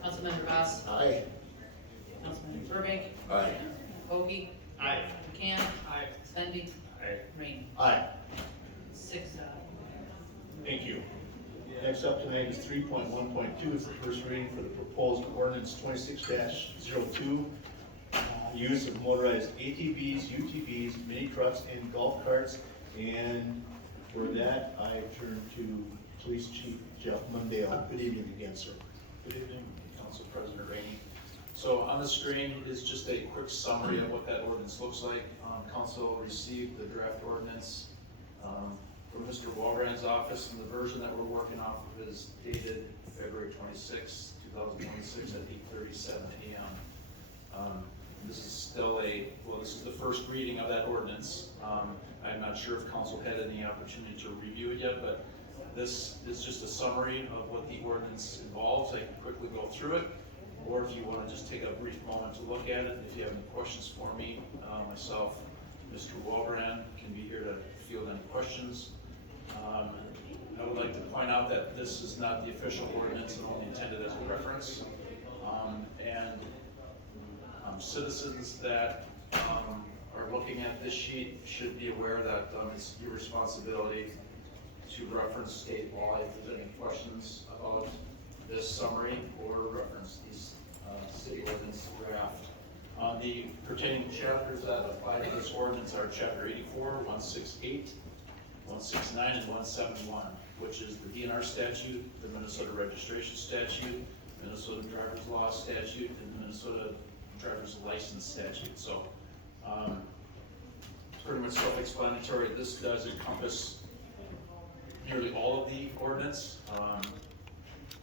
Councilmember Ross, Aye. Councilmember Burbank, Aye. Hoagie, Aye. McCann, Svenby, Aye. Rainey. Aye. 6 Thank you. Next up tonight is 3.1.2, is the first reading for the proposed ordinance 26-02, use of motorized ATVs, UTVs, mini trucks, and golf carts. And for that, I turn to Police Chief Jeff Mundale. Good evening again, sir. Good evening, Council President Rainey. So on the screen is just a quick summary of what that ordinance looks like. Council received the draft ordinance from Mr. Walbrand's office, and the version that we're working off of is dated February 26, 2026 at 8:37 a.m. This is still this is the first reading of that ordinance. I'm not sure if council had any opportunity to review it yet, but this is just a summary of what the ordinance involves. I can quickly go through it, or if you want to just take a brief moment to look at it. If you have any questions for me, myself, Mr. Walbrand can be here to field any questions. I would like to point out that this is not the official ordinance and only intended as a reference. Citizens that are looking at this sheet should be aware that it's your responsibility to reference state law if there's any questions about this summary or reference these city ordinance draft. The pertaining chapters that apply to this ordinance are Chapter 84, 168, 169, and 171, which is the DNR statute, the Minnesota registration statute, Minnesota driver's law statute, and the Minnesota driver's license statute. So it's pretty much self-explanatory. This does encompass nearly all of the ordinance.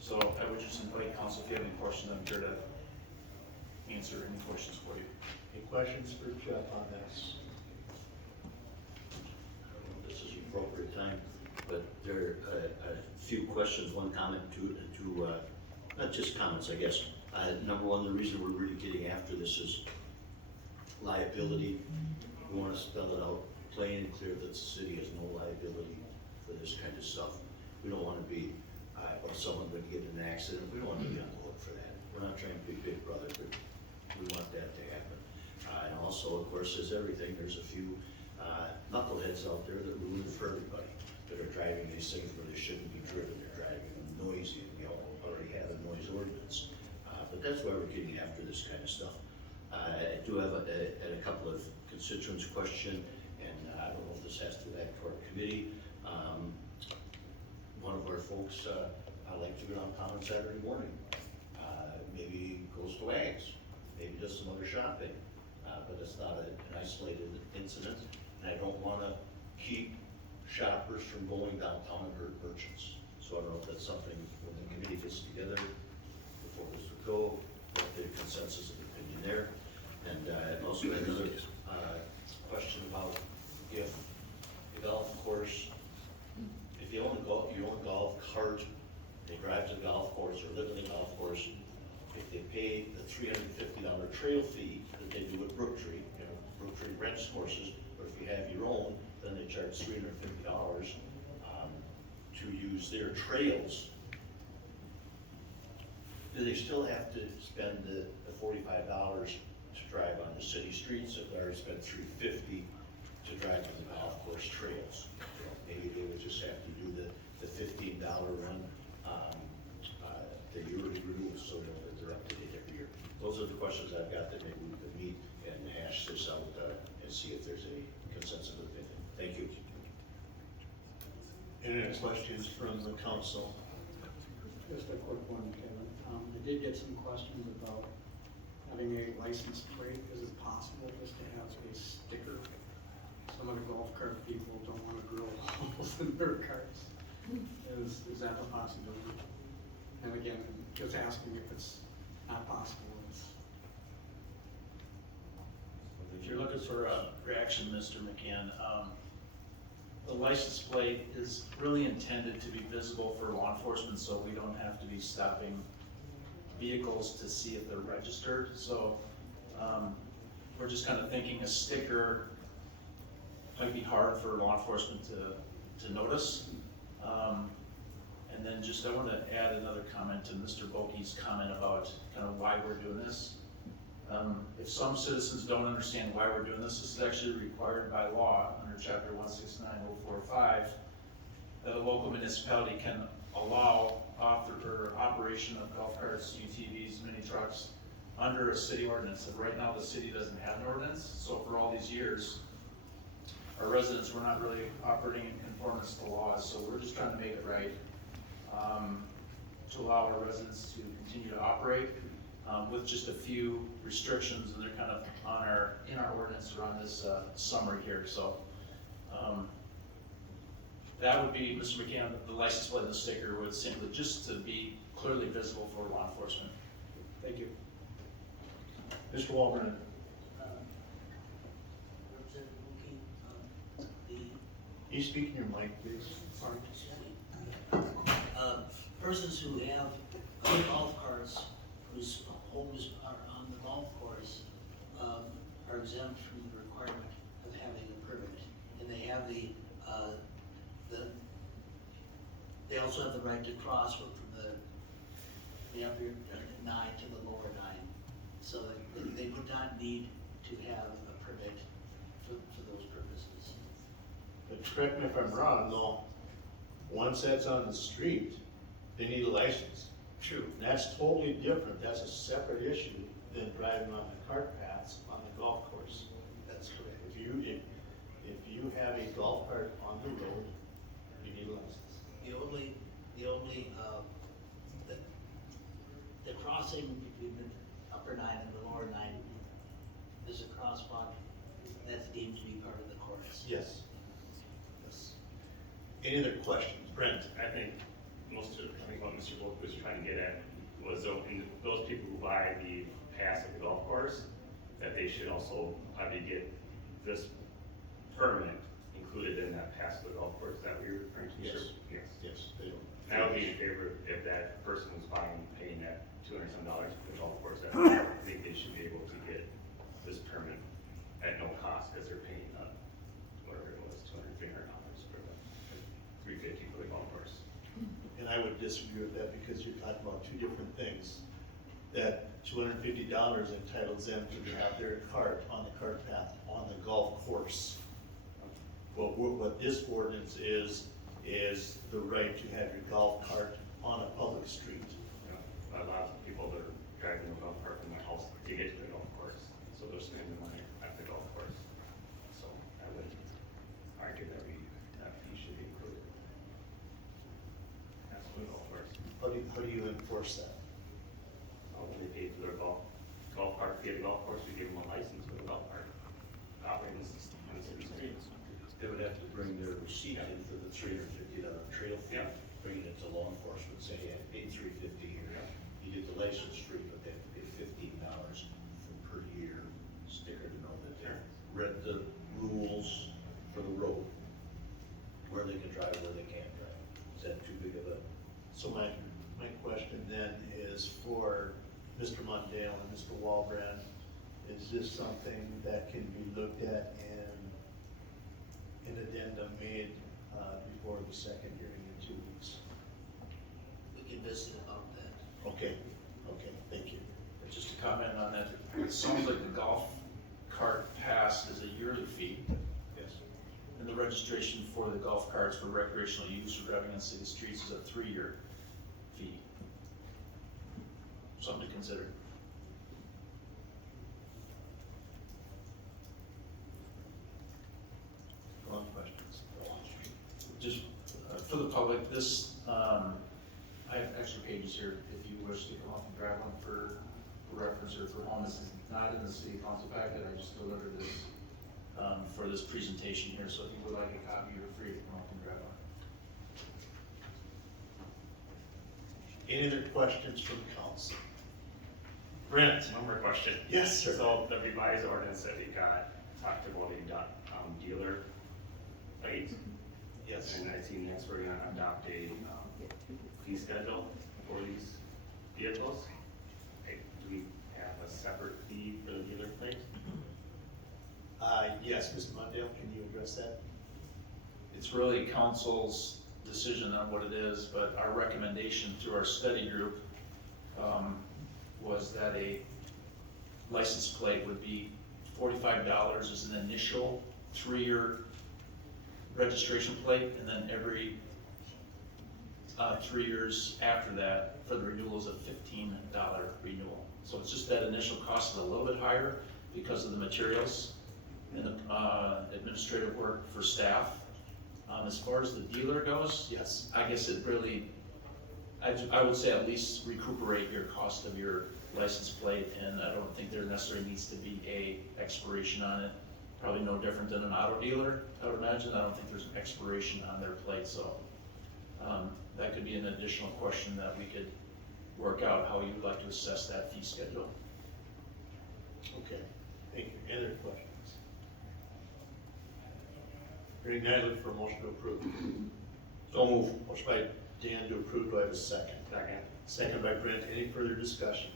So I would just invite council, if you have any questions, I'm here to answer any questions for you. Any questions for Jeff on this? This is the appropriate time, but there are a few questions, one comment to not just comments, I guess. Number one, the reason we're really getting after this is liability. We want to spell it out plain and clear that the city has no liability for this kind of stuff. We don't want to be, if someone would get in an accident, we don't want to be on the hook for that. We're not trying to be Big Brother, but we want that to happen. And also, of course, as everything, there's a few knuckleheads out there that ruin it for everybody, that are driving these things where they shouldn't be driven. They're driving them noisy, and we already have a noise ordinance. But that's why we're getting after this kind of stuff. I do have a couple of constituents question, and I don't know if this has to go back to our committee. One of our folks, I like to go downtown on Saturday morning. Maybe goes to Wags, maybe does some other shopping, but it's not an isolated incident. And I don't want to keep shoppers from going downtown and hurt merchants. So I don't know if that's something when the committee gets together before this would go, what the consensus of opinion there. And I also had another question about if the golf course, if you own a golf cart, they drive to the golf course or live in the golf course, if they pay the $350 trail fee that they do at Brooktree free rents courses, but if you have your own, then they charge $350 to use their trails. Do they still have to spend the $45 to drive on the city streets if they already spent $350 to drive on the golf course trails? Maybe they would just have to do the $15 run, the yearly renewal, so that they're up to date every year. Those are the questions I've got that maybe we could meet and hash this out and see if there's a consensus of opinion. Thank you. Any other questions from the council? Just a quick one, Kevin. I did get some questions about having a license plate. Is it possible just to have a sticker? Some of the golf cart people don't want to grill holes in their carts. Is that a possibility? And again, just asking if it's not possible. If you're looking for a reaction, Mr. McCann, the license plate is really intended to be visible for law enforcement, so we don't have to be stopping vehicles to see if they're registered. So we're just kind of thinking a sticker might be hard for law enforcement to notice. And then just, I want to add another comment to Mr. Boke's comment about kind of why we're doing this. If some citizens don't understand why we're doing this, this is actually required by law under chapter 169.045, that a local municipality can allow operation of golf carts, UTVs, mini trucks under a city ordinance. And right now the city doesn't have an ordinance, so for all these years, our residents were not really operating in conformance to laws, so we're just trying to make it right, to allow our residents to continue to operate with just a few restrictions, and they're kind of in our ordinance around this summary here. So that would be, Mr. McCann, the license plate and the sticker would simply just to be clearly visible for law enforcement. Thank you. Mr. Walbren. Can you speak in your mic, please? Sorry. Persons who have golf carts whose homes are on the golf course are exempt from the requirement of having a permit. And they have they also have the right to cross from the upper 9 to the lower 9. So they would not need to have a permit for those purposes. But correct me if I'm wrong, though, once that's on the street, they need a license. True. And that's totally different, that's a separate issue than driving on the cart paths on the golf course. That's correct. If you have a golf cart on the road, you need a license. The crossing between the upper 9 and the lower 9 is a crosswalk that's deemed to be part of the course. Yes. Yes. Any other questions? Brent? I think what Mr. Volk was trying to get at was those people who buy the pass at the golf course, that they should also probably get this permit included in that pass to the golf course that we were referring to. Yes. Yes. Yes, they don't. I would be in favor if that person was paying that $200 some for the golf course. I think they should be able to get this permit at no cost because they're paying whatever it was, $200, $300 for the $350 for the golf course. And I would disagree with that because you're talking about two different things. That $250 entitles them to have their cart on the cart path on the golf course. But what this ordinance is the right to have your golf cart on a public street. A lot of people that are driving a golf cart from their house to get to the golf course, so they're spending money at the golf course. So I would argue that fee should be included. That's the golf course. How do you enforce that? When they pay for their golf cart to get a golf course, we give them a license for the golf cart. Operating on the city streets. They would have to bring their receipt in for the $350 trail fee, bringing it to law enforcement, say, I paid $350 here. You get the license free, but they have to pay $15 per year sticker to know that they read the rules for the road, where they can drive, where they can't drive. Is that too big of a? So my question then is for Mr. Mondale and Mr. Walbrand, is Is this something that can be looked at and an addendum made before the second hearing in 2 weeks? We can visit about that. Okay, thank you. Just to comment on that, it sounds like the golf cart pass is a yearly fee. Yes. And the registration for the golf carts for recreational use or driving on city streets is a 3-year fee. Something to consider. Wrong questions. Just for the public, this, I have extra pages here if you wish to come up and grab one for reference or for home. This is not in the city council packet, I just delivered this for this presentation here, so if you would like a copy, you're free to come up and grab one. Any other questions from council? Brent? One more question. Yes, sir. So the revised ordinance that we got talked about a dealer plate. Yes. And I see next we're gonna adopt a fee schedule for these vehicles. Okay, do we have a separate fee for the dealer plate? Yes, Mr. Mondale, can you address that? It's really council's decision on what it is, but our recommendation through our study group was that a license plate would be $45 as an initial 3-year registration plate, and then every 3 years after that for the renewal is a $15 renewal. So it's just that initial cost is a little bit higher because of the materials and the administrative work for staff. As far as the dealer goes, yes, I guess it really, I would say at least recuperate your cost of your license plate, and I don't think there necessarily needs to be a expiration on it. Probably no different than an auto dealer, I would imagine. I don't think there's an expiration on their plate, so that could be an additional question that we could work out how you'd like to assess that fee schedule. Okay, thank you. Any other questions? Hearing none, look for a motion to approve. So move. Motion by Dan to approve, do I have a second? Second. Second by Brent, any further discussion?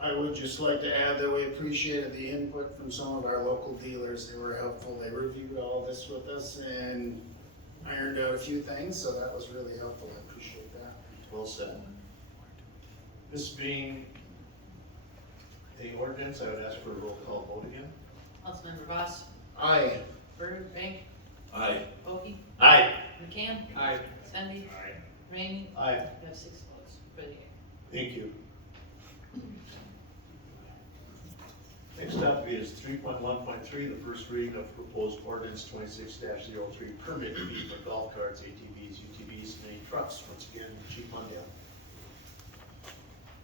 I would just like to add that we appreciated the input from some of our local dealers. They were helpful. They reviewed all this with us and ironed out a few things, so that was really helpful. I appreciate that. Well said. This being the ordinance, I would ask for a roll call vote again. Councilmember Voss, Aye. Bird, Bank, Aye. Bulky, Aye. McCann. Aye. Svendy. Aye. Ramey. Aye. We have 6 votes for the year. Thank you. Next up is 3.1.3, the first reading of proposed ordinance 26-03, permit fee for golf carts, ATVs, UTVs, and any trucks. Once again, Chief Mondale.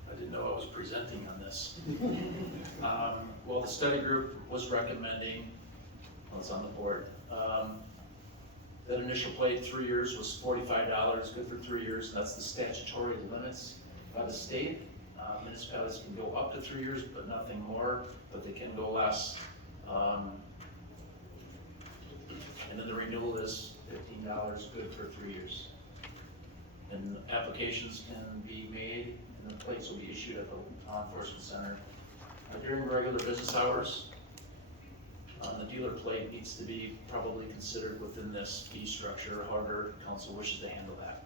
I didn't know I was presenting on this. Well, the study group was recommending, well, it's on the board, that initial plate 3 years was $45, good for 3 years, and that's the statutory limits by the state. Municipalities can go up to 3 years, but nothing more, but they can go less. And then the renewal is $15, good for 3 years. And applications can be made, and the plates will be issued at the law enforcement center during regular business hours. The dealer plate needs to be probably considered within this fee structure, however council wishes to handle that.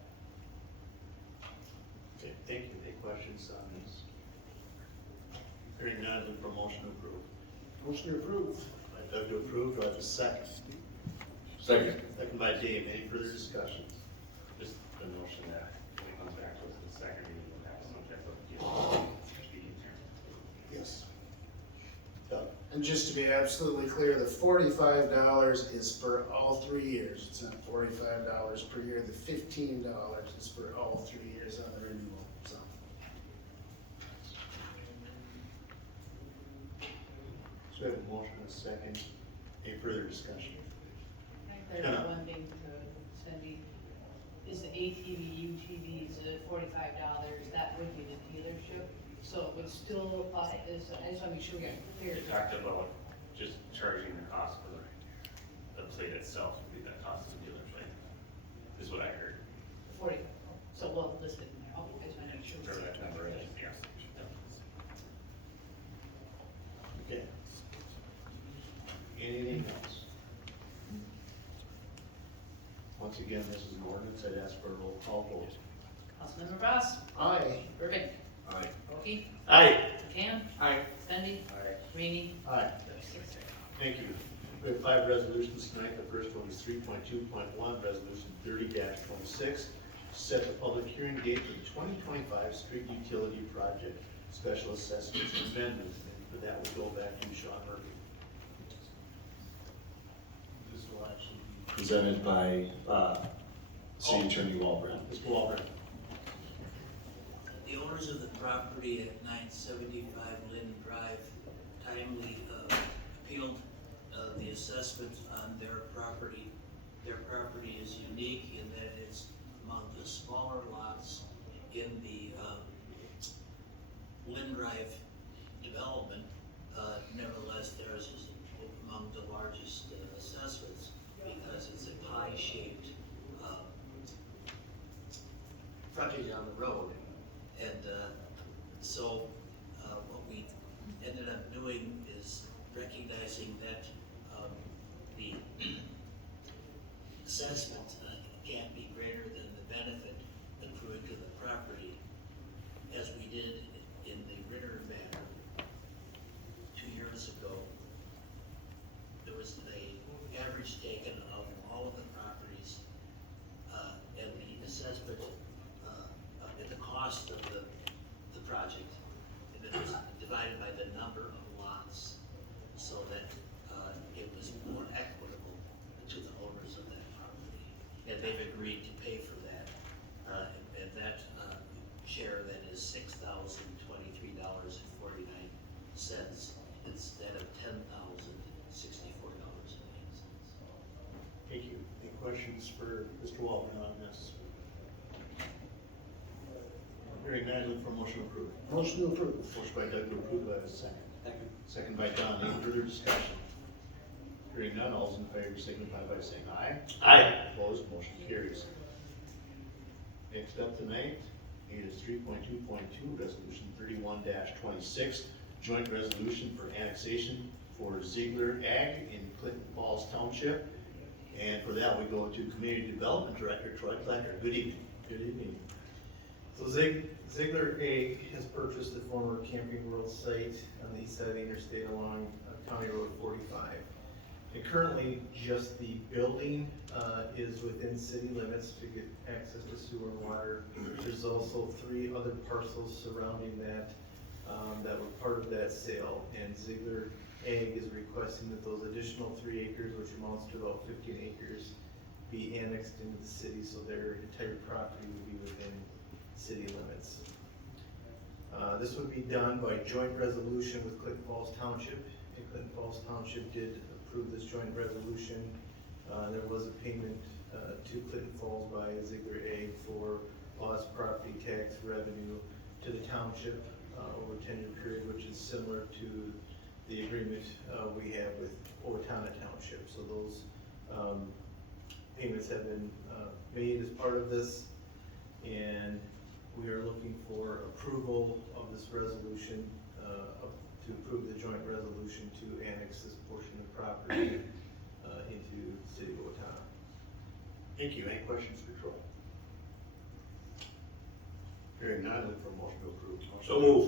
Okay, thank you. Any questions on these? Hearing none, look for a motion to approve. Motion to approve. By Doug to approve, do I have a second? Second. Second by Dave. Any further discussion? Just the notion that when it comes back to us in the second reading, we'll have some type of deal speaking term. Yes. Doug? And just to be absolutely clear, the $45 is for all 3 years. It's not $45 per year. The $15 is for all 3 years on the renewal, so. So we have a motion and a second. Any further discussion? Can I clarify one thing to Cindy? Is the ATV, UTVs at $45, that would be the dealership? So it would still apply, I just want to make sure we got it clear. We talked about just charging the cost for the plate itself would be the cost of the dealer plate, is what I heard. 40, so we'll list it in there. Okay, I just want to make sure. Whatever that number is, yeah. Okay, Once again, this is an ordinance. I'd ask for a roll call vote. Councilmember Ross. Aye. Burbick. Aye. Wolke. Aye. McCann. Aye. Stendy. Rainey. Aye. Thank you. We have 5 resolutions tonight. The first one is 3.2.1, resolution 30-26. Set the public hearing date for the 2025 street utility project special assessments amendment. And for that, we go back to Sean Murphy. This will actually be presented by City Attorney Walbrand. Mr. Walbrand. The owners of the property at 975 Lynn Drive timely appealed the assessment on their property. Their property is unique in that it's among the smaller lots in the Lynn Drive development. Nevertheless, theirs is among the largest assessments because it's a pie-shaped frontage on the road. And so what we ended up doing is recognizing that the assessment can't be greater than the benefit accrued to the property, as we did in the Ritter matter 2 years ago. There was an average taken of all of the properties and the assessment and the cost of the project, and it was divided by the number of lots so that it was more equitable to the owners of that property. And they've agreed to pay for that. And that share then is $6,023.49 instead of $10,064.08. Thank you. Any questions for Mr. Walbrand on this? Hearing none, look for motion approved. Motion to approve. Motion by Doug to approve, do I have a second? Second by Don. Any further discussion? Hearing none, all those in favor signify by saying aye. Aye. Opposed, motion carries. Next up tonight is 3.2.2, resolution 31-26, joint resolution for annexation for Ziegler Ag in Clinton Falls Township. And for that, we go to Community Development Director Troy Klecker. Good evening. Good evening. So Ziegler Ag has purchased the former Camping World site on the east side of the interstate along County Road 45. And currently, just the building is within city limits to get access to sewer and water. There's also 3 other parcels surrounding that that were part of that sale. And Ziegler Ag is requesting that those additional 3 acres, which amounts to about 15 acres, be annexed into the city, so their entire property would be within city limits. This would be done by joint resolution with Clinton Falls Township, and Clinton Falls Township did approve this joint resolution. There was a payment to Clinton Falls by Ziegler Ag for lost property tax revenue to the township over a 10-year period, which is similar to the agreement we have with Owatonna Township. So those payments have been made as part of this, and we are looking for approval of this resolution, to approve the joint resolution to annex this portion of property into the city of Owatonna. Thank you. Any questions for Troy? Hearing none, look for a motion to approve. So move.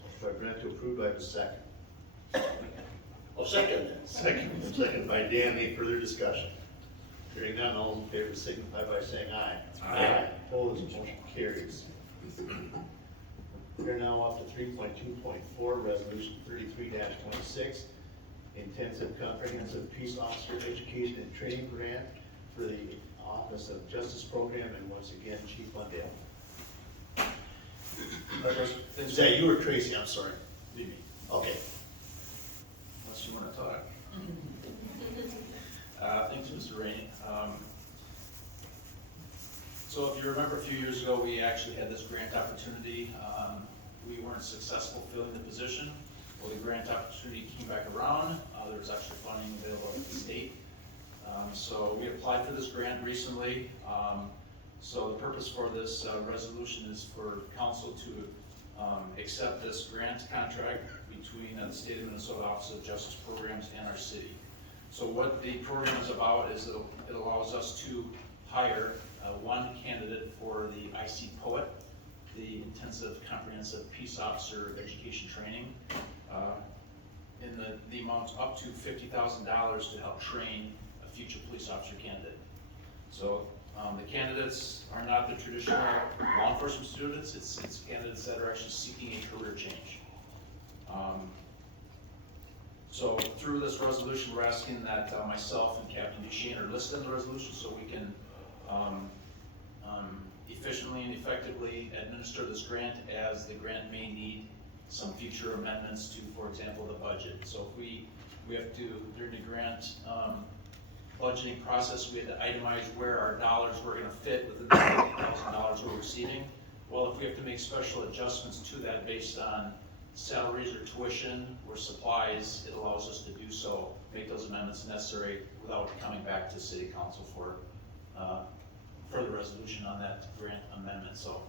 Motion by Brent to approve, do I have a second? I'll second that. Second by Dan. Any further discussion? Hearing none, all in favor signify by saying aye. Aye. Opposed, motion carries. We're now up to 3.2.4, resolution 33-26, intensive comprehensive peace officer education and training grant for the Office of Justice Program, and once again, Chief Mundell. Is that you or Tracy? I'm sorry. Okay. Unless you want to talk. Thanks, Mr. Rainey. So if you remember a few years ago, we actually had this grant opportunity. We weren't successful filling the position. Well, the grant opportunity came back around. There was actually funding available at the state. So we applied for this grant recently. So the purpose for this resolution is for council to accept this grant contract between the State of Minnesota Office of Justice Programs and our city. So what the program is about is it allows us to hire one candidate for the IC Poet, the Intensive Comprehensive Peace Officer Education Training, in the amount up to $50,000 to help train a future police officer candidate. So the candidates are not the traditional law enforcement students, it's candidates that are actually seeking a career change. So through this resolution, we're asking that myself and Captain Duchesne are listed in the resolution so we can efficiently and effectively administer this grant, as the grant may need some future amendments to, for example, the budget. So if we have to, during the grant budgeting process, we had to itemize where our dollars were going to fit within the $50,000 we're receiving. Well, if we have to make special adjustments to that based on salaries or tuition or supplies, it allows us to do so, make those amendments necessary without coming back to City Council for further resolution on that grant amendment. So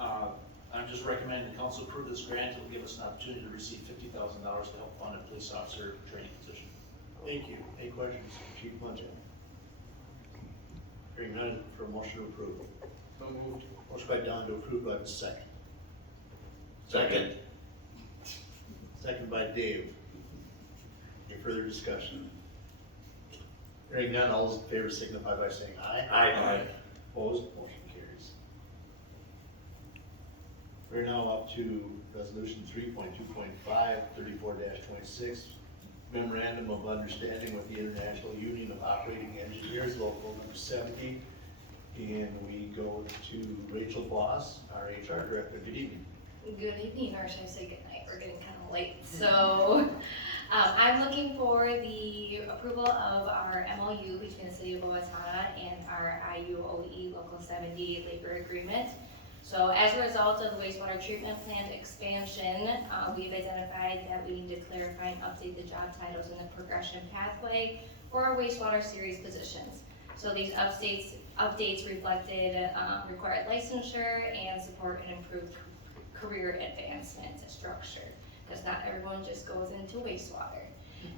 I'm just recommending the council approve this grant. It will give us an opportunity to receive $50,000 to help fund a police officer training position. Thank you. Any questions, Chief Munson? Hearing none, for a motion to approve. So moved. Motion by Don to approve, do I have a second? Second. Second by Dave. Any further discussion? Hearing none, all those in favor signify by saying aye. Aye. Opposed, motion carries. We're now up to resolution 3.2.5, 34-26, memorandum of understanding with the International Union of Operating Engineers, local number 70. And we go to Rachel Boss, our HR director. Good evening. Good evening, or should I say good night? We're getting kind of late. So I'm looking for the approval of our MOU between the City of Owatonna and our IUOE Local 70 labor agreement. So as a result of the wastewater treatment plant expansion, we've identified that we need to clarify and update the job titles in the progression pathway for our wastewater series positions. So these updates reflected required licensure and support an improved career advancement structure, because not everyone just goes into wastewater.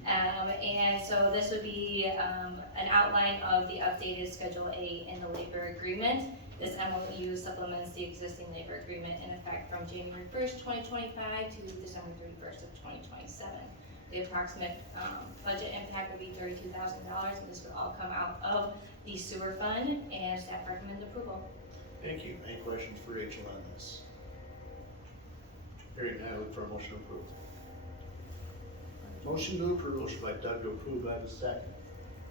And so this would be an outline of the updated Schedule A in the labor agreement. This MOU supplements the existing labor agreement in effect from January 1st, 2025 to December 31st of 2027. The approximate budget impact would be $32,000, and this would all come out of the sewer fund, and staff recommends approval. Thank you. Any questions for Rachel on this? Hearing none, I look for a motion to approve. Motion to approve. Motion by Doug to approve, do I have a second?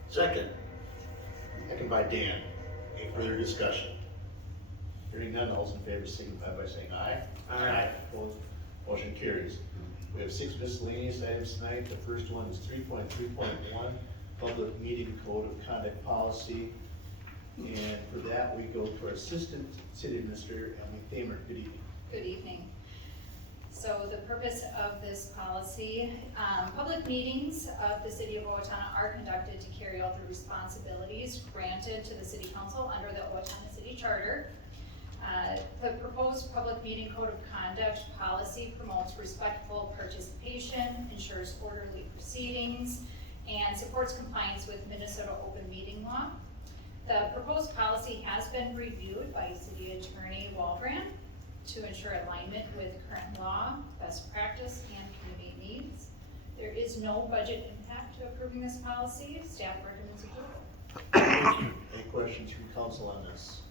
Second. Second by Dan. Any further discussion? Hearing none, all those in favor signify by saying aye. Aye. Opposed, motion carries. We have 6 miscellaneous items tonight. The first one is 3.3.1, Public Meeting Code of Conduct Policy. And for that, we go to our Assistant City Administrator, Emily Thamer. Good evening. Good evening. So the purpose of this policy, public meetings of the City of Owatonna are conducted to carry out the responsibilities granted to the City Council under the Owatonna City Charter. The proposed public meeting code of conduct policy promotes respectful participation, ensures orderly proceedings, and supports compliance with Minnesota open meeting law. The proposed policy has been reviewed by City Attorney Walbrand to ensure alignment with current law, best practice, and community needs. There is no budget impact to approving this policy. Staff recommends approval. Thank you. Any questions from council on this?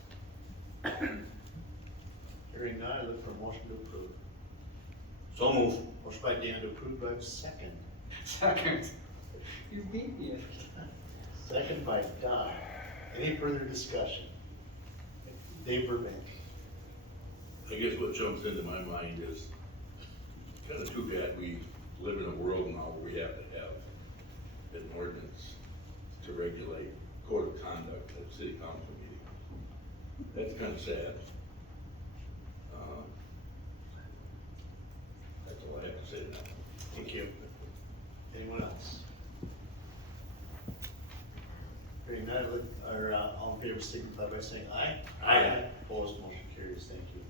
Hearing none, I look for a motion to approve. So move. Motion by Dan to approve, do I have a second? Second. You beat me. Second by Don. Any further discussion? Dave Burbank. I guess what jumps into my mind is kind of too bad we live in a world now where we have to have an ordinance to regulate code of conduct at city council meetings. That's kind of sad. That's all I have to say now. Thank you. Anyone else? Hearing none, all in favor signify by saying aye. Aye. Opposed, motion carries. Thank you.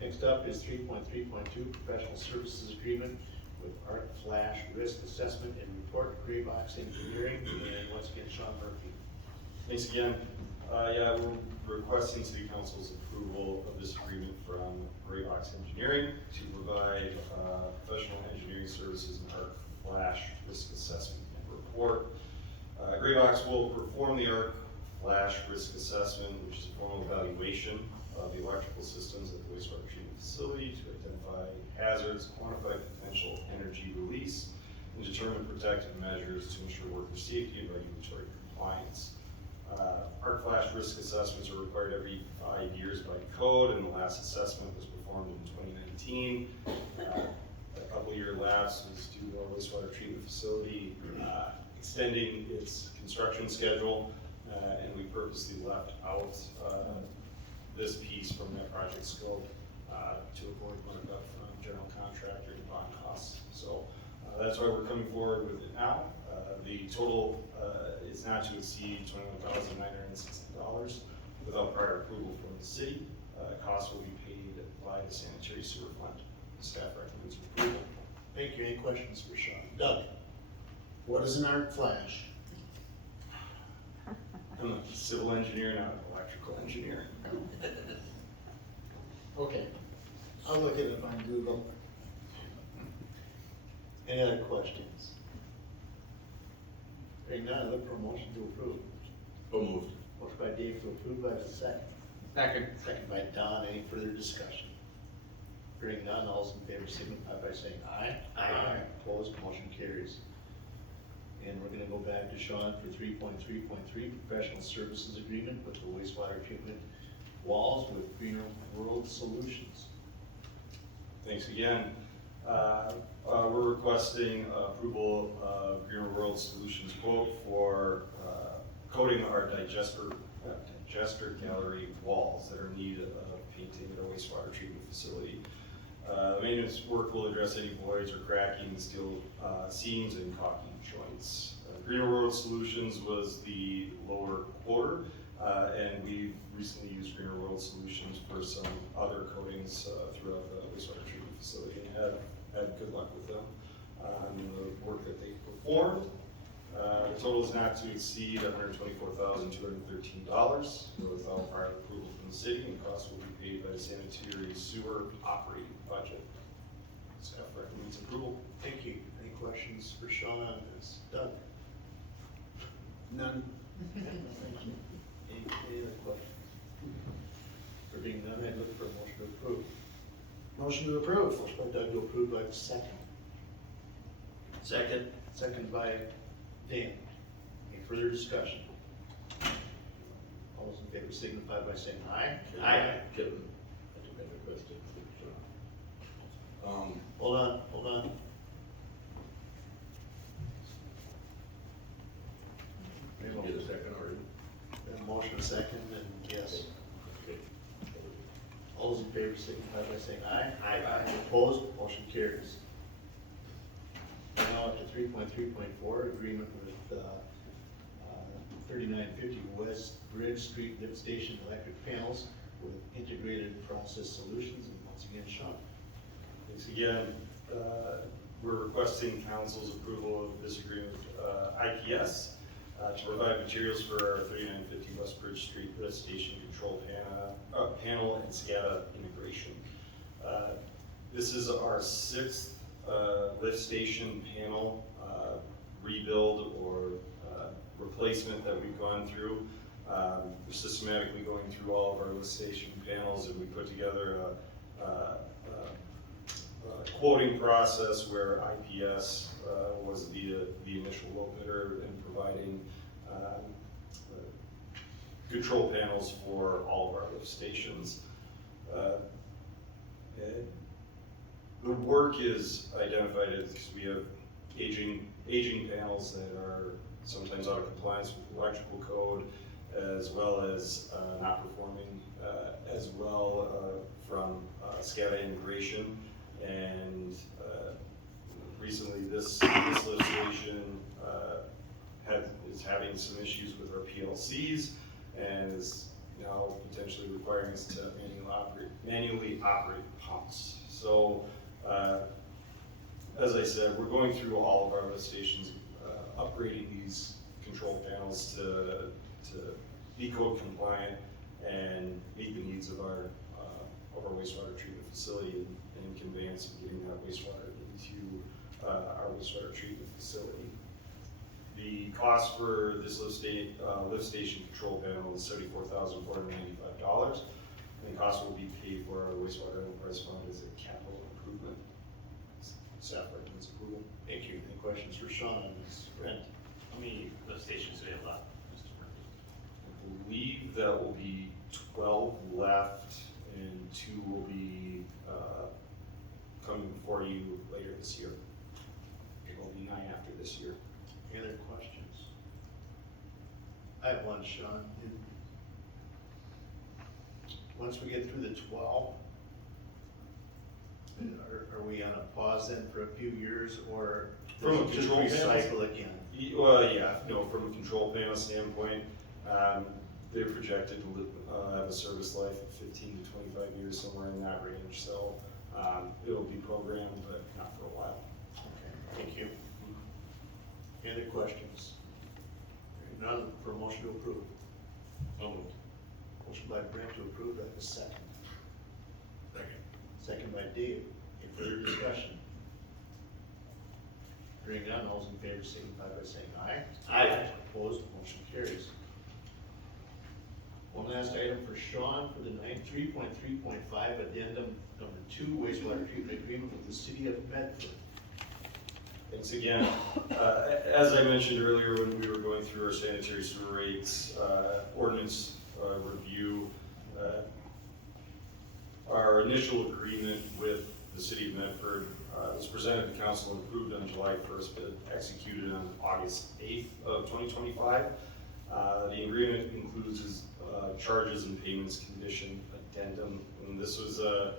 Next up is 3.3.2, Professional Services Agreement with Art Flash Risk Assessment and Report, Gray Box Engineering, and once again, Sean Murphy. Thanks again. Yeah, we're requesting City Council's approval of this agreement from Graybox Engineering to provide professional engineering services and arc flash risk assessment and report. Graybox will perform the arc flash risk assessment, which is a formal evaluation of the electrical systems at the wastewater treatment facility to identify hazards, quantify potential energy release, and determine protective measures to ensure worker safety and regulatory compliance. Arc flash risk assessments are required every 5 years by code, and the last assessment was performed in 2019. A couple-year lapse was due to our wastewater treatment facility extending its construction schedule, and we purposely left out this piece from that project scope to avoid markup from general contractor to bond costs. So that's why we're coming forward with it now. The total is not to exceed $21,960 without prior approval from the city. Costs will be paid by the sanitary sewer fund. Staff recommends approval. Thank you. Any questions for Sean? Doug? What is an arc flash? I'm a civil engineer, not an electrical engineer. Okay, I'll look at it on Google. Any other questions? Hearing none, I look for a motion to approve. So moved. Motion by Dave to approve, by the second. Second. Second by Don. Any further discussion? Hearing none, all those in favor signify by saying aye. Aye. Opposed, motion carries. And we're gonna go back to Sean for 3.3.3, professional services agreement with the wastewater treatment walls with Greener World Solutions. Thanks again. We're requesting approval of Greener World Solutions quote for coating our digester gallery walls that are in need of painting at our wastewater treatment facility. The maintenance work will address any voids or cracking, steel seams, and caulking joints. Greener World Solutions was the lower quoter, and we've recently used Greener World Solutions for some other coatings throughout the wastewater treatment facility and have had good luck with them on the work that they performed. The total is not to exceed $124,213 without prior approval from the city, and costs will be paid by the sanitary sewer operating budget. Staff recommends approval. Thank you. Any questions for Sean on this? Doug? None. Thank you. Any other questions? For being none, I look for a motion to approve. Motion to approve. Motion by Doug to approve, by the second. Second. Second by Dan. Any further discussion? All those in favor signify by saying aye. Kevin, I took that request. Hold on. Get a second already? We have a motion, a second, and yes. Okay. All those in favor signify by saying aye. Opposed, motion carries. Now up to 3.3.4, agreement with 3950 West Bridge Street Lift Station electric panels with integrated process solutions, and once again, Sean. Thanks again. We're requesting council's approval of this agreement with IPS to provide materials for our 3950 West Bridge Street lift station control panel and SCADA integration. This is our 6th lift station panel rebuild or replacement that we've gone through. We're systematically going through all of our lift station panels, and we put together a quoting process where IPS was the initial low bidder in providing control panels for all of our lift stations. The work is identified as, because we have aging panels that are sometimes out of compliance with electrical code, as well as not performing as well from SCADA integration. And recently this lift station is having some issues with our PLCs and is now potentially requiring us to manually operate pumps. So as I said, we're going through all of our lift stations, upgrading these control panels to to be code compliant and meet the needs of our wastewater treatment facility and conveyance of getting that wastewater into our wastewater treatment facility. The cost for this lift station control panel is $74,495. And the cost will be paid for our wastewater enterprise fund as a capital improvement. Staff recommends approval. Thank you. Any questions for Sean on this? Brent? How many lift stations do we have left, Mr. Murphy? I believe that will be 12 left, and 2 will be coming before you later this year. It will be 9 after this year. Any other questions? I have one, Sean. Once we get through the 12, are we on a pause then for a few years, or From a does it just control recycle again? Well, yeah, no, from a control panel standpoint, they're projected to have a service life of 15 to 25 years, somewhere in that range, so it'll be programmed, but not for a while. Okay, thank you. Any other questions? Hearing none, for a motion to approve. So moved. Motion by Brent to approve, do I have a second? Second. Second by Dave. Any further discussion? Hearing none, all those in favor signify by saying aye. Aye. Opposed, motion carries. One last item for Sean for the 3.3.5 addendum number 2 wastewater treatment agreement with the city of Medford. Thanks again. As I mentioned earlier, when we were going through our sanitary sewer rates ordinance review, our initial agreement with the city of Medford was presented to council and approved on July 1st, but executed on August 8th of 2025. The agreement includes charges and payments condition addendum, and this was a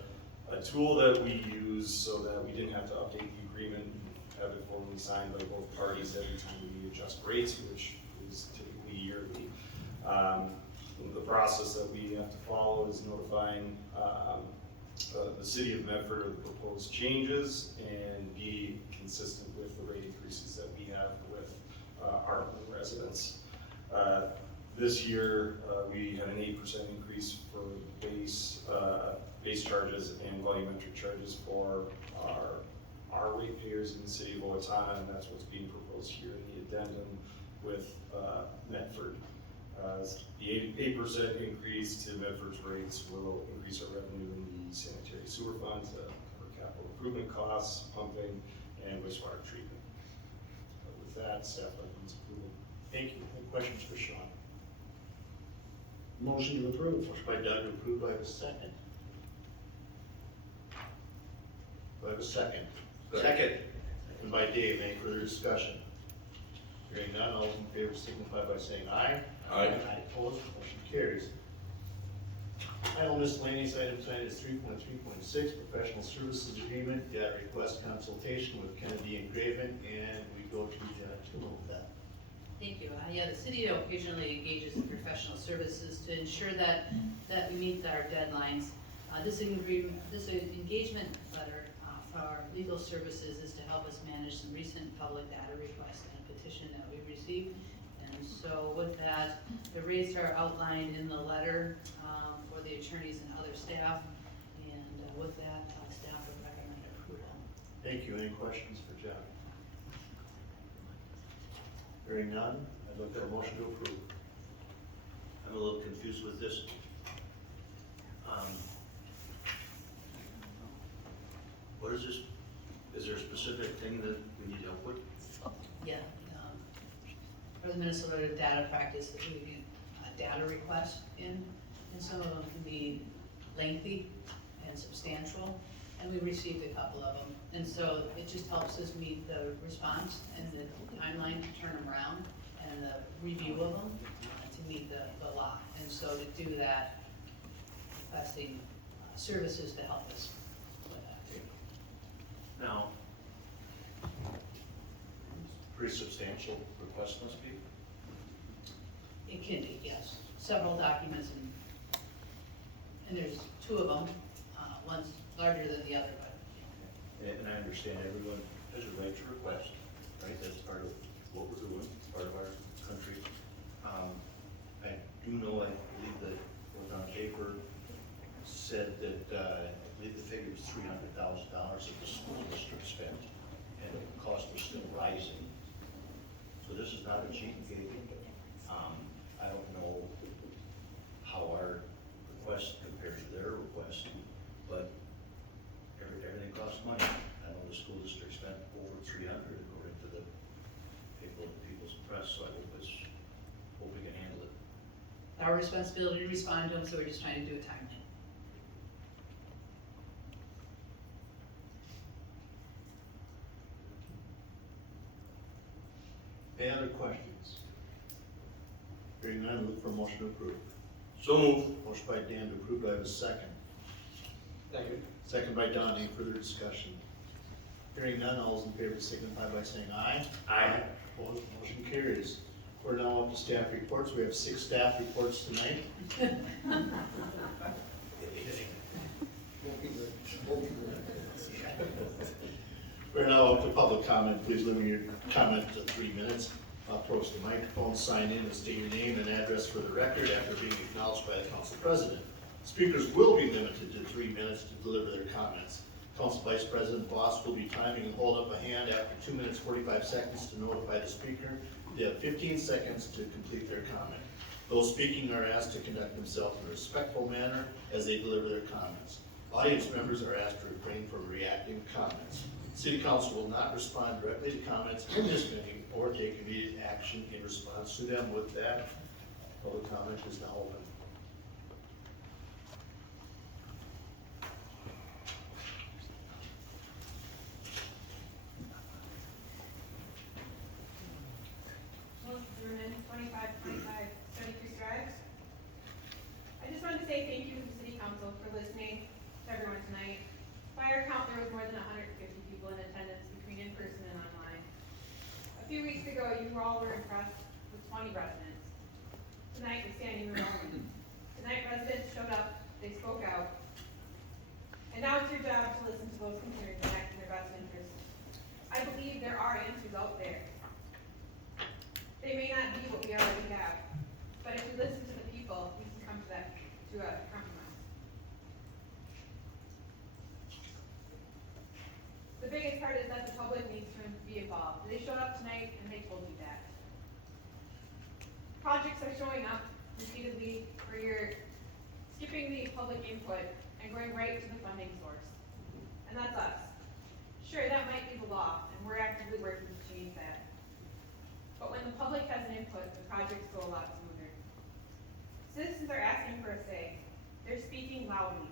tool that we use so that we didn't have to update the agreement and have it formally signed by both parties every time we adjust rates, which is typically yearly. The process that we have to follow is notifying the city of Medford of the proposed changes and be consistent with the rate increases that we have with our residents. This year, we had an 8% increase for base charges and volumetric charges for our ratepayers in the city of Owatonna, and that's what's being proposed here in the addendum with Medford. The 8% increase to Medford's rates will increase our revenue in the sanitary sewer funds, cover capital improvement costs, pumping, and wastewater treatment. With that, staff recommends approval. Thank you. Any questions for Sean? Motion to approve. Motion by Doug to approve, do I have a second? Do I have a second? Second. Second by Dave, any further discussion? Hearing none, all those in favor signify by saying aye. Aye. Opposed, motion carries. Final miscellaneous item tonight is 3.3.6, professional services agreement, data request consultation with Kennedy and Graven, and we go to Janet to move that. Thank you. Yeah, the city occasionally engages in professional services to ensure that we meet our deadlines. This engagement letter for our legal services is to help us manage some recent public data requests and a petition that we received. And so with that, the rates are outlined in the letter for the attorneys and other staff. And with that, staff would recommend approval. Thank you. Any questions for Janet? Hearing none, I'd look at a motion to approve. I'm a little confused with this. What is this? Is there a specific thing that we need help with? Yeah, for the Minnesota data practice, we get a data request in, and some of them can be lengthy and substantial, and we received a couple of them. And so it just helps us meet the response and the timeline to turn them around and the review of them to meet the law. And so to do that, requesting services to help us with that. Now, pretty substantial request must be. It can be, yes. Several documents, and there's 2 of them. One's larger than the other, but. And I understand everyone has a right to request, right? That's part of what we're doing, part of our country. Okay. I don't know how our request compares to their request, but everything costs money. I know the school district spent over 300 according to the people's press, so I hope we can handle it. Our responsibility to respond to them, so we're just trying to do it timely. Any other questions? Hearing none, look for a motion to approve. So move. Motion by Dan to approve, do I have a second? Second. Second by Don, any further discussion? Hearing none, all those in favor signify by saying aye. Aye. Opposed, motion carries. We're now up to staff reports, we have 6 staff reports tonight. We're now up to public comment, please limit your comment to 3 minutes. Approach the microphone, sign in, and state your name and address for the record after being acknowledged by the council president. Speakers will be limited to 3 minutes to deliver their comments. Council Vice President Boss will be timing and hold up a hand after 2 minutes 45 seconds to notify the speaker. They have 15 seconds to complete their comment. Those speaking are asked to conduct themselves in a respectful manner as they deliver their comments. Audience members are asked to refrain from reacting to comments. City Council will not respond directly to comments in this meeting or take immediate action in response to them. With that, public comment is now open. Zimmerman, 2525 Study Creek Drive. I just wanted to say thank you to the City Council for listening to everyone tonight. By our count, there was more than 150 people in attendance between in person and online. A few weeks ago, you all were impressed with 20 residents. Tonight, we're standing room only. Tonight, residents showed up, they spoke out. And now it's your job to listen to those concerns and act in their best interest. I believe there are answers out there. They may not be what we already have, but if we listen to the people, we can come to a compromise. The biggest part is that the public needs to be involved. They showed up tonight and they told you that. Projects are showing up repeatedly where you're skipping the public input and going right to the funding source. And that's us. Sure, that might be the law, and we're actively working to change that. But when the public has an input, the projects go a lot smoother. Citizens are asking for a say. They're speaking loudly,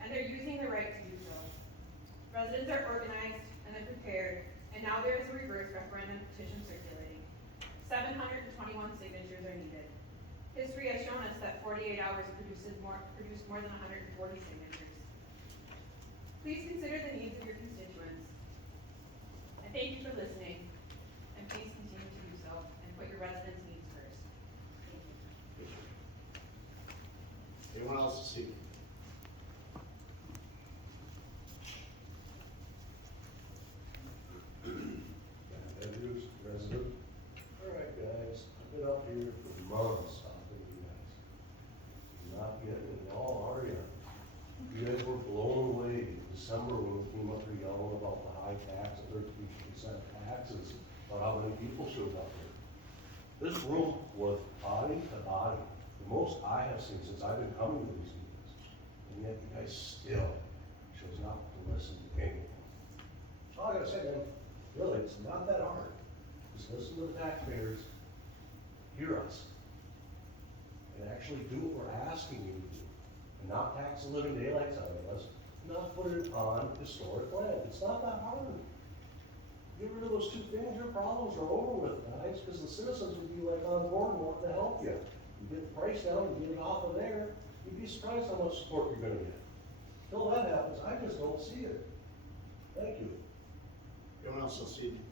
and they're using their right to do so. Residents are organized and they're prepared, and now there is a reverse referendum petition circulating. 721 signatures are needed. History has shown us that 48 hours produced more than 140 signatures. Please consider the needs of your constituents. I thank you for listening, and please continue to do so and put your residents' needs first. Thank you. Anyone else this evening? Andrews, resident. All right, guys, I've been up here for months talking to you guys. You're not getting it all, are you? You guys were blown away in December when we came up here yelling about the high tax, 13% taxes, about how many people showed up here. This room was body to body, the most I have seen since I've been coming to these meetings. And yet you guys still chose not to listen to anyone. All I gotta say, man, really, it's not that hard. Just listen to the taxpayers, hear us, and actually do what we're asking you to do. And not tax the living daylights out of us, not put it on historic land. It's not that hard. Get rid of those two things, your problems are over with, guys, because the citizens would be like on board and wanting to help you. You get the price down and get it off of there, you'd be surprised how much support you're gonna get. Till that happens, I just don't see it. Thank you. Anyone else this evening?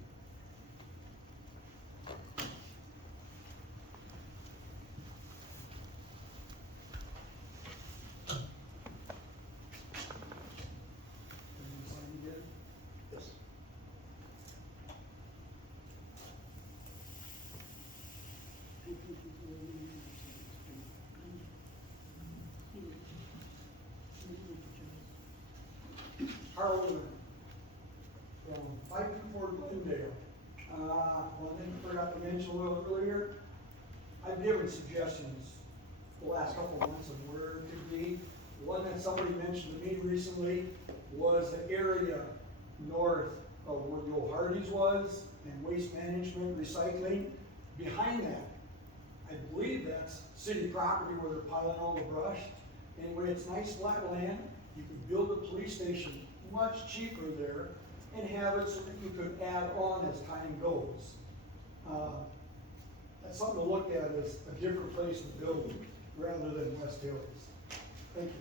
Yes. Harlan, from 5242 Dale. One thing I forgot to mention mentioned a little earlier, I've given suggestions the last couple of months of where it could be. One that somebody mentioned to me recently was the area north of where the old Hardee's was, and waste management, recycling. Behind that, I believe that's city property where they're piling all the brush. Anyway, it's nice flat land. You could build a police station much cheaper there and have it so that you could add on as time goes. That's something to look at as a different place to build rather than West Hills. Thank you.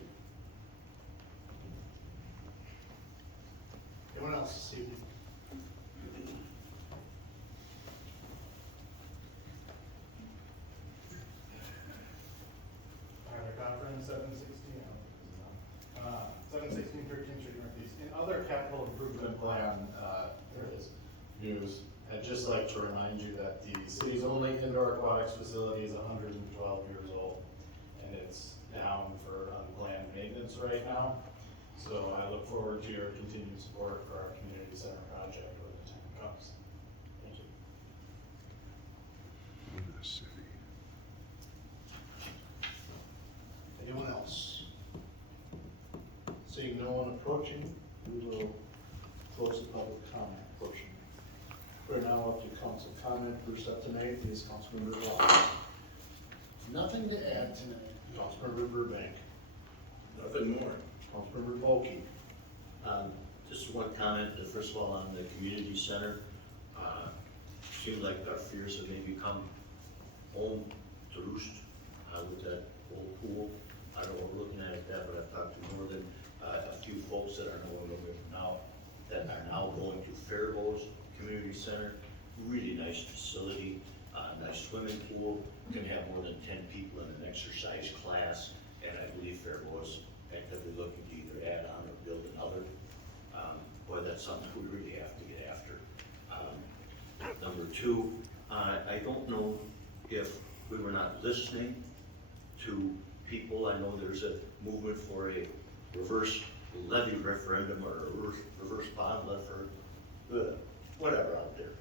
Anyone else this evening? Conference 716 13th Street Northeast. In other capital improvement plan, there is news. I'd just like to remind you that the city's only indoor aquatics facility is 112 years old, and it's down for unplanned maintenance right now. So I look forward to your continued support for our community center project when the time comes. Thank you. Anyone else? Seeing no one approaching, we will close the public comment portion. We're now up to council comment. First up tonight is Councilmember Wallace. Nothing to add tonight. Councilmember Burbank. Nothing more. Councilmember Polkey. Just one comment, first of all, on the community center. Seems like our fears have maybe come home to roost with that old pool. I don't know, we're looking at it that, but I've talked to more than a few folks that are now going to Faribault's Community Center. Really nice facility, nice swimming pool, can have more than 10 people in an exercise class, and I believe Faribault is actively looking to either add on or build another. Boy, that's something we really have to get after. Number two, I don't know if we were not listening to people. I know there's a movement for a reverse levy referendum or a reverse bond referendum, whatever out there.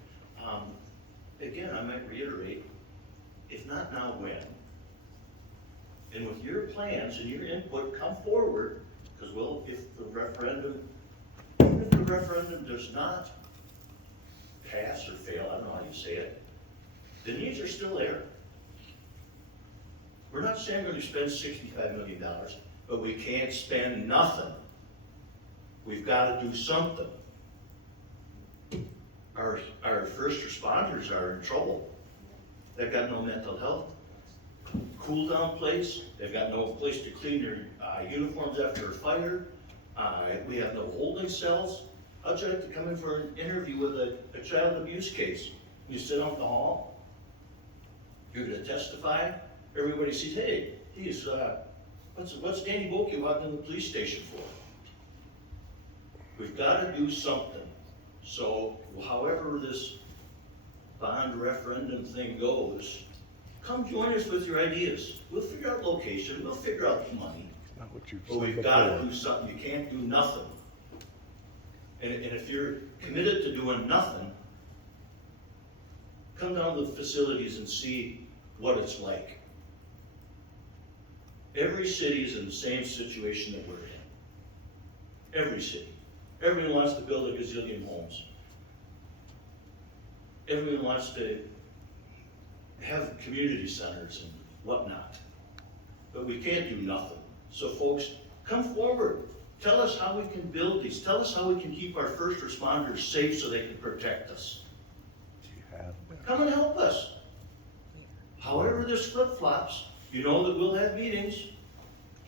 Again, I might reiterate, if not now, when? And with your plans and your input, come forward, because well, if the referendum does not pass or fail, I don't know how you say it, the needs are still there. We're not saying we're going to spend $65 million, but we can't spend nothing. We've got to do something. Our first responders are in trouble. They've got no mental health cool down place. They've got no place to clean their uniforms after a fire. We have no holding cells. How'd you like to come in for an interview with a child abuse case? You sit out in the hall. You're going to testify. Everybody sees, hey, he's what's Danny Bokeh walking in the police station for? We've got to do something. So, however this bond referendum thing goes, come join us with your ideas. We'll figure out location. We'll figure out the money. But we've got to do something. You can't do nothing. And if you're committed to doing nothing, come down to the facilities and see what it's like. Every city is in the same situation that we're in. Every city. Everyone wants to build a gazillion homes. Everyone wants to have community centers and whatnot. But we can't do nothing. So folks, come forward. Tell us how we can build these. Tell us how we can keep our first responders safe so they can protect us. Come and help us. However this flip-flops, you know that we'll have meetings.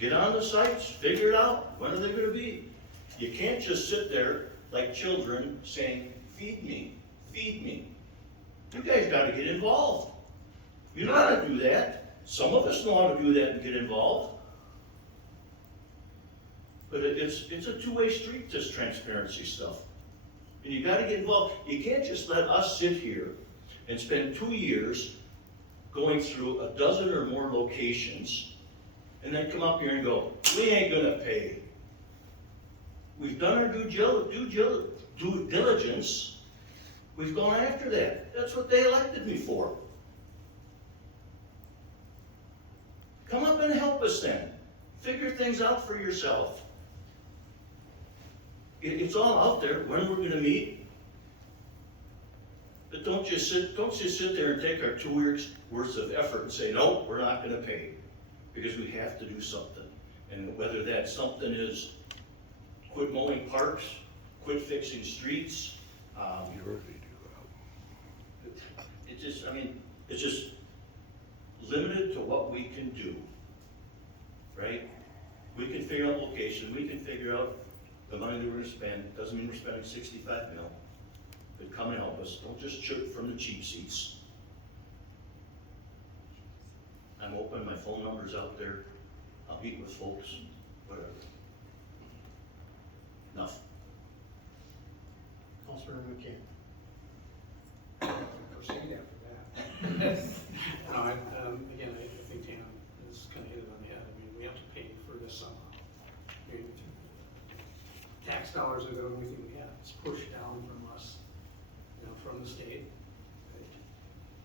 Get on the sites, figure it out. When are they going to be? You can't just sit there like children saying, feed me, feed me. You guys got to get involved. You know how to do that. Some of us know how to do that and get involved. But it's a two-way street, this transparency stuff. And you got to get involved. You can't just let us sit here and spend 2 years going through a dozen or more locations and then come up here and go, we ain't going to pay. We've done our due diligence. We've gone after that. That's what they elected me for. Come up and help us then. Figure things out for yourself. It's all out there, when we're gonna meet. But don't just sit there and take our 2 weeks worth of effort and say, no, we're not gonna pay. Because we have to do something. And whether that something is quit mowing parks, quit fixing streets, it's just limited to what we can do, right? We can figure out location, we can figure out the money that we're gonna spend. Doesn't mean we're spending 65 mil. But come and help us, don't just shoot from the cheap seats. I'm open, my phone number's out there, I'll meet with folks, whatever. Enough. Councilmember McCann. Proceed after that. No, again, I think Dan has kind of hit it on the head. I mean, we have to pay for this somehow. I mean, tax dollars are the only thing we have. It's pushed down from us, from the state.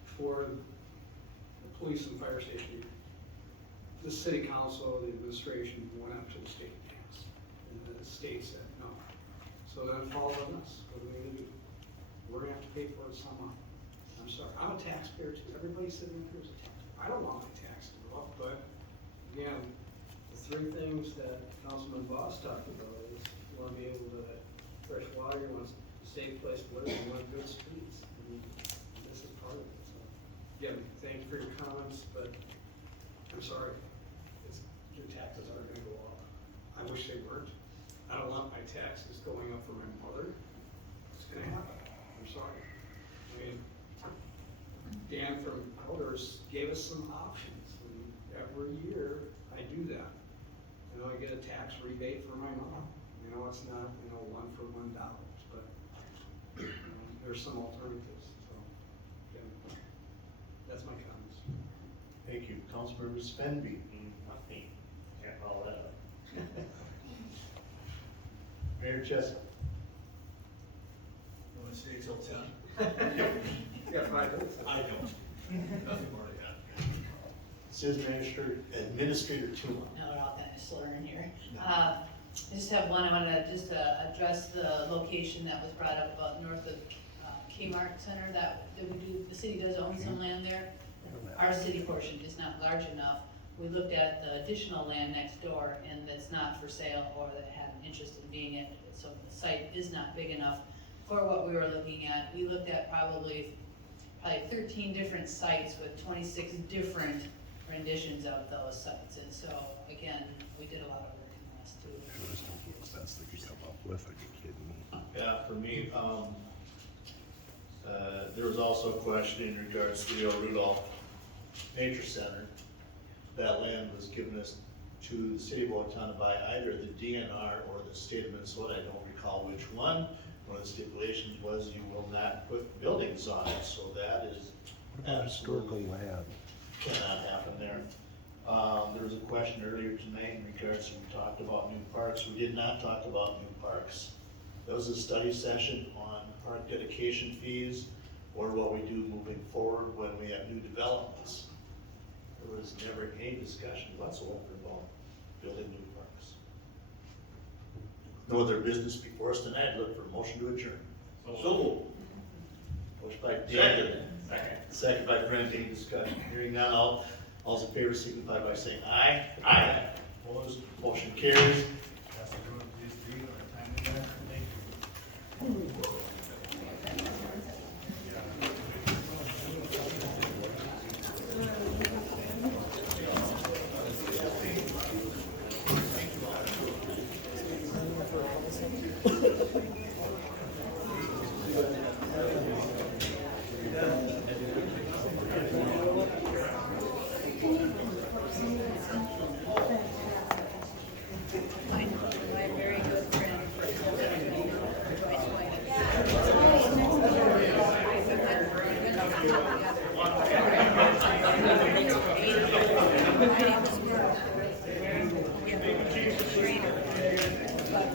For the police and fire station, the city council, the administration went up to the state and asked, and the state said no. So then it falls on us. What are we gonna do? We're gonna have to pay for it somehow. I'm sorry, I'm a taxpayer too. Everybody sitting up here is a taxpayer. I don't want my tax to go up, but again, the 3 things that Councilman Boss talked about is you wanna be able to fresh water, you want a safe place to live, you want good streets. And this is part of it. So again, thank you for your comments, but I'm sorry, your taxes are gonna go up. I wish they weren't. I don't want my taxes going up for my mother. It's gonna happen. I'm sorry. I mean, Dan from Elders gave us some options, and every year I do that. I get a tax rebate for my mom. It's not, $1 for $1, but there's some alternatives, so, again, that's my comments. Thank you. Councilmember Spenby. Nothing. Can't follow that up. Mayor Jessup. You wanna stay till 10? You got 5 minutes. I don't. Nothing more to add. City Administrator Tuma. No, we're all kind of slurring here. I just have one, I want to just address the location that was brought up about north of Kmart Center, that we do, the city does own some land there. Our city portion is not large enough. We looked at the additional land next door, and that's not for sale or that had an interest in being it, so the site is not big enough for what we were looking at. We looked at probably 13 different sites with 26 different renditions of those sites, and so, again, we did a lot of work in this too. Best they could come up with, are you kidding me? Yeah, for me, there was also a question in regards to the Rudolph Nature Center. That land was given us to the city of Owatonna by either the DNR or the state of Minnesota. I don't recall which one. One of the stipulations was you will not put buildings on it, so that is Historical land. cannot happen there. There was a question earlier tonight in regards to, we talked about new parks. We did not talk about new parks. That was a study session on park dedication fees or what we do moving forward when we have new developments. There was never any discussion whatsoever about building new parks. No other business before us tonight. Look for a motion to adjourn. So, motion by Dan. Second by Brent. Any discussion? Hearing none, all's in favor signify by saying aye. Aye. Opposed, motion carries.